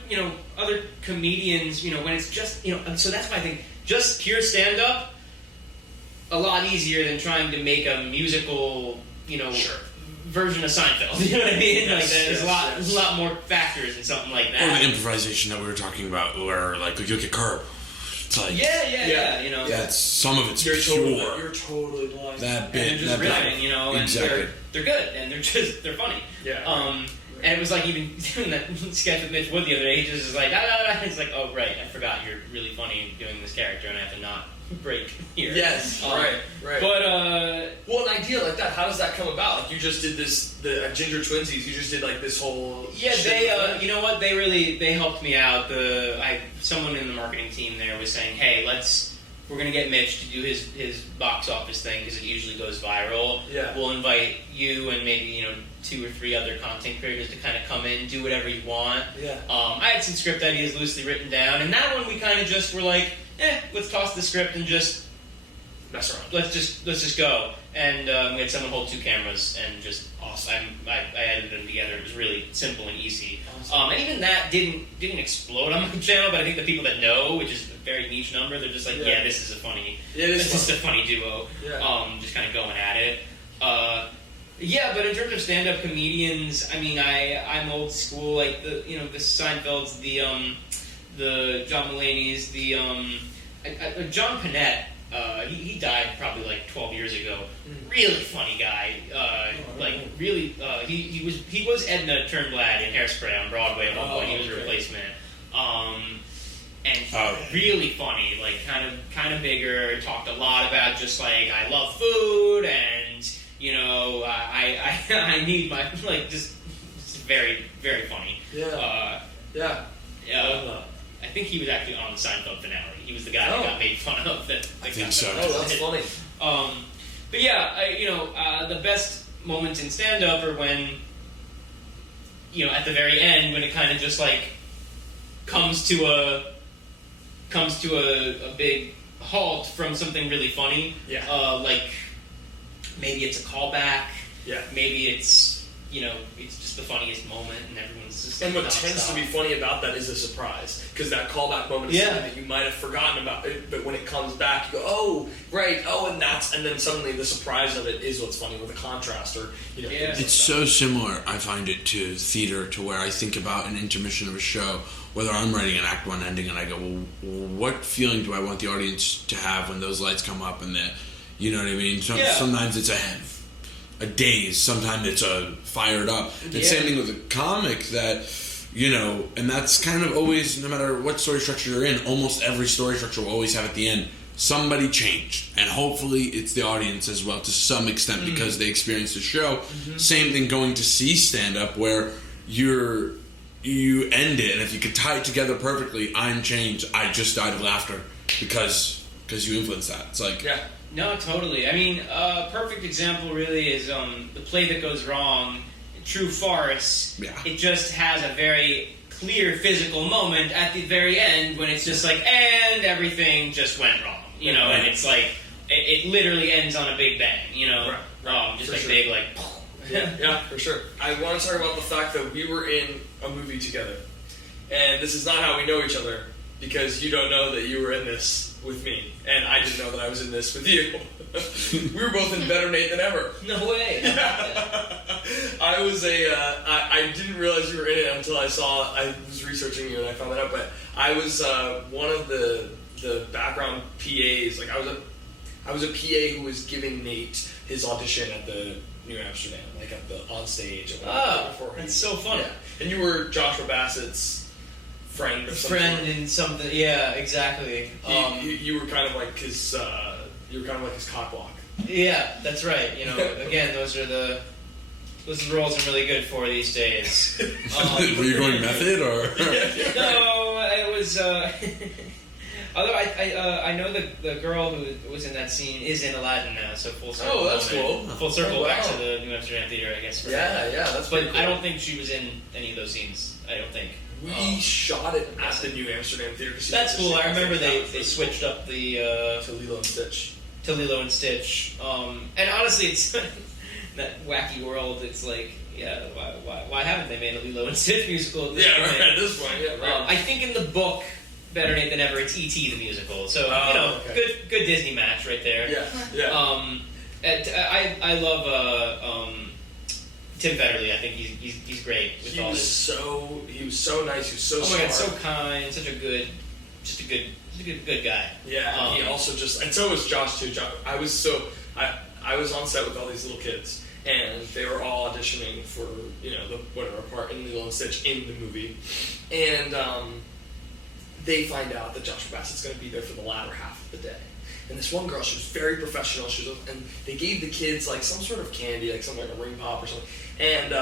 other comedians, when it's just, so that's why I think just pure stand-up, a lot easier than trying to make a musical, version of Seinfeld. You know what I mean? There's a lot more factors in something like that. Or the improvisation that we were talking about, where like you look at Curb. It's like yeah. Some of it's pure. You're totally blind. That bit, and they're just riffing, exactly. And they're good, and they're funny. Yeah. And it was like even doing that sketch with Mitch Wood the other day. He just was like, It's like, oh right, I forgot you're really funny doing this character, and I have to not break here. Yes, right. But well, an idea like that, how does that come about? Like you just did this, the Ginger Twinsies. You just did like this whole. Yeah, they. You know what? They helped me out. Someone in the marketing team there was saying, hey, let's we're gonna get Mitch to do his box office thing because it usually goes viral. Yeah. We'll invite you and maybe 2 or 3 other content creators to kind of come in, do whatever you want. Yeah. I had some script ideas loosely written down, and that one we kind of just were like, let's toss the script and just mess around. Let's just go. And we had someone hold 2 cameras and just awesome. I edited them together. It was really simple and easy. Awesome. And even that didn't explode on my channel, but I think the people that know, which is a very niche number, they're just like, this is a funny. This is a funny duo. Yeah. Just kind of going at it. But in terms of stand-up comedians, I mean, I'm old school, like the Seinfelds, the John Mulaney's, the John Panette. He died probably like 12 years ago. Really funny guy. He was Edna Turnblad in Hairspray on Broadway at one point. He was a replacement. And really funny, like kind of bigger. Talked a lot about just like I love food and I need my just very very funny. Yeah. I think he was actually on the Seinfeld finale. He was the guy that got made fun of. I think so. Oh, that's funny. But yeah, the best moments in stand-up are when, at the very end, when it kind of just like comes to a big halt from something really funny. Yeah. Like maybe it's a callback. Yeah. Maybe it's it's just the funniest moment, and everyone's just. And what nonstop. tends to be funny about that is a surprise, because that callback moment is something that you might have forgotten about, but when it comes back, you go, "Oh, right, and then suddenly the surprise of it is what's funny with the contrast, or It's so similar. I find it to theater, to where I think about an intermission of a show, whether I'm writing an Act 1 ending, and I go, well, what feeling do I want the audience to have when those lights come up, and you know what I mean? Sometimes it's a daze, sometimes it's a fired up. And same thing with a comic that, and that's kind of always, no matter what story structure you're in, almost every story structure will always have at the end, somebody changed. And hopefully it's the audience as well to some extent because they experienced the show. Same thing going to see stand-up where you end it, and if you could tie it together perfectly, I'm changed, I just died of laughter because you influenced that. It's like... Yeah. No, totally. I mean, a perfect example really is The Play That Goes Wrong, true farce. Yeah. It just has a very clear physical moment at the very end when it's just like, and everything just went wrong, and it's like, it literally ends on a big bang, Right. just For like sure. big, like, Yeah, for sure. I want to talk about the fact that we were in a movie together, and this is not how we know each other, because you don't know that you were in this with me, and I didn't know that I was in this with you. We were both in Better Nate Than Ever. no way. I was I didn't realize you were in it until I was researching you and I found that out, but I was one of the background PAs. Like I was a PA who was giving Nate his audition at the New Amsterdam, like at the on stage. That's so funny. Yeah. And you were Joshua Bassett's friend of some sort. In something, yeah, exactly. You were kind of like his cockblock. Yeah, that's right. Again, those are the roles I'm really good for these days. Were you going method, or? No, it was. Although I know the girl who was in that scene is in Aladdin now, so full circle. Oh, that's cool. Full circle wow. back to the New Amsterdam Theater, I guess. That's pretty But cool. I don't think she was in any of those scenes. I don't think. We shot it at the New Amsterdam Theater. That's cool. I remember they switched up the to Lilo and Stitch. And honestly, it's that wacky world. It's like, why haven't they made a Lilo and Stitch musical at this point? Right, at this point, yeah, right. I think in the book, Better Nate Than Ever, it's E.T. the musical. So okay. good Disney match right there. Yeah. I love Tim Federle. I think he's great with He all was his. he was so nice. He was so Oh my smart. god, so kind, such a good guy. Yeah, and he also and so was Josh too. I was on set with all these little kids, and they were all auditioning for the whatever part in Lilo and Stitch in the movie, and they find out that Joshua Bassett's going to be there for the latter half of the day. And this one girl, she was very professional. And they gave the kids like some sort of candy, like something like a ring pop or something, and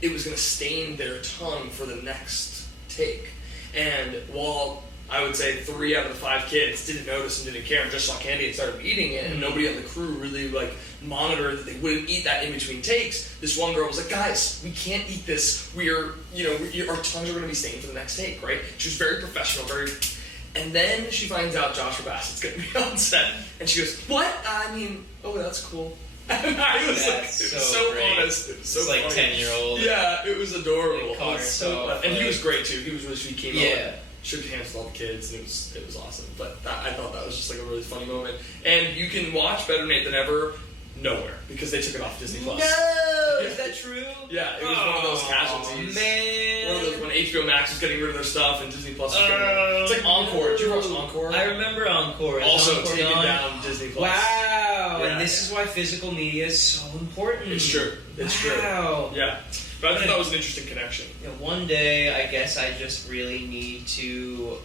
it was going to stain their tongue for the next take. And while I would say 3 out of the 5 kids didn't notice and didn't care and just saw candy and started eating it, and nobody on the crew really like monitored that they wouldn't eat that in between takes. This one girl was like, guys, we can't eat this. Our tongues are going to be stained for the next take, right? She was very professional, and then she finds out Joshua Bassett's going to be on set, and she goes, what? Oh, that's cool. And I was like, it was so honest. It was so it's like funny. 10-year-old. Yeah, it was adorable. Caught herself, And he was great too. He was really sweet. He came Yeah. up, shook hands with all the kids, and it was awesome. But I thought that was just like a really funny moment. And you can watch Better Nate Than Ever nowhere because they took it off Disney Plus. No, is that true? Yeah, it was one of those casualties. Man, one of those when HBO Max was getting rid of their stuff and Disney Plus was getting rid of it. It's like Encore. Did you watch Encore? I remember Encore. Is Also Encore taken gone? down Disney Plus. Wow, Yeah, and this is why physical media is so important. It's true. It's true. Wow. Yeah. But I thought that was an interesting connection. You know, one day, I guess I just really need to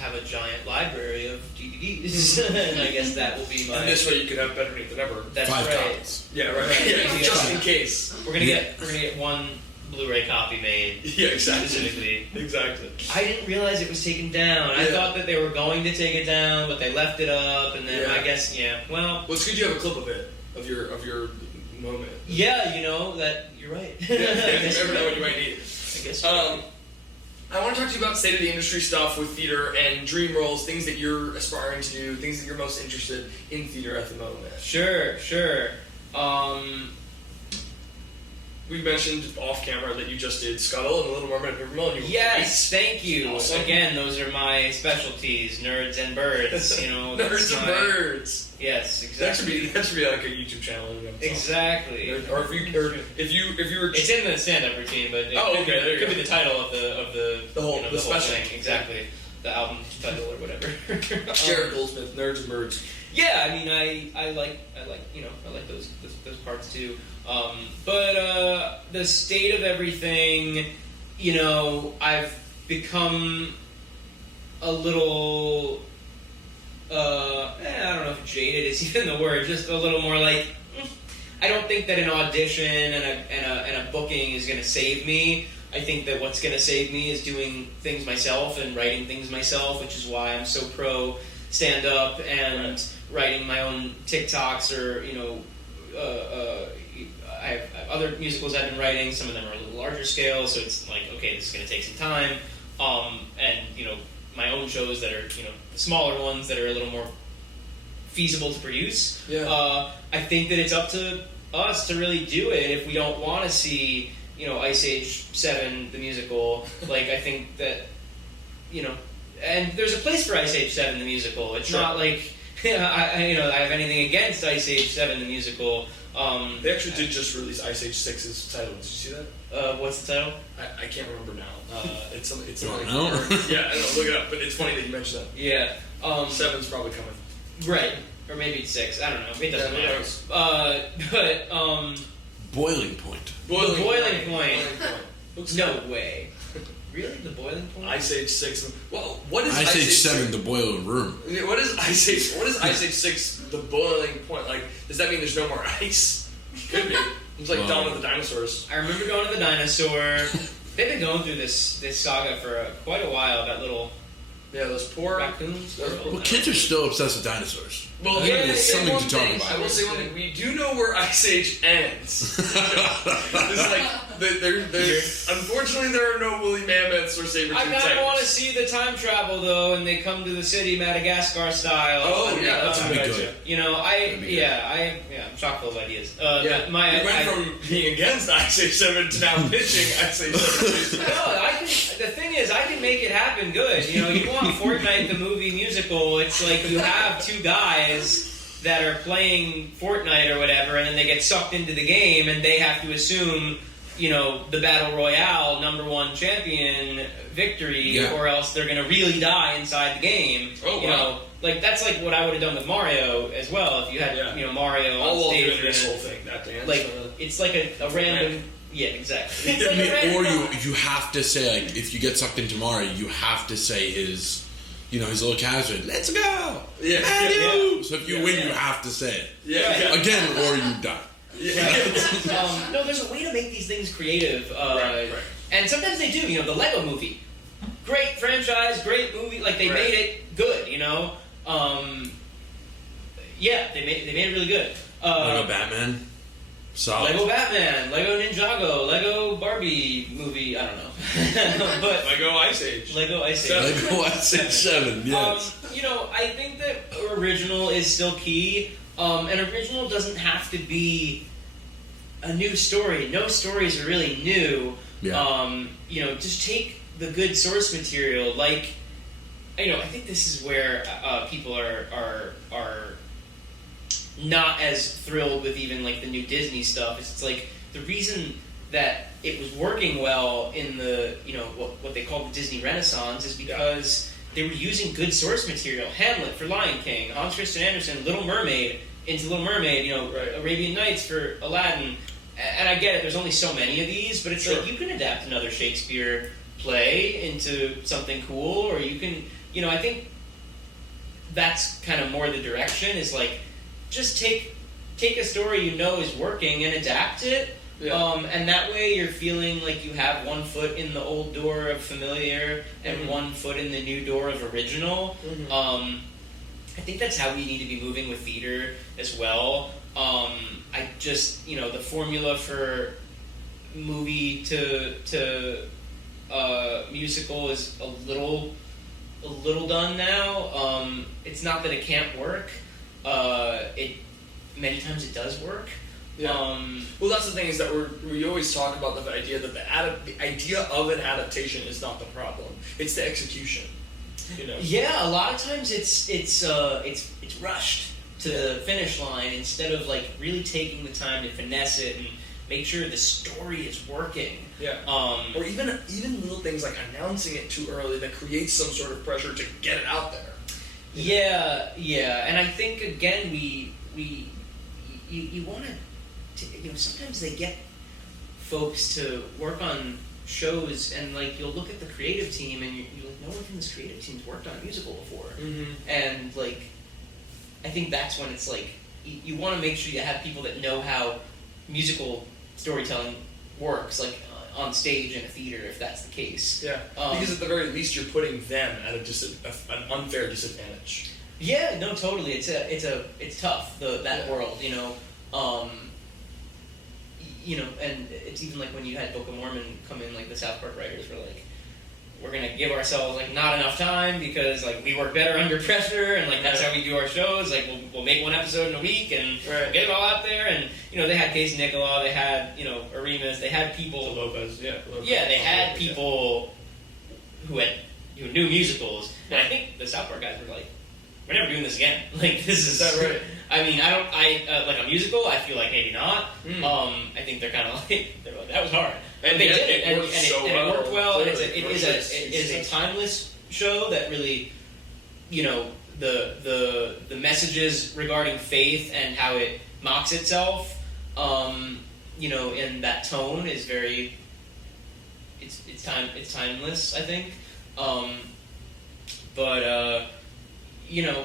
have a giant library of DVDs, and I guess that will be my. And this way you could have Better Nate Than Ever. That's $5. right. Yeah, right. Right. Yeah, just in case. We're gonna get one Blu-ray copy made. Yeah, exactly. Specifically. Exactly. I didn't realize it was taken down. I Yeah. thought that they were going to take it down, but they left it up, and then Yeah. I guess well, Well, it's good you have a clip of it of your moment. yeah, that you're right. Yeah, I you guess never you're know right. when you might need it. I guess you're right. I want to talk to you about state of the industry stuff with theater and dream roles, things that you're aspiring to do, things that you're most interested in theater at the moment. Sure. We mentioned off camera that you just did Scuttle and A Little Mermaid of Peppermill, and you were Yes, thank you. Awesome. Again, those are my specialties: nerds and birds. You know, Nerds and birds. Yes, That should exactly. be like a YouTube channel. in itself. Exactly. Or if you were It's in the stand-up routine, but it Oh, could, okay, there you could go. be the title of the The whole- the whole special. thing. Exactly, the album title or whatever. Jared Goldsmith, Nerds and Birds. Yeah, I mean, I like those parts too. But the state of everything, I've become a little. I don't know if jaded is even the word. Just a little more like. I don't think that an audition and a booking is going to save me. I think that what's going to save me is doing things myself and writing things myself, which is why I'm so pro stand up and writing my own TikToks or I have other musicals I've been writing. Some of them are a little larger scale, so it's like, okay, this is going to take some time. And my own shows that are the smaller ones that are a little more feasible to produce. Yeah. I think that it's up to us to really do it. If we don't want to see Ice Age 7 the musical, like I think that and there's a place for Ice Age 7 the musical. It's Sure. not like I have anything against Ice Age 7 the musical. They actually did just release Ice Age 6's title. Did you see that? What's the title? I can't remember now. It's You something. want to know? Yeah, I don't know. Look it up. But it's funny that you mentioned that. Yeah. 7's probably coming. Right. Or maybe it's 6. I don't know. It doesn't Yeah, matter. But Boiling point. Boiling point. Boiling point. Looks no good. way. Really? The boiling point? Ice Age 6. Well, what is Ice Age 7, 6? the boiling room. What is Ice Age 6? The boiling point. Like, does that mean there's no more ice? Could be. It's like Dawn of the Dinosaurs. I remember Dawn of the Dinosaur. They've been going through this saga for quite a while. That little Yeah, those poor raccoons. Well, Kids are still obsessed with dinosaurs. Well, Yeah, it's something one to talk thing, about. I will say one thing. We do know where Ice Age ends. It's like unfortunately there are no woolly mammoths or saber-toothed I kind tigers. of want to see the time travel though, and they come to the city Madagascar style. Oh yeah, that's a That'd good be idea. good. I'm chock full of ideas. Yeah, but we went from being against Ice Age 7 to now pitching Ice Age 7. The thing is, I can make it happen good. You want Fortnite, the movie musical, it's like you have two guys that are playing Fortnite or whatever, and then they get sucked into the game, and they have to assume, the Battle Royale #1 champion victory, or else they're going to really die inside the game. Oh, wow. That's like what I would have done with Mario as well, if you had, Mario on All stage. doing this whole thing, that dance. It's like a random... Yeah, exactly. It's like a Or random... you have to say, like, if you get sucked into Mario, you have to say his little character, let's go! Yeah. Mario! So if you Yeah. win, you have to say it. Yeah. Again, or you die. No, there's a way to make these things creative. Right. And sometimes they do. The Lego movie. great franchise, great movie. Like they made it good, you know. Yeah, they made it really good. Lego Batman. Solid. Lego Batman, Lego Ninjago, Lego Barbie movie. I don't know, but Lego Ice Age. Lego Ice Age. Lego Ice Age 7. Yes. You know, I think that original is still key. And original doesn't have to be a new story. No stories are really new. Yeah. You know, just take the good source material. Like, you know, I think this is where people are not as thrilled with even like the new Disney stuff. It's like the reason that it was working well in the, you know, what they call the Disney Renaissance is because they were using good source material. Hamlet for Lion King, Hans Christian Andersen, Little Mermaid, Into Little Mermaid, you know, Arabian Nights for Aladdin. And I get it, there's only so many of these, but it's like you can adapt another Shakespeare play into something cool, or you can, you know, I think that's kind of more the direction is like, just take a story you know is working and adapt it. And that way you're feeling like you have one foot in the old door of familiar and one foot in the new door of original. I think that's how we need to be moving with theater as well. I just, you know, the formula for movie to musical is a little done now. It's not that it can't work. It many times it does work. Well, that's the thing is that we always talk about the idea that the idea of an adaptation is not the problem; it's the execution. You know? Yeah, a lot of times it's rushed to the finish line instead of like really taking the time to finesse it and make sure the story is working. Or even little things like announcing it too early that creates some sort of pressure to get it out there. Yeah, and I think again you want to, you know, sometimes they get folks to work on shows and like you'll look at the creative team and you're like, no one from this creative team's worked on a musical before, and like I think that's when it's like you want to make sure you have people that know how musical storytelling works, like on stage in a theater, if that's the case. Because at the very least you're putting them at an unfair disadvantage. Yeah, no, totally. It's tough that world, you know. You know, and it's even like when you had Book of Mormon come in, like the South Park writers were like, we're gonna give ourselves like not enough time because like we work better under pressure and like that's how we do our shows. Like we'll make one episode in a week and we'll get it all out there. And you know they had Casey Nicola, they had, you know, Arimas, they had people. Lopez, they had people who knew musicals. And I think the South Park guys were like, we're never doing this again. Like this is that right? I mean, like a musical. I feel like maybe not. I think they're kind of like that was hard, and they did it, and it worked well. And it is a timeless show that really, you know, the messages regarding faith and how it mocks itself, you know, in that tone is very. It's timeless. I think, but. You know,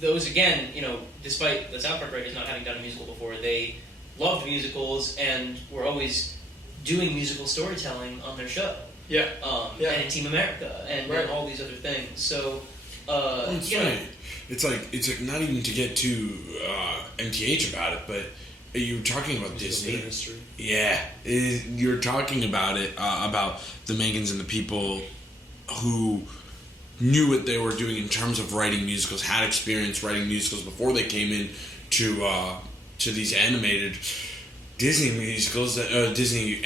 those again, you know, despite the South Park writers not having done a musical before, they loved musicals and were always doing musical storytelling on their show. And in Team America and all these other things. So, it's funny. It's like not even to get too MTH about it, but you're talking about Disney. History. Yeah, you're talking about it about the Megans and the people who knew what they were doing in terms of writing musicals, had experience writing musicals before they came in to these animated Disney musicals, Disney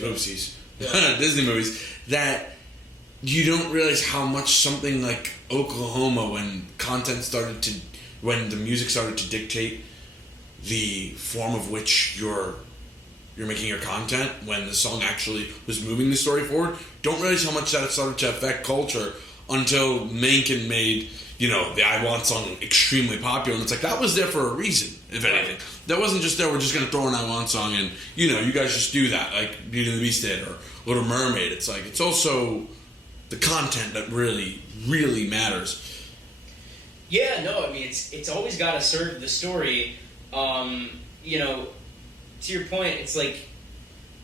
movies, Disney movies, that you don't realize how much something like Oklahoma, when the music started to dictate the form of which you're making your content, when the song actually was moving the story forward, don't realize how much that started to affect culture until Mencken made, you know, the I Want song extremely popular. And it's like, that was there for a reason, if anything. That wasn't just there, we're just going to throw an I Want song and, you know, you guys just do that, like Beauty and the Beast did, or Little Mermaid. It's like, it's also the content that really, really matters. Yeah, no, I mean, it's always got to serve the story. You know, to your point, it's like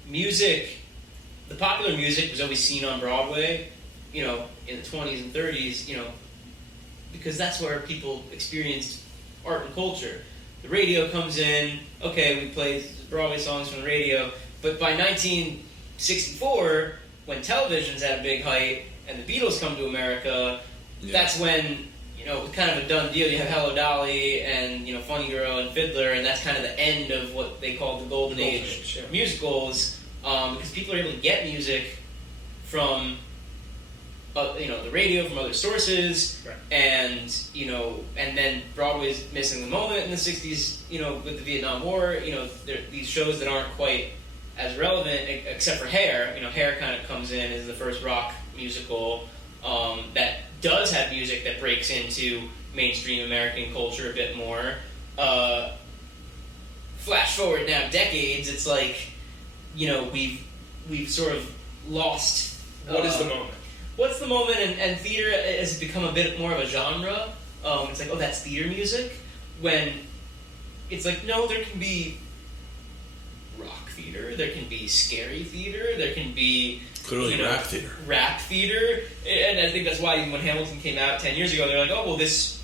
music the popular music was always seen on Broadway, in the 20s and 30s, because that's where people experienced art and culture. The radio comes in, okay, we play Broadway songs from the radio, but by 1964, when television's at a big height and the Beatles come to America, that's when, it was kind of a done deal. You have Hello Dolly and, Funny Girl and Fiddler, and that's kind of the end of what they called the golden age of musicals, because people are able to get music from, the radio, from other sources, right. and then Broadway's missing the moment in the 60s, with the Vietnam War, these shows that aren't quite as relevant, except for Hair. Hair kind of comes in as the first rock musical that does have music that breaks into mainstream American culture a bit more. Flash forward now decades, it's like, we've sort of lost. What is the moment? What's the moment? And theater has become a bit more of a genre. It's like, oh, that's theater music. When it's like, no, there can be rock theater, there can be scary theater, there can be clearly rap theater. Rap theater, and I think that's why even when Hamilton came out 10 years ago, they're like, oh, well, this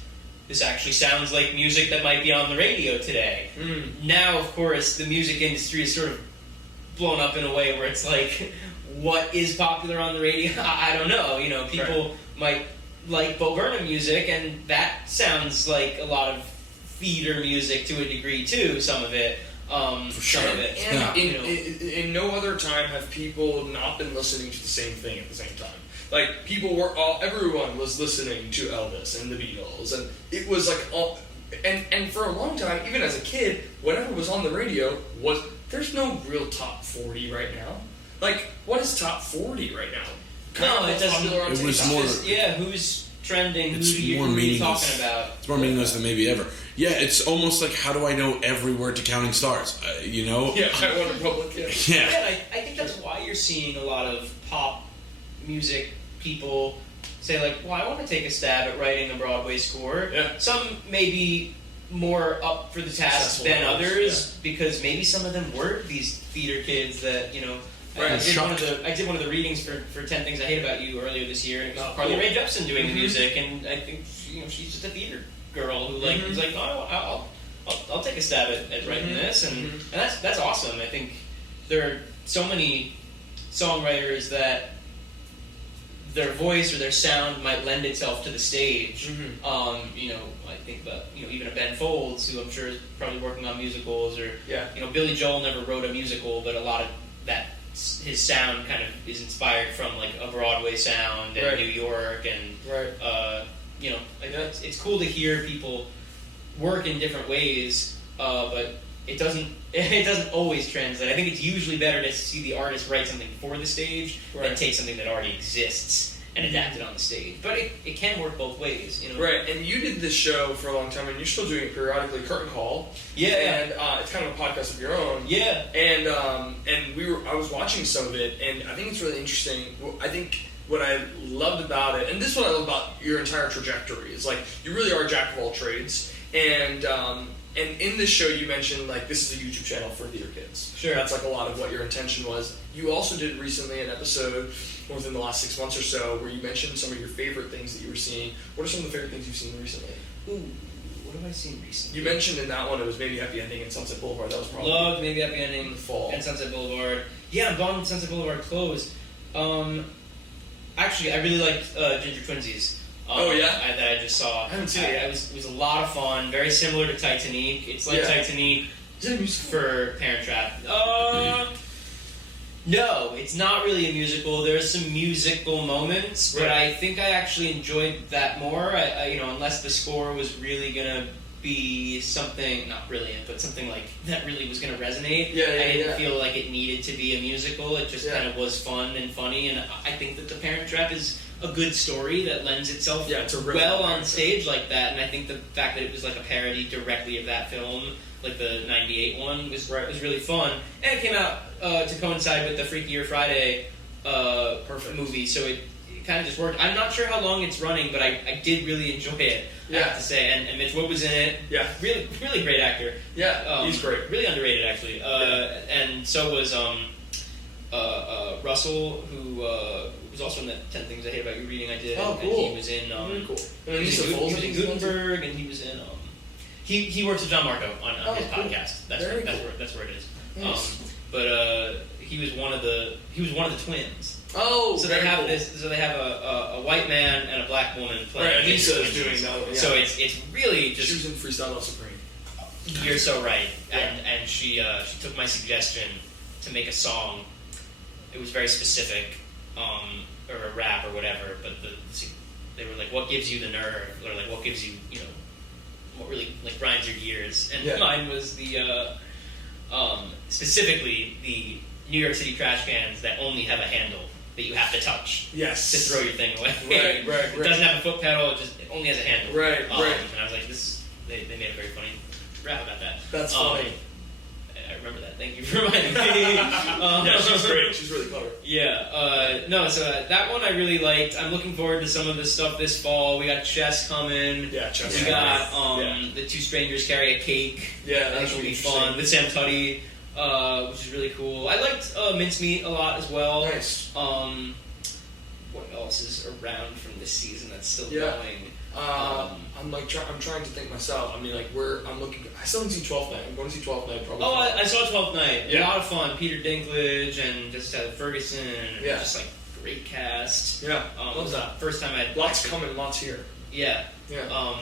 actually sounds like music that might be on the radio today. Now, of course, the music industry is sort of blown up in a way where it's like, what is popular on the radio? I don't know. People might like Bo Burnham music, and that sounds like a lot of theater music to a degree too. Some of it, For sure. Some of it. And in no other time have people not been listening to the same thing at the same time. Like, everyone was listening to Elvis and the Beatles, and it was like and for a long time, even as a kid, whatever was on the radio there's no real top 40 right now. Like, what is top 40 right now? No, it doesn't. It was more. Who's trending? It's who more are you meaningless. talking about? It's more meaningless than maybe ever. Yeah, it's almost like, how do I know every word to Counting Stars? Yeah, I want a public. Yeah. I think that's why you're seeing a lot of pop music people say, like, well, I want to take a stab at writing a Broadway score. Yeah. Some may be more up for the task than others, because maybe some of them were these theater kids that, Right. I did one of the readings for 10 Things I Hate About You earlier this year, and it was Carly Rae Jepsen doing the music, and I think she's just a theater girl who was like, oh, I'll take a stab at writing this, and that's awesome. I think there are so many songwriters that their voice or their sound might lend itself to the stage. I think about even a Ben Folds, who I'm sure is probably working on musicals, or Billy Joel never wrote a musical, but a lot of that, his sound kind of is inspired from like a Broadway sound and New York, and it's cool to hear people work in different ways, but it doesn't always translate. I think it's usually better to see the artist write something for the stage than take something that already exists and adapt it on the stage. But it can work both ways, Right, and you did this show for a long time, and you're still doing it periodically, Curtain Call. Yeah. And it's kind of a podcast of your own. Yeah. And I was watching some of it, and I think it's really interesting. I think what I loved about it, and this is what I love about your entire trajectory, is like, you really are a jack of all trades. And in this show, you mentioned, like, this is a YouTube channel for theater kids. Sure. That's, like, a lot of what your intention was. You also did recently an episode within the last 6 months or so where you mentioned some of your favorite things that you were seeing. What are some of the favorite things you've seen recently? Ooh, what have I seen recently? You mentioned in that one it was Maybe Happy Ending and Sunset Boulevard. That was probably... Loved Maybe Happy Ending in the fall. And Sunset Boulevard. Yeah, I'm bummed Sunset Boulevard closed. Actually, I really liked Ginger Twinsies. Yeah? That I just saw. I haven't seen it yet. It was a lot of fun. Very similar to Titanic. It's like Titanic Is it a musical? for Parent Trap. No, it's not really a musical. There's some musical moments, but I think I actually enjoyed that more. I unless the score was really gonna be something, not brilliant, but something like that really was gonna resonate. I didn't feel like it needed to be a musical. It just kind of was fun and funny, and I think that The Parent Trap is a good story that lends itself well on stage like that. And I think the fact that it was like a parody directly of that film, like the '98 one, was really fun. And it came out to coincide with the Freakier Friday movie, so it kind of just worked. I'm not sure how long it's running, but I did really enjoy it, I have to say. And Mitch Wood was in it. Yeah. Really, really great actor. Yeah, he's great. Really underrated, actually. And so was Russell, who was also in that 10 Things I Hate About You reading I did. Oh, and cool. he was in. Very cool. He was in Gutenberg, and he was in. He works with John Marco on his cool. podcast. That's where it is. Nice. He was one of the twins. Oh, so they have this. So they have a white man and a black woman playing. Right, Anissa is twins. doing that. Yeah. So it's really just. She was in Freestyle Love Supreme. You're so right, Yeah. and she took my suggestion to make a song. It was very specific, or a rap or whatever. But they were like, "What gives you the nerve?" Or like, "What gives you, what really like grinds your gears?" And mine was the specifically the New York City trash cans that only have a handle that you have to touch. Yes. To throw your thing away. Right. It doesn't have a foot pedal. It only has a handle. Right. And I was like, they made a very funny rap about that. That's funny. I remember that. Thank you for reminding me. Yeah, she's great. She's really clever. Yeah. So that one I really liked. I'm looking forward to some of the stuff this fall. We got chess coming. Yeah, chess. We got The Two Strangers Carry a Cake. Yeah, I think that's will be really fun with Sam Tutty, which is really cool. I liked Mincemeat a lot as well. Nice. What else is around from this season that's still Yeah. going? I'm trying to think myself. I mean, like I'm looking. I still haven't seen 12th Night. I'm going to see 12th Night probably. Oh, I saw 12th Night. Yeah. A lot of fun. Peter Dinklage and just Ferguson. And Yeah. just like great cast. Yeah. Love that. First time I Lots coming, lots here. Yeah. Yeah.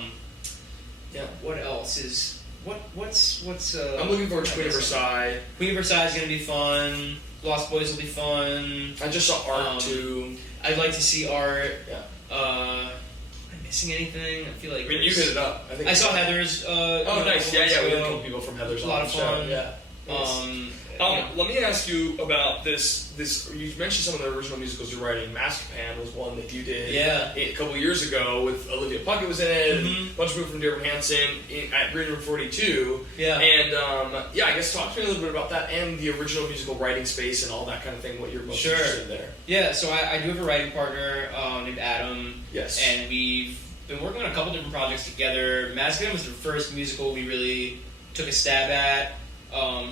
Yeah. What else is what's I'm looking forward to Queen of Versailles. Queen of Versailles is gonna be fun. Lost Boys will be fun. I just saw Art too. I'd like to see Art. Yeah. Am I missing anything? I feel like I mean, you hit it up. I saw Heather's. Nice. Yeah. We had a couple people from Heather's. A lot of fun. Yeah. Let me ask you about this. You mentioned some of the original musicals you're writing. Masterpan was one that you did a couple years ago with Olivia Puckett was in it, and a bunch of people from Dearborn Hansen at Green Room 42. Yeah. And I guess talk to me a little bit about that and the original musical writing space and all that kind of thing, what you're most interested in there. Yeah, so I do have a writing partner named Adam. Yes. And we've been working on a couple different projects together. Masterpan was the first musical we really took a stab at.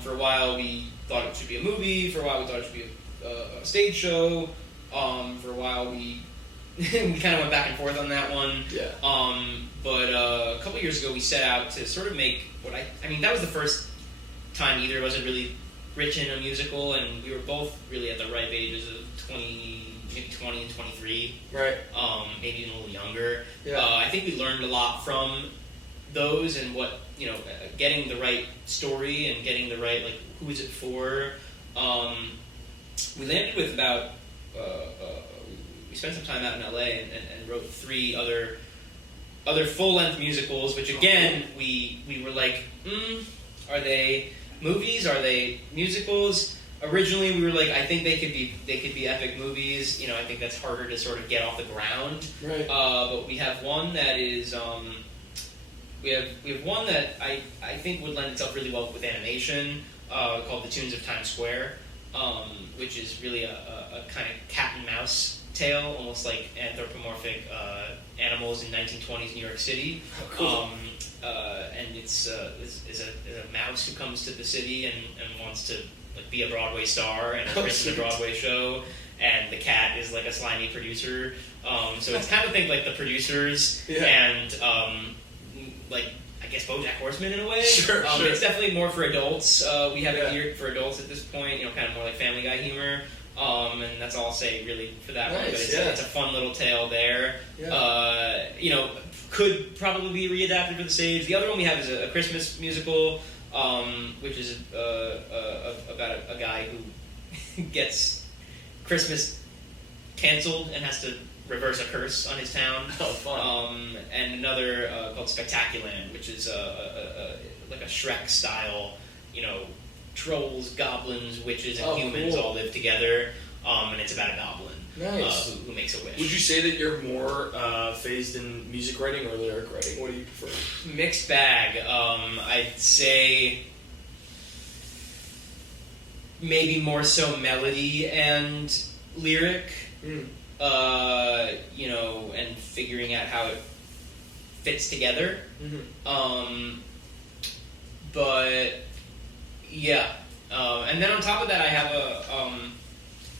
For a while we thought it should be a movie. For a while we thought it should be a stage show. For a while we we kind of went back and forth on that one. Yeah. But a couple years ago we set out to sort of make what I mean that was the first time either of us had really written a musical, and we were both really at the ripe ages of 20 and 23. Right. Maybe even a little younger. Yeah. I think we learned a lot from those and what getting the right story and getting the right who is it for. We landed with about we spent some time out in LA and wrote 3 other full-length musicals, which again we were like, are they movies? Are they musicals? Originally we were like, I think they could be epic movies. I think that's harder to sort of get off the ground. Right. But we have one that is we have one that I think would lend itself really well with animation, called The Tunes of Times Square, which is really a kind of cat and mouse tale, almost like anthropomorphic animals in 1920s New York City. Oh, cool. And it's a mouse who comes to the city and wants to be a Broadway star and is in a Broadway show, and the cat is like a slimy producer. So it's kind of think like The Producers and I guess BoJack Horseman in a way. Sure. It's definitely more for adults. We have it geared for adults at this point. Kind of more like Family Guy humor. And that's all I'll say really for that one. But it's a fun little tale there. Yeah. Could probably be readapted for the stage. The other one we have is a Christmas musical, which is about a guy who gets Christmas canceled and has to reverse a curse on his town. Oh, fun. And another called Spectaculand, which is like a Shrek style, trolls, goblins, witches, and humans all live together, and it's about a goblin who makes a wish. Would you say that you're more phased in music writing or lyric writing? What do you prefer? Mixed bag. I'd say maybe more so melody and lyric, and figuring out how it fits together. But yeah, and then on top of that, I have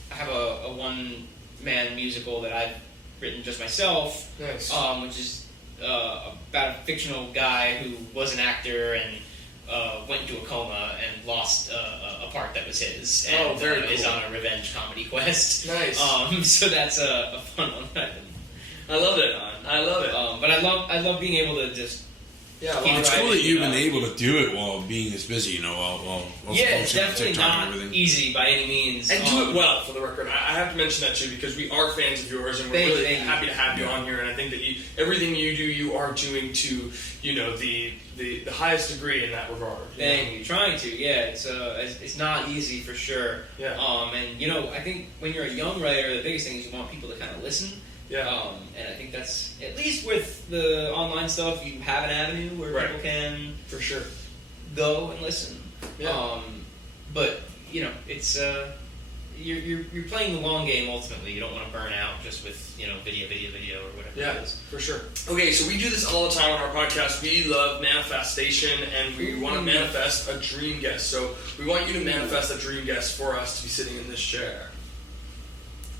have a one-man musical that I've written just myself, Nice. Which is about a fictional guy who was an actor and went into a coma and lost a part that was his, and very is cool. on a revenge comedy quest. Nice. So that's a fun one that I've been I love it. on. I love it. But I love being able to just Yeah, keep It's writing, cool that you've been know. able to do it while being this busy, you know, while Yeah, it's posting on definitely TikTok not and everything. easy by any means. And do it well, for the record. I have to mention that too, because we are fans of yours, and we're Thank really you. happy to have you on here. And I think that everything you do, you are doing to, the highest degree in that regard. Thank you. Trying to, yeah. It's not easy for sure. Yeah. And I think when you're a young writer, the biggest thing is you want people to kind of listen. Yeah. And I think that's, at least with the online stuff, you have an avenue where Right. people can For sure. go and listen. Yeah. But it's you're playing the long game ultimately. You don't want to burn out just with video or whatever Yeah, it is. for sure. Okay, so we do this all the time on our podcast. We love manifestation, and we want to manifest a dream guest. So we want you to manifest a dream guest for us to be sitting in this chair.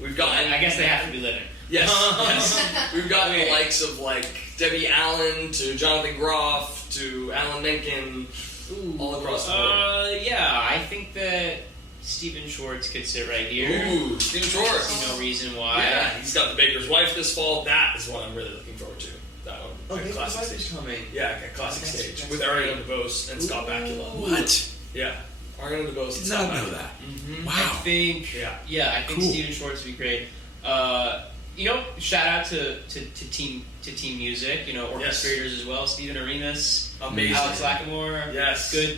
We've got. I guess they have to be living. Yes, yes. We've got the likes of like Debbie Allen to Jonathan Groff to Alan Menken, all across the board. Yeah, I think that Stephen Schwartz could sit right here. Ooh, Stephen Schwartz. See no reason why. Yeah, he's got The Baker's Wife this fall. That is what I'm really looking forward to. That one. Oh, At Baker's Classic Wife is Stage. coming. Yeah, at Classic That's- Stage that's with Ariana DeBose and Scott Bakula. What? Yeah, Ariana DeBose. Did and not Scott know Bakula. that. Mm-hmm. Wow. I think. Yeah. I think Cool. Stephen Schwartz would be great. Shout out to Team Music. Orchestrators as well. Stephen Arenas, Amazing. Alex Lacamoire. Yes. Good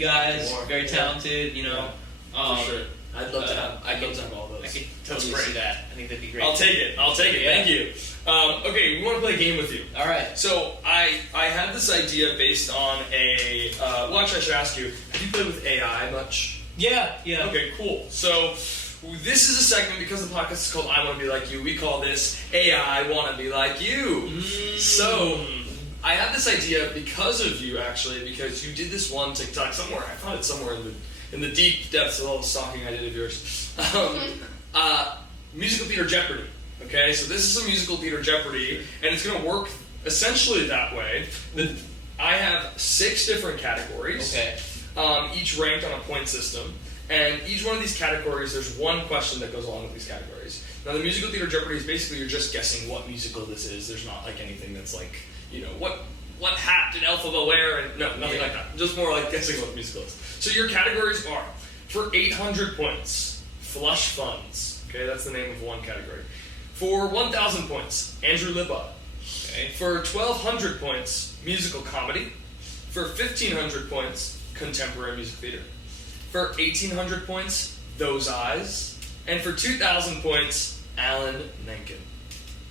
guys. Lacamoire, Very yeah. talented. For sure. I'd love to have all those. I could That's totally great. see that. I think that'd be great. I'll take it. Yeah. Thank you. Okay, we want to play a game with you. All right. So I had this idea based on well, actually, I should ask you: have you played with AI much? Yeah. Okay, cool. So this is a segment because the podcast is called "I Want to Be Like You." We call this "AI Want to Be Like You." So I had this idea because of you, actually, because you did this one TikTok somewhere. I found it somewhere in the deep depths of all the stalking I did of yours. Musical theater Jeopardy. Okay, so this is a musical theater Jeopardy, and it's going to work essentially that way. I have 6 different categories, Okay. Each ranked on a point system, and each one of these categories, there's one question that goes along with these categories. Now, the musical theater Jeopardy is basically you're just guessing what musical this is. There's not like anything that's like, what hat did Elphaba wear? And no, nothing like that. Just more like guessing what the musical is. So your categories are, for 800 points, Flush Funds. Okay, that's the name of one category. For 1,000 points, Andrew Lippa. Okay. For 1,200 points, musical comedy. For 1,500 points, contemporary music theater. For 1,800 points, Those Eyes. And for 2,000 points, Alan Menken.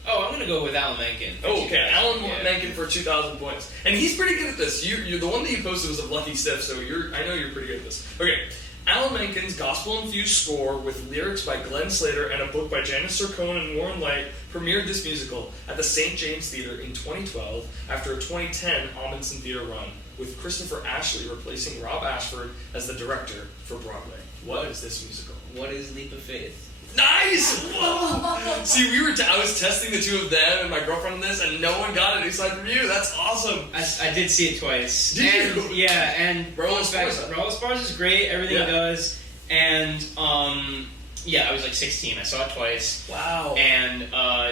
Oh, I'm gonna go with Alan Menken. Oh, okay. Alan Yeah. Menken for 2,000 points. And he's pretty good at this. You're the one that you posted was of Lucky Stiff, so I know you're pretty good at this. Okay. Alan Menken's gospel-infused score with lyrics by Glenn Slater and a book by Janice Sircone and Warren Light premiered this musical at the St. James Theatre in 2012 after a 2010 Amundsen Theatre run, with Christopher Ashley replacing Rob Ashford as the director for Broadway. What is this musical? What is Leap of Faith? Nice! Whoa! See, I was testing the two of them and my girlfriend on this, and no one got it aside from you. That's awesome. I did see it twice. Did and, you? Yeah, and Raul Raul Esparza is great. Everything Yeah. he does, and I was like 16. I saw it twice. Wow. And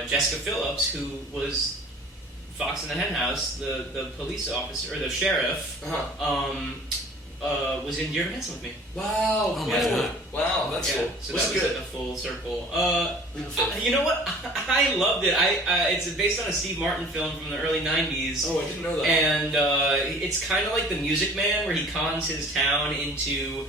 Jessica Phillips, who was Fox in the Hen House, the police officer or the sheriff, was in Dear Evan Hansen with me. Wow. Oh my God. Wow, that's cool. So What's that was good? like a full circle. You know what? I loved it. It's based on a Steve Martin film from the early '90s. Oh, I didn't know that. And it's kind of like The Music Man, where he cons his town into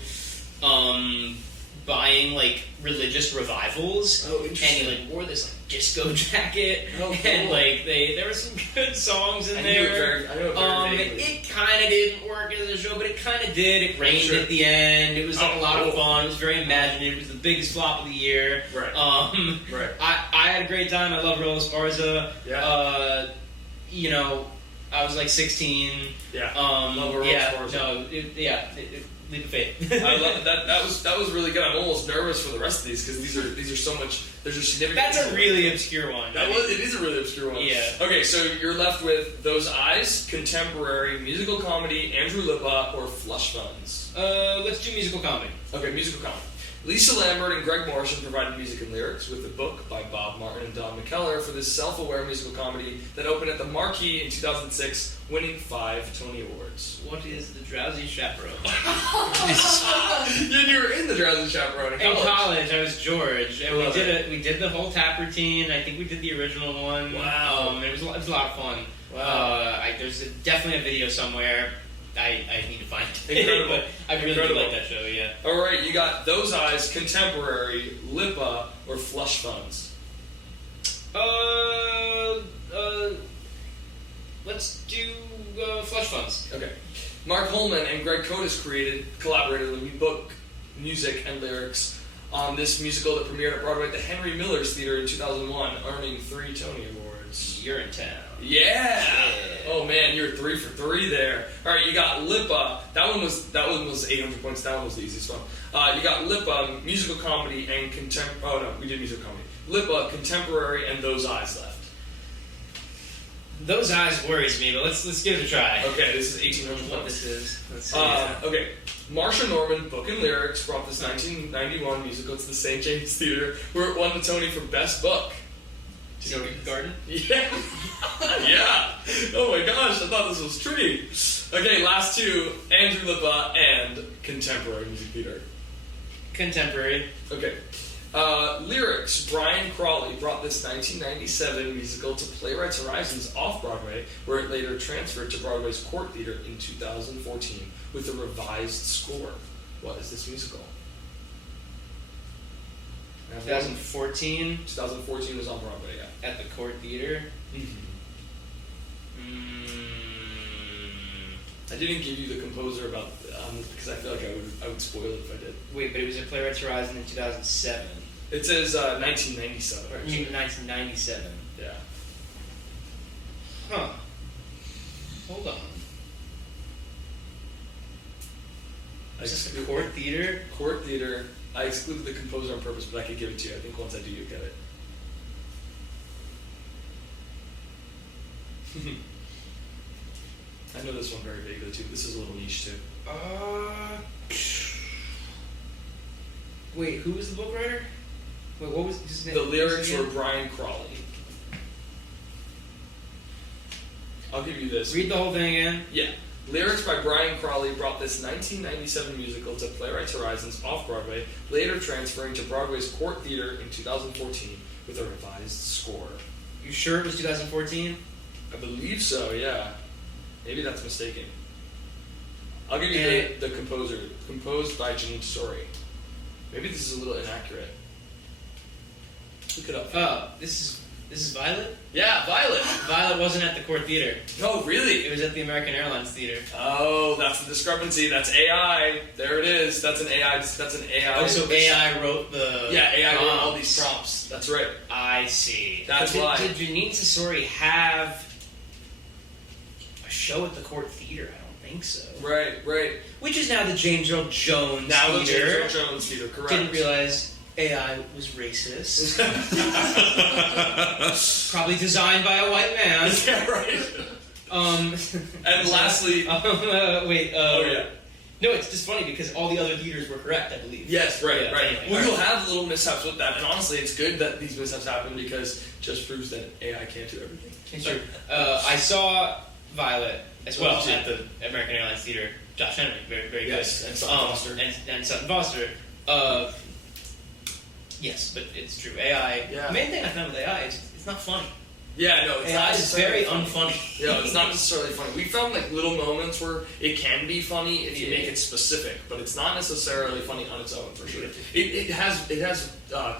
buying like religious revivals. Oh, interesting. And he like wore this like disco jacket, Oh, cool. and like there were some good songs in I there. know it very vaguely. It kind of didn't work as a show, but it kind of did. It rained Sure. at the end. It was like Oh, a lot of cool. fun. It was very imaginative. It was the biggest flop of the year. Right. Right. I had a great time. I love Raul Esparza. Yeah. I was like 16. Yeah. Leap of faith. I love that. That was really good. I'm almost nervous for the rest of these because these are so much. There's a significant. That's a really obscure one. It is a really obscure one. Yeah. Okay, so you're left with Those Eyes, contemporary, musical comedy, Andrew Lippa, or Flush Funds. Let's do musical comedy. Okay, musical comedy. Lisa Lambert and Greg Morrison provided music and lyrics with the book by Bob Martin and Don McKellar for this self-aware musical comedy that opened at the Marquee in 2006, winning 5 Tony Awards. What is The Drowsy Chaperone? You were in The Drowsy Chaperone in college. I was George, and we did the whole tap routine. I think we did the original one. Wow. It was a lot of fun. Wow. There's definitely a video somewhere. I need to find it. Incredible. But I really do like that show, yeah. Alright, you got Those Eyes, contemporary, Lippa, or Flush Funds. Let's do Flush Funds. Okay. Mark Holman and Greg Kotis collaborated on the book, music, and lyrics on this musical that premiered at Broadway at the Henry Miller's Theater in 2001, earning 3 Tony Awards. You're in town. Yeah! Oh man, you're 3 for 3 there. Alright, you got Lippa. That one was 800 points. That one was the easiest one. You got Lippa, musical comedy, and oh no, we did musical comedy. Lippa, contemporary, and Those Eyes left. Those Eyes worries me, but let's give it a try. Okay, this is 1800 What points. this is. Let's see. Okay, Marsha Norman, book and lyrics, brought this 1991 musical to the St. James Theater, where it won the Tony for Best Book. Tony Garden? Yeah. Yeah. Oh my gosh, I thought this was tricky. Okay, last two, Andrew Lippa and contemporary music theater. Contemporary. Okay. Lyrics, Brian Crawley brought this 1997 musical to Playwrights Horizons off-Broadway, where it later transferred to Broadway's Court Theater in 2014 with a revised score. What is this musical? 2014? 2014 was on Broadway, yeah. At the Court Theater? I didn't give you the composer about because I feel like I would spoil it if I did. Wait, but it was at Playwrights Horizon in 2007. It says 1997. Or 1997. Yeah. Huh. Hold on. Is this the Court Theater? Court Theater. I excluded the composer on purpose, but I could give it to you. I think once I do, you'll get it. I know this one very vaguely too. This is a little niche too. Wait, who was the book writer? Wait, what was his name? The lyrics were Brian Crawley. I'll give you this. Read the whole thing again. Yeah. Lyrics by Brian Crawley brought this 1997 musical to Playwrights Horizons off-Broadway, later transferring to Broadway's Court Theater in 2014 with a revised score. You sure it was 2014? I believe so, yeah. Maybe that's mistaken. I'll give you the composer. Composed by Janine Story. Maybe this is a little inaccurate. Look it up. Oh, this is Violet? Yeah, Violet. Violet wasn't at the Court Theater. Oh, really? It was at the American Airlines Theater. Oh, that's the discrepancy. That's AI. There it is. That's an AI. Oh, so AI wrote the AI prompts. wrote all these prompts. That's right. I see. That's why. Did Janine Sasori have a show at the Court Theater? I don't think so. Right. Which is now the James Earl Jones Now the Theater. James Earl Jones Theater, correct. Didn't realize AI was racist. Probably designed by a white man. Yeah, right. And lastly... wait, oh, yeah. No, it's just funny because all the other theaters were correct, I believe. Yes, right. Anyway, well, you'll have little mishaps with that, and honestly, it's good that these mishaps happen because it just proves that AI can't do everything. It's true. I saw Violet as well at the American Airlines Theater. Josh Henry, very, very good. Yes, and Sutton Foster. And Sutton Foster. Yes, but it's true. AI. Yeah. The main thing I found with AI is it's not funny. Yeah, no, it's AI not is very funny. unfunny. Yeah, it's not necessarily funny. We found like little moments where it can be funny if you make it specific, but it's not necessarily funny on its own for sure. It has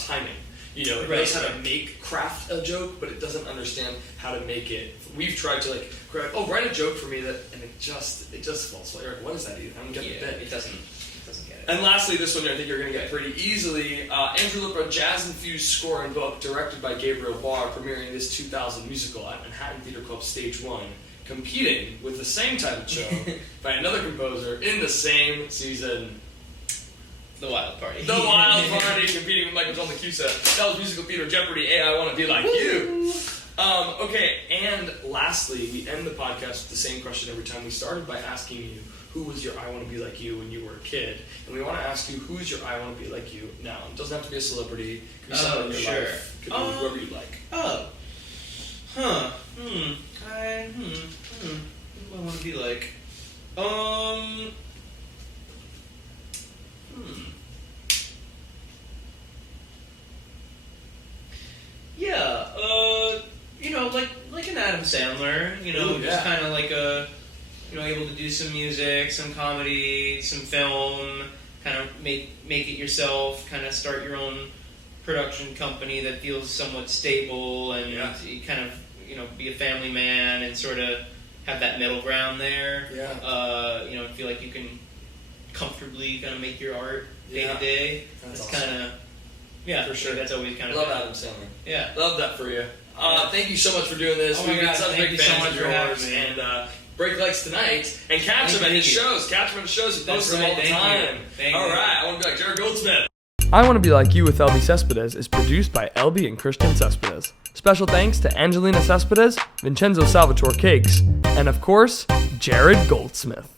timing. You know, it knows how to craft a joke, but it doesn't understand how to make it. We've tried to write a joke for me and it just falls flat. You're like, what is that even? I don't get the bit. It doesn't get it. And lastly, this one I think you're going to get pretty easily. Andrew Lippa, jazz-infused score and book, directed by Gabriel Barr, premiering this 2000 musical at Manhattan Theatre Club Stage 1, competing with the same title show by another composer in the same season. The Wild Party. The Wild Party, competing with Michael John the Q-Set. That was musical theater Jeopardy. Hey, I want to be like you. Okay, and lastly, we end the podcast with the same question every time. We started by asking you, who was your I want to be like you when you were a kid? And we want to ask you, who's your I want to be like you now? It doesn't have to be a celebrity. It could be someone in your life. It could be whoever you like. Who do I want to be like? Yeah, like an Adam Sandler, just kind of like able to do some music, some comedy, some film, kind of make it yourself, kind of start your own production company that feels somewhat stable, and you kind of, be a family man and sort of have that middle ground there. Yeah. Feel like you can comfortably kind of make your art day to day. That's It's awesome. kind of, yeah, For sure. That's always kind of Love Adam Sandler. Yeah. Love that for you. Thank you so much for doing this. Oh my We've been God, such thank big you so fans much of for having yours. me. And Break Legs tonight. And catch him at his shows. Catch him at his shows. He posts them all the time. All right. I want to be like Jared Goldsmith. I Want to Be Like You with Elbi Cespedes is produced by Elbi and Christian Cespedes. Special thanks to Angelina Cespedes, Vincenzo Salvatore Cakes, and of course, Jared Goldsmith.